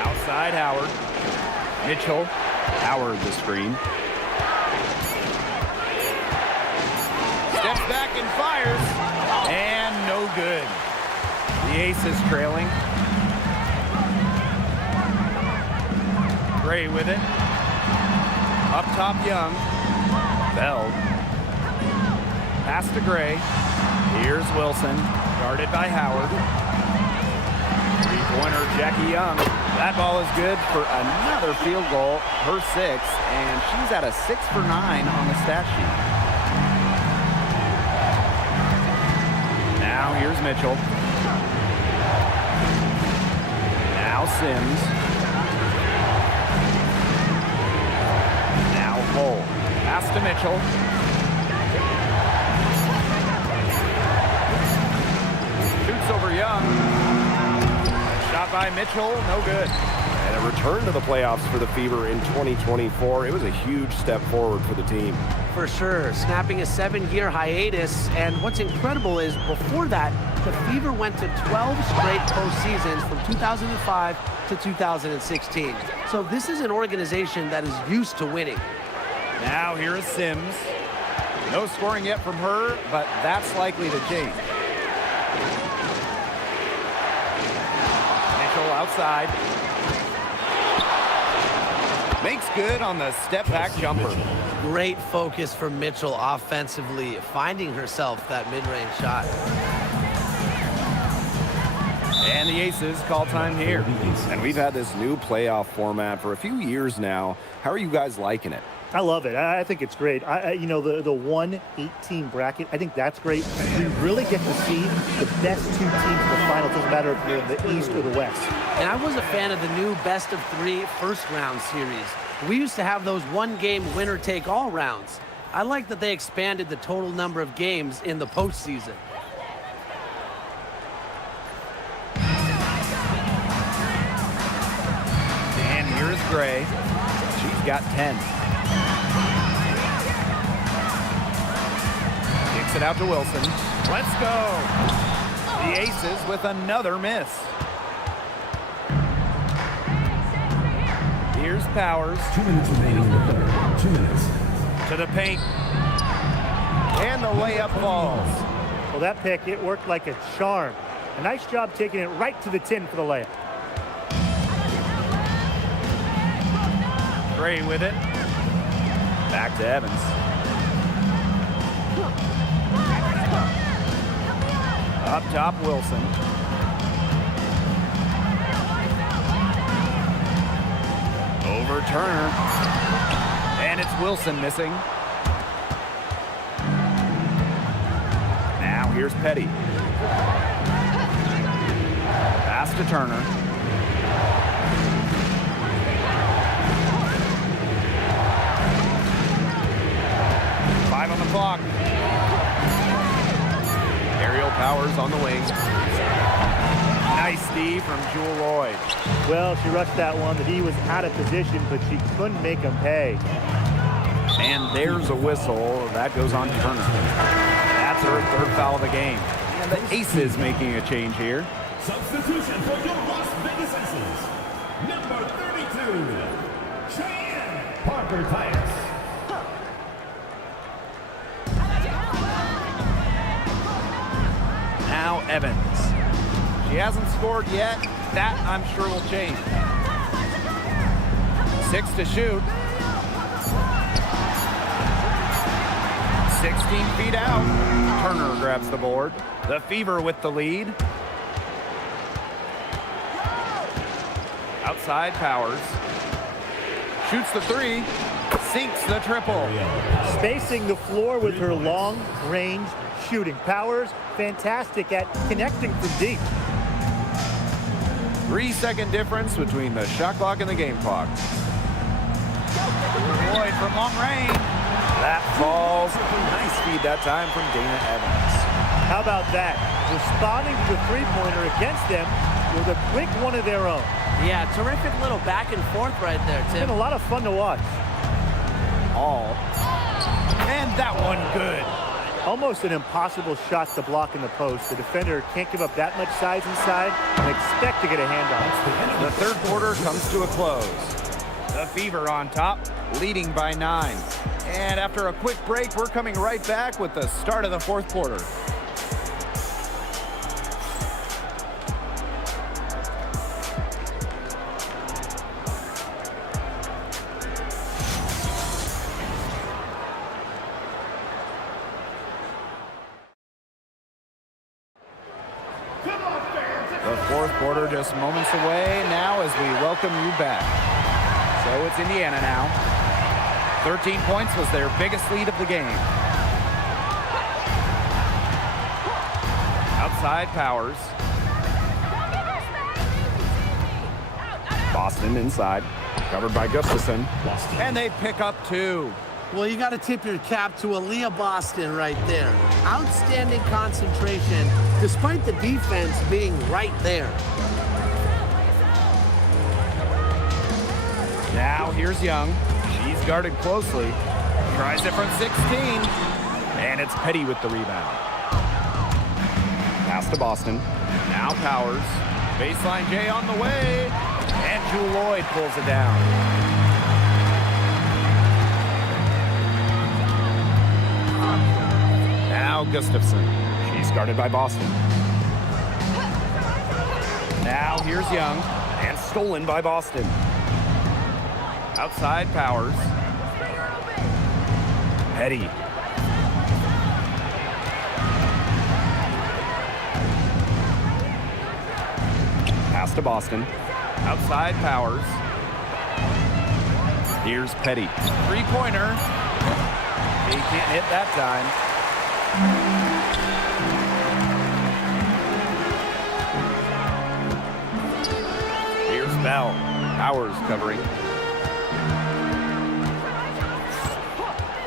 Outside Howard. Mitchell. Howard the screen. Steps back and fires. And no good. The Aces trailing. Gray with it. Up top, Young. Bell. Pass to Gray. Here's Wilson. Guarded by Howard. Three-pointer, Jackie Young. That ball is good for another field goal, her 6th, and she's at a 6 for 9 on the stat sheet. Now here's Mitchell. Now Sims. Hole. Pass to Mitchell. Shoots over Young. Shot by Mitchell, no good. And a return to the playoffs for the Fever in 2024. It was a huge step forward for the team. For sure, snapping a 7-year hiatus. And what's incredible is before that, the Fever went to 12 straight postseasons from 2005 to 2016. So this is an organization that is used to winning. Now here is Sims. No scoring yet from her, but that's likely to change. Mitchell outside. Makes good on the step-back jumper. Great focus for Mitchell offensively, finding herself that mid-range shot. And the Aces call time here. And we've had this new playoff format for a few years now. How are you guys liking it? I love it. I think it's great. You know, the 1-8-team bracket, I think that's great. We really get to see the best 2 teams in the final. It doesn't matter if you're in the East or the West. And I was a fan of the new best-of-3 first-round series. We used to have those one-game winner-take-all rounds. I like that they expanded the total number of games in the postseason. And here's Gray. She's got 10. It out to Wilson. Let's go. The Aces with another miss. Here's Powers. 2 minutes remaining in the third. 2 minutes. To the paint. And the layup falls. Well, that pick, it worked like a charm. A nice job taking it right to the tin for the layup. Gray with it. Back to Evans. Up top, Wilson. Over Turner. And it's Wilson missing. Now here's Petty. Pass to Turner. Five on the clock. Aerial Powers on the wing. Nice D from Jewel Lloyd. Well, she rushed that one. The D was out of position, but she couldn't make him pay. And there's a whistle. That goes on to Turner. That's her 3rd foul of the game. And the Aces making a change here. Substitution for your Las Vegas Aces. Number 32, Cheyenne Parker-Tyus. Evans. She hasn't scored yet. That, I'm sure, will change. 6 to shoot. 16 feet out. Turner grabs the board. The Fever with the lead. Outside Powers. Shoots the three. Sinks the triple. Spacing the floor with her long-range shooting. Powers, fantastic at connecting from deep. 3-second difference between the shot clock and the game clock. Lloyd from long range. That falls. Nice feed that time from Dana Evans. How about that? Responding to the three-pointer against them with a quick one of their own. Yeah, terrific little back and forth right there, Tim. And a lot of fun to watch. All. And that one good. Almost an impossible shot to block in the post. The defender can't give up that much size inside and expect to get a hand on it. The third quarter comes to a close. The Fever on top, leading by 9. And after a quick break, we're coming right back with the start of the fourth quarter. The fourth quarter just moments away now as we welcome you back. So it's Indiana now. 13 points was their biggest lead of the game. Outside Powers. Boston inside. Covered by Gustafson. And they pick up 2. Well, you got to tip your cap to Aaliyah Boston right there. Outstanding concentration, despite the defense being right there. Now here's Young. She's guarded closely. Tries it from 16. And it's Petty with the rebound. Pass to Boston. Now Powers. Baseline J on the way. And Jewel Lloyd pulls it down. Now Gustafson. She's guarded by Boston. Now here's Young. And stolen by Boston. Outside Powers. Petty. Pass to Boston. Outside Powers. Here's Petty. Three-pointer. He can't hit that time. Here's Bell. Powers covering.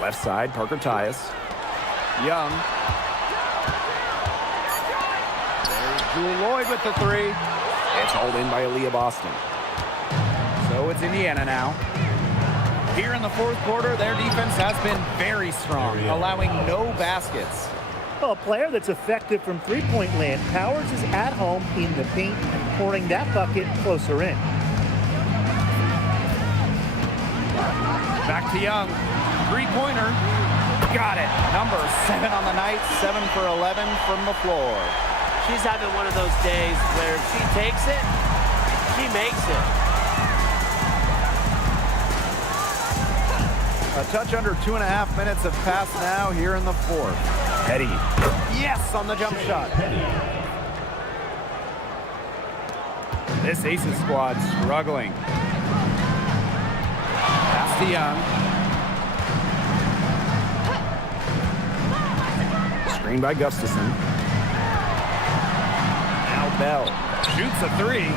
Left side, Parker Tyus. Young. There's Jewel Lloyd with the three. It's hauled in by Aaliyah Boston. So it's Indiana now. Here in the fourth quarter, their defense has been very strong, allowing no baskets. Well, a player that's effective from three-point land. Powers is at home in the paint, pouring that bucket closer in. Back to Young. Three-pointer. Got it. Number 7 on the night. 7 for 11 from the floor. She's having one of those days where if she takes it, she makes it. A touch under 2.5 minutes have passed now here in the fourth. Petty. Yes, on the jump shot. This ACES squad struggling. Pass to Young. Screen by Gustafson. Now Bell shoots a three.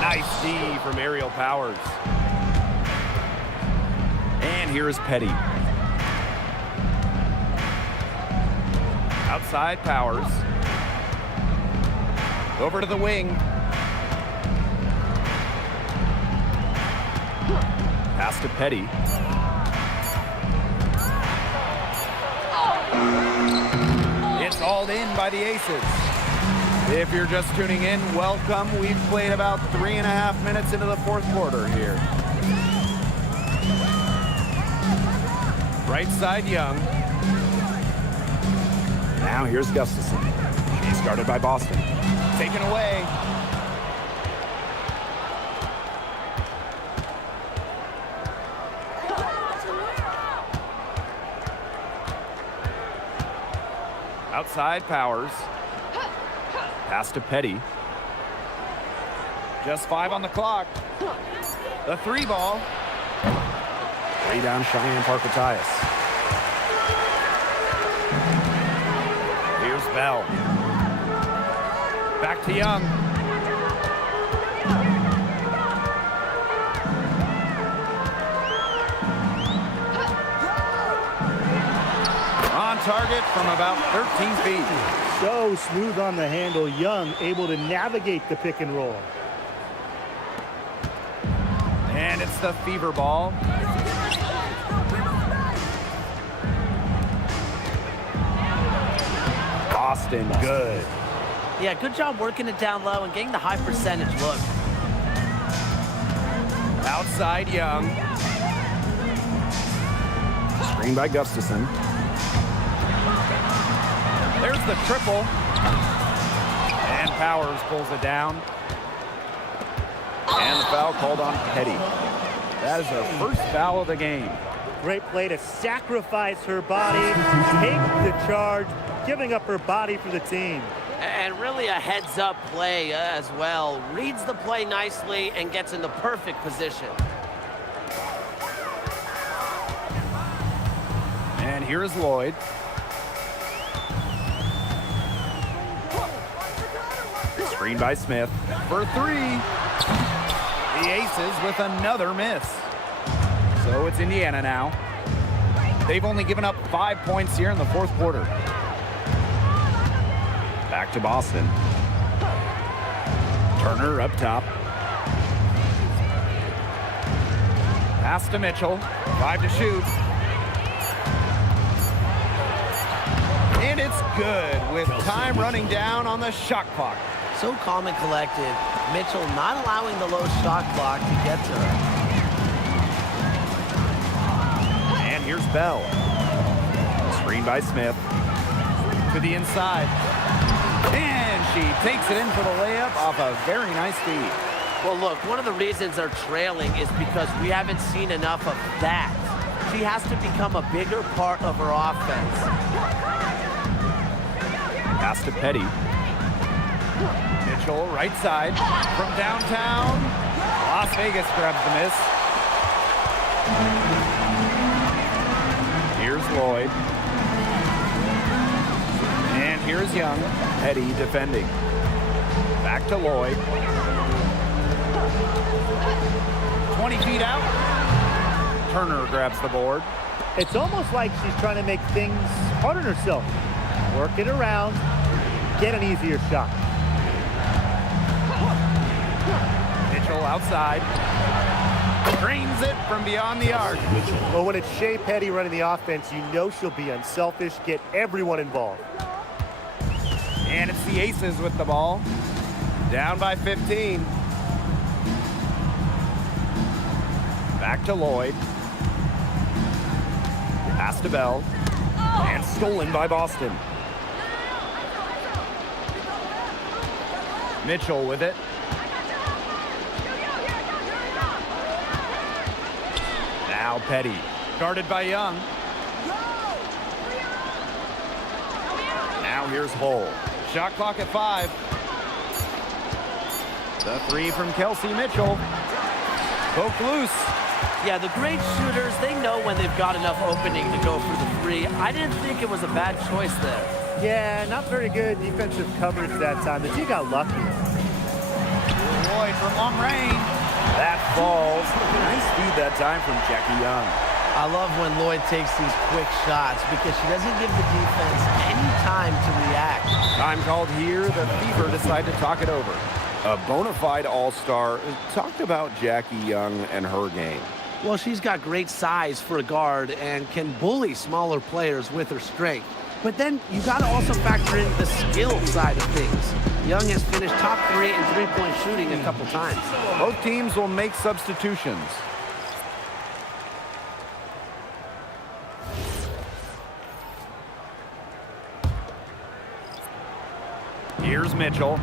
Nice D from Aerial Powers. And here is Petty. Outside Powers. Over to the wing. Pass to Petty. It's hauled in by the Aces. If you're just tuning in, welcome. We've played about 3.5 minutes into the fourth quarter here. Right side Young. Now here's Gustafson. She's Guarded by Boston. Taken away. Outside Powers. Pass to Petty. Just 5 on the clock. The 3 ball. Rebound Cheyenne Parker-Tyus. Here's Bell. Back to Young. On target from about 13 feet. So smooth on the handle. Young able to navigate the pick and roll. And it's the Fever ball. Boston, good. Yeah, good job working it down low and getting the high percentage look. Outside Young. Screen by Gustafson. There's the triple. And Powers pulls it down. And the foul called on Petty. That is her first foul of the game. Great play to sacrifice her body, take the charge, giving up her body for the team. And really a heads-up play as well. Reads the play nicely and gets in the perfect position. And here's Lloyd. Screen by Smith for 3. The Aces with another miss. So it's Indiana now. They've only given up 5 points here in the 4th quarter. Back to Boston. Turner up top. Pass to Mitchell. 5 to shoot. And it's good with time running down on the shot clock. So calm and collected. Mitchell not allowing the low shot clock to get to her. And here's Bell. Screen by Smith. To the inside. And she takes it in for the layup off a very nice feed. Well, look, one of the reasons they're trailing is because we haven't seen enough of that. She has to become a bigger part of her offense. Pass to Petty. Mitchell, right side. From downtown. Las Vegas grabs the miss. Here's Lloyd. And here's Young. Petty defending. Back to Lloyd. 20 feet out. Turner grabs the board. It's almost like she's trying to make things hard on herself. Work it around, get an easier shot. Mitchell outside. Drains it from beyond the arc. Well, when it's Shea Petty running the offense, you know she'll be unselfish, get everyone involved. And it's the Aces with the ball. Down by 15. Back to Lloyd. Pass to Bell. And stolen by Boston. Mitchell with it. Now Petty. Guarded by Young. Now here's Hull. Shot clock at 5. The 3 from Kelsey Mitchell. Poked loose. Yeah, the great shooters, they know when they've got enough opening to go for the 3. I didn't think it was a bad choice there. Yeah, not very good defensive coverage that time. The team got lucky. Lloyd from long range. That falls. Nice feed that time from Jackie Young. I love when Lloyd takes these quick shots because she doesn't give the defense any time to react. Time called here. The Fever decide to talk it over. A bona fide all-star. Talked about Jackie Young and her game. Well, she's got great size for a guard and can bully smaller players with her strength. But then you got to also factor in the skill side of things. Young has finished top 3 in three-point shooting a couple times. Both teams will make substitutions. Here's Mitchell. 2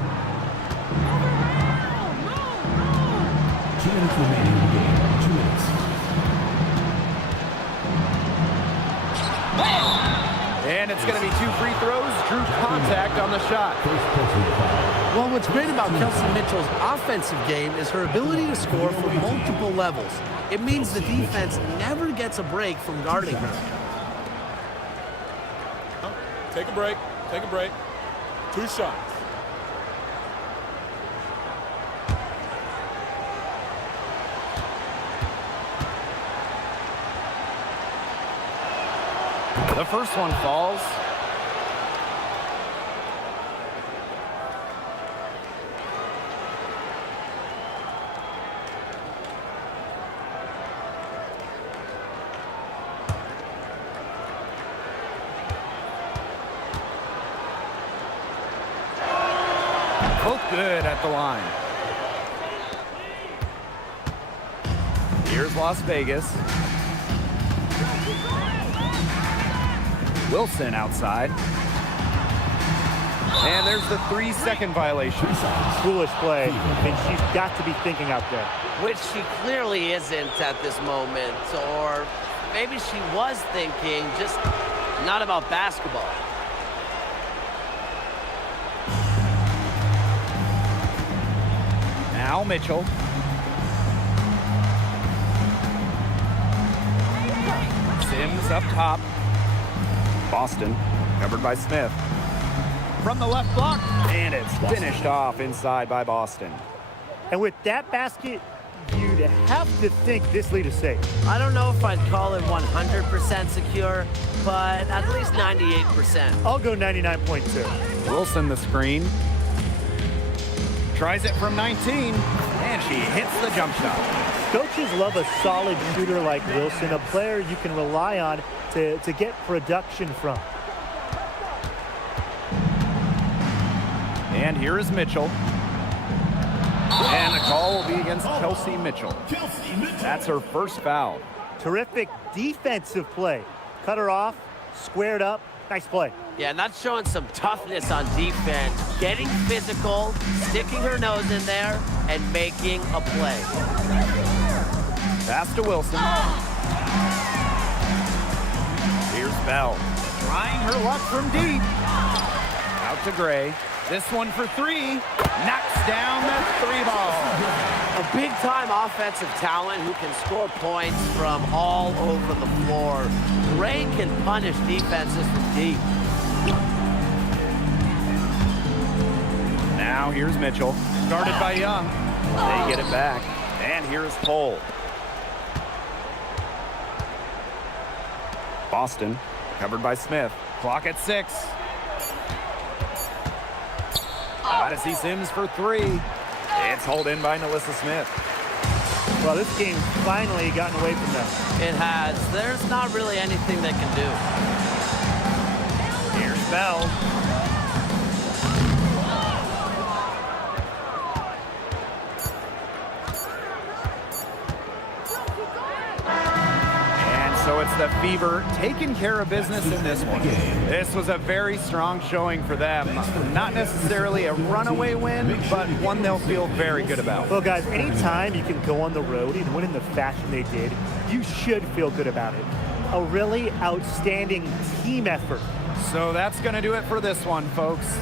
minutes remaining in the game. 2 minutes. And it's going to be 2 free throws. Drew contact on the shot. First personal foul. Well, what's great about Kelsey Mitchell's offensive game is her ability to score from multiple levels. It means the defense never gets a break from guarding her. Take a break. Take a break. 2 shots. The first one falls. Both good at the line. Here's Las Vegas. Wilson outside. And there's the 3-second violation. Foolish play, and she's got to be thinking out there. Which she clearly isn't at this moment, or maybe she was thinking, just not about basketball. Now Mitchell. Sims up top. Boston, covered by Smith. From the left block, and it's finished off inside by Boston. And with that basket, you'd have to think this lead is safe. I don't know if I'd call it 100% secure, but at least 98%. I'll go 99.2. Wilson the screen. Tries it from 19, and she hits the jump shot. Coaches love a solid shooter like Wilson, a player you can rely on to get production from. And here is Mitchell. And the call will be against Kelsey Mitchell. That's her first foul. Terrific defensive play. Cut her off, squared up, nice play. Yeah, and that's showing some toughness on defense. Getting physical, sticking her nose in there, and making a play. Pass to Wilson. Here's Bell. Trying her luck from deep. Out to Gray. This one for 3. Knocks down the 3 ball. A big-time offensive talent who can score points from all over the floor. Gray can punish defenses from deep. Now here's Mitchell. Guarded by Young. They get it back. And here's Cole. Boston, covered by Smith. Clock at 6. Odyssey Sims for 3. It's hauled in by Nalissa Smith. Well, this game's finally gotten away from them. It has. There's not really anything they can do. Here's Bell. So it's the Fever taking care of business in this one. This was a very strong showing for them. Not necessarily a runaway win, but one they'll feel very good about. Well, guys, anytime you can go on the road and win in the fashion they did, you should feel good about it. A really outstanding team effort. So that's going to do it for this one, folks.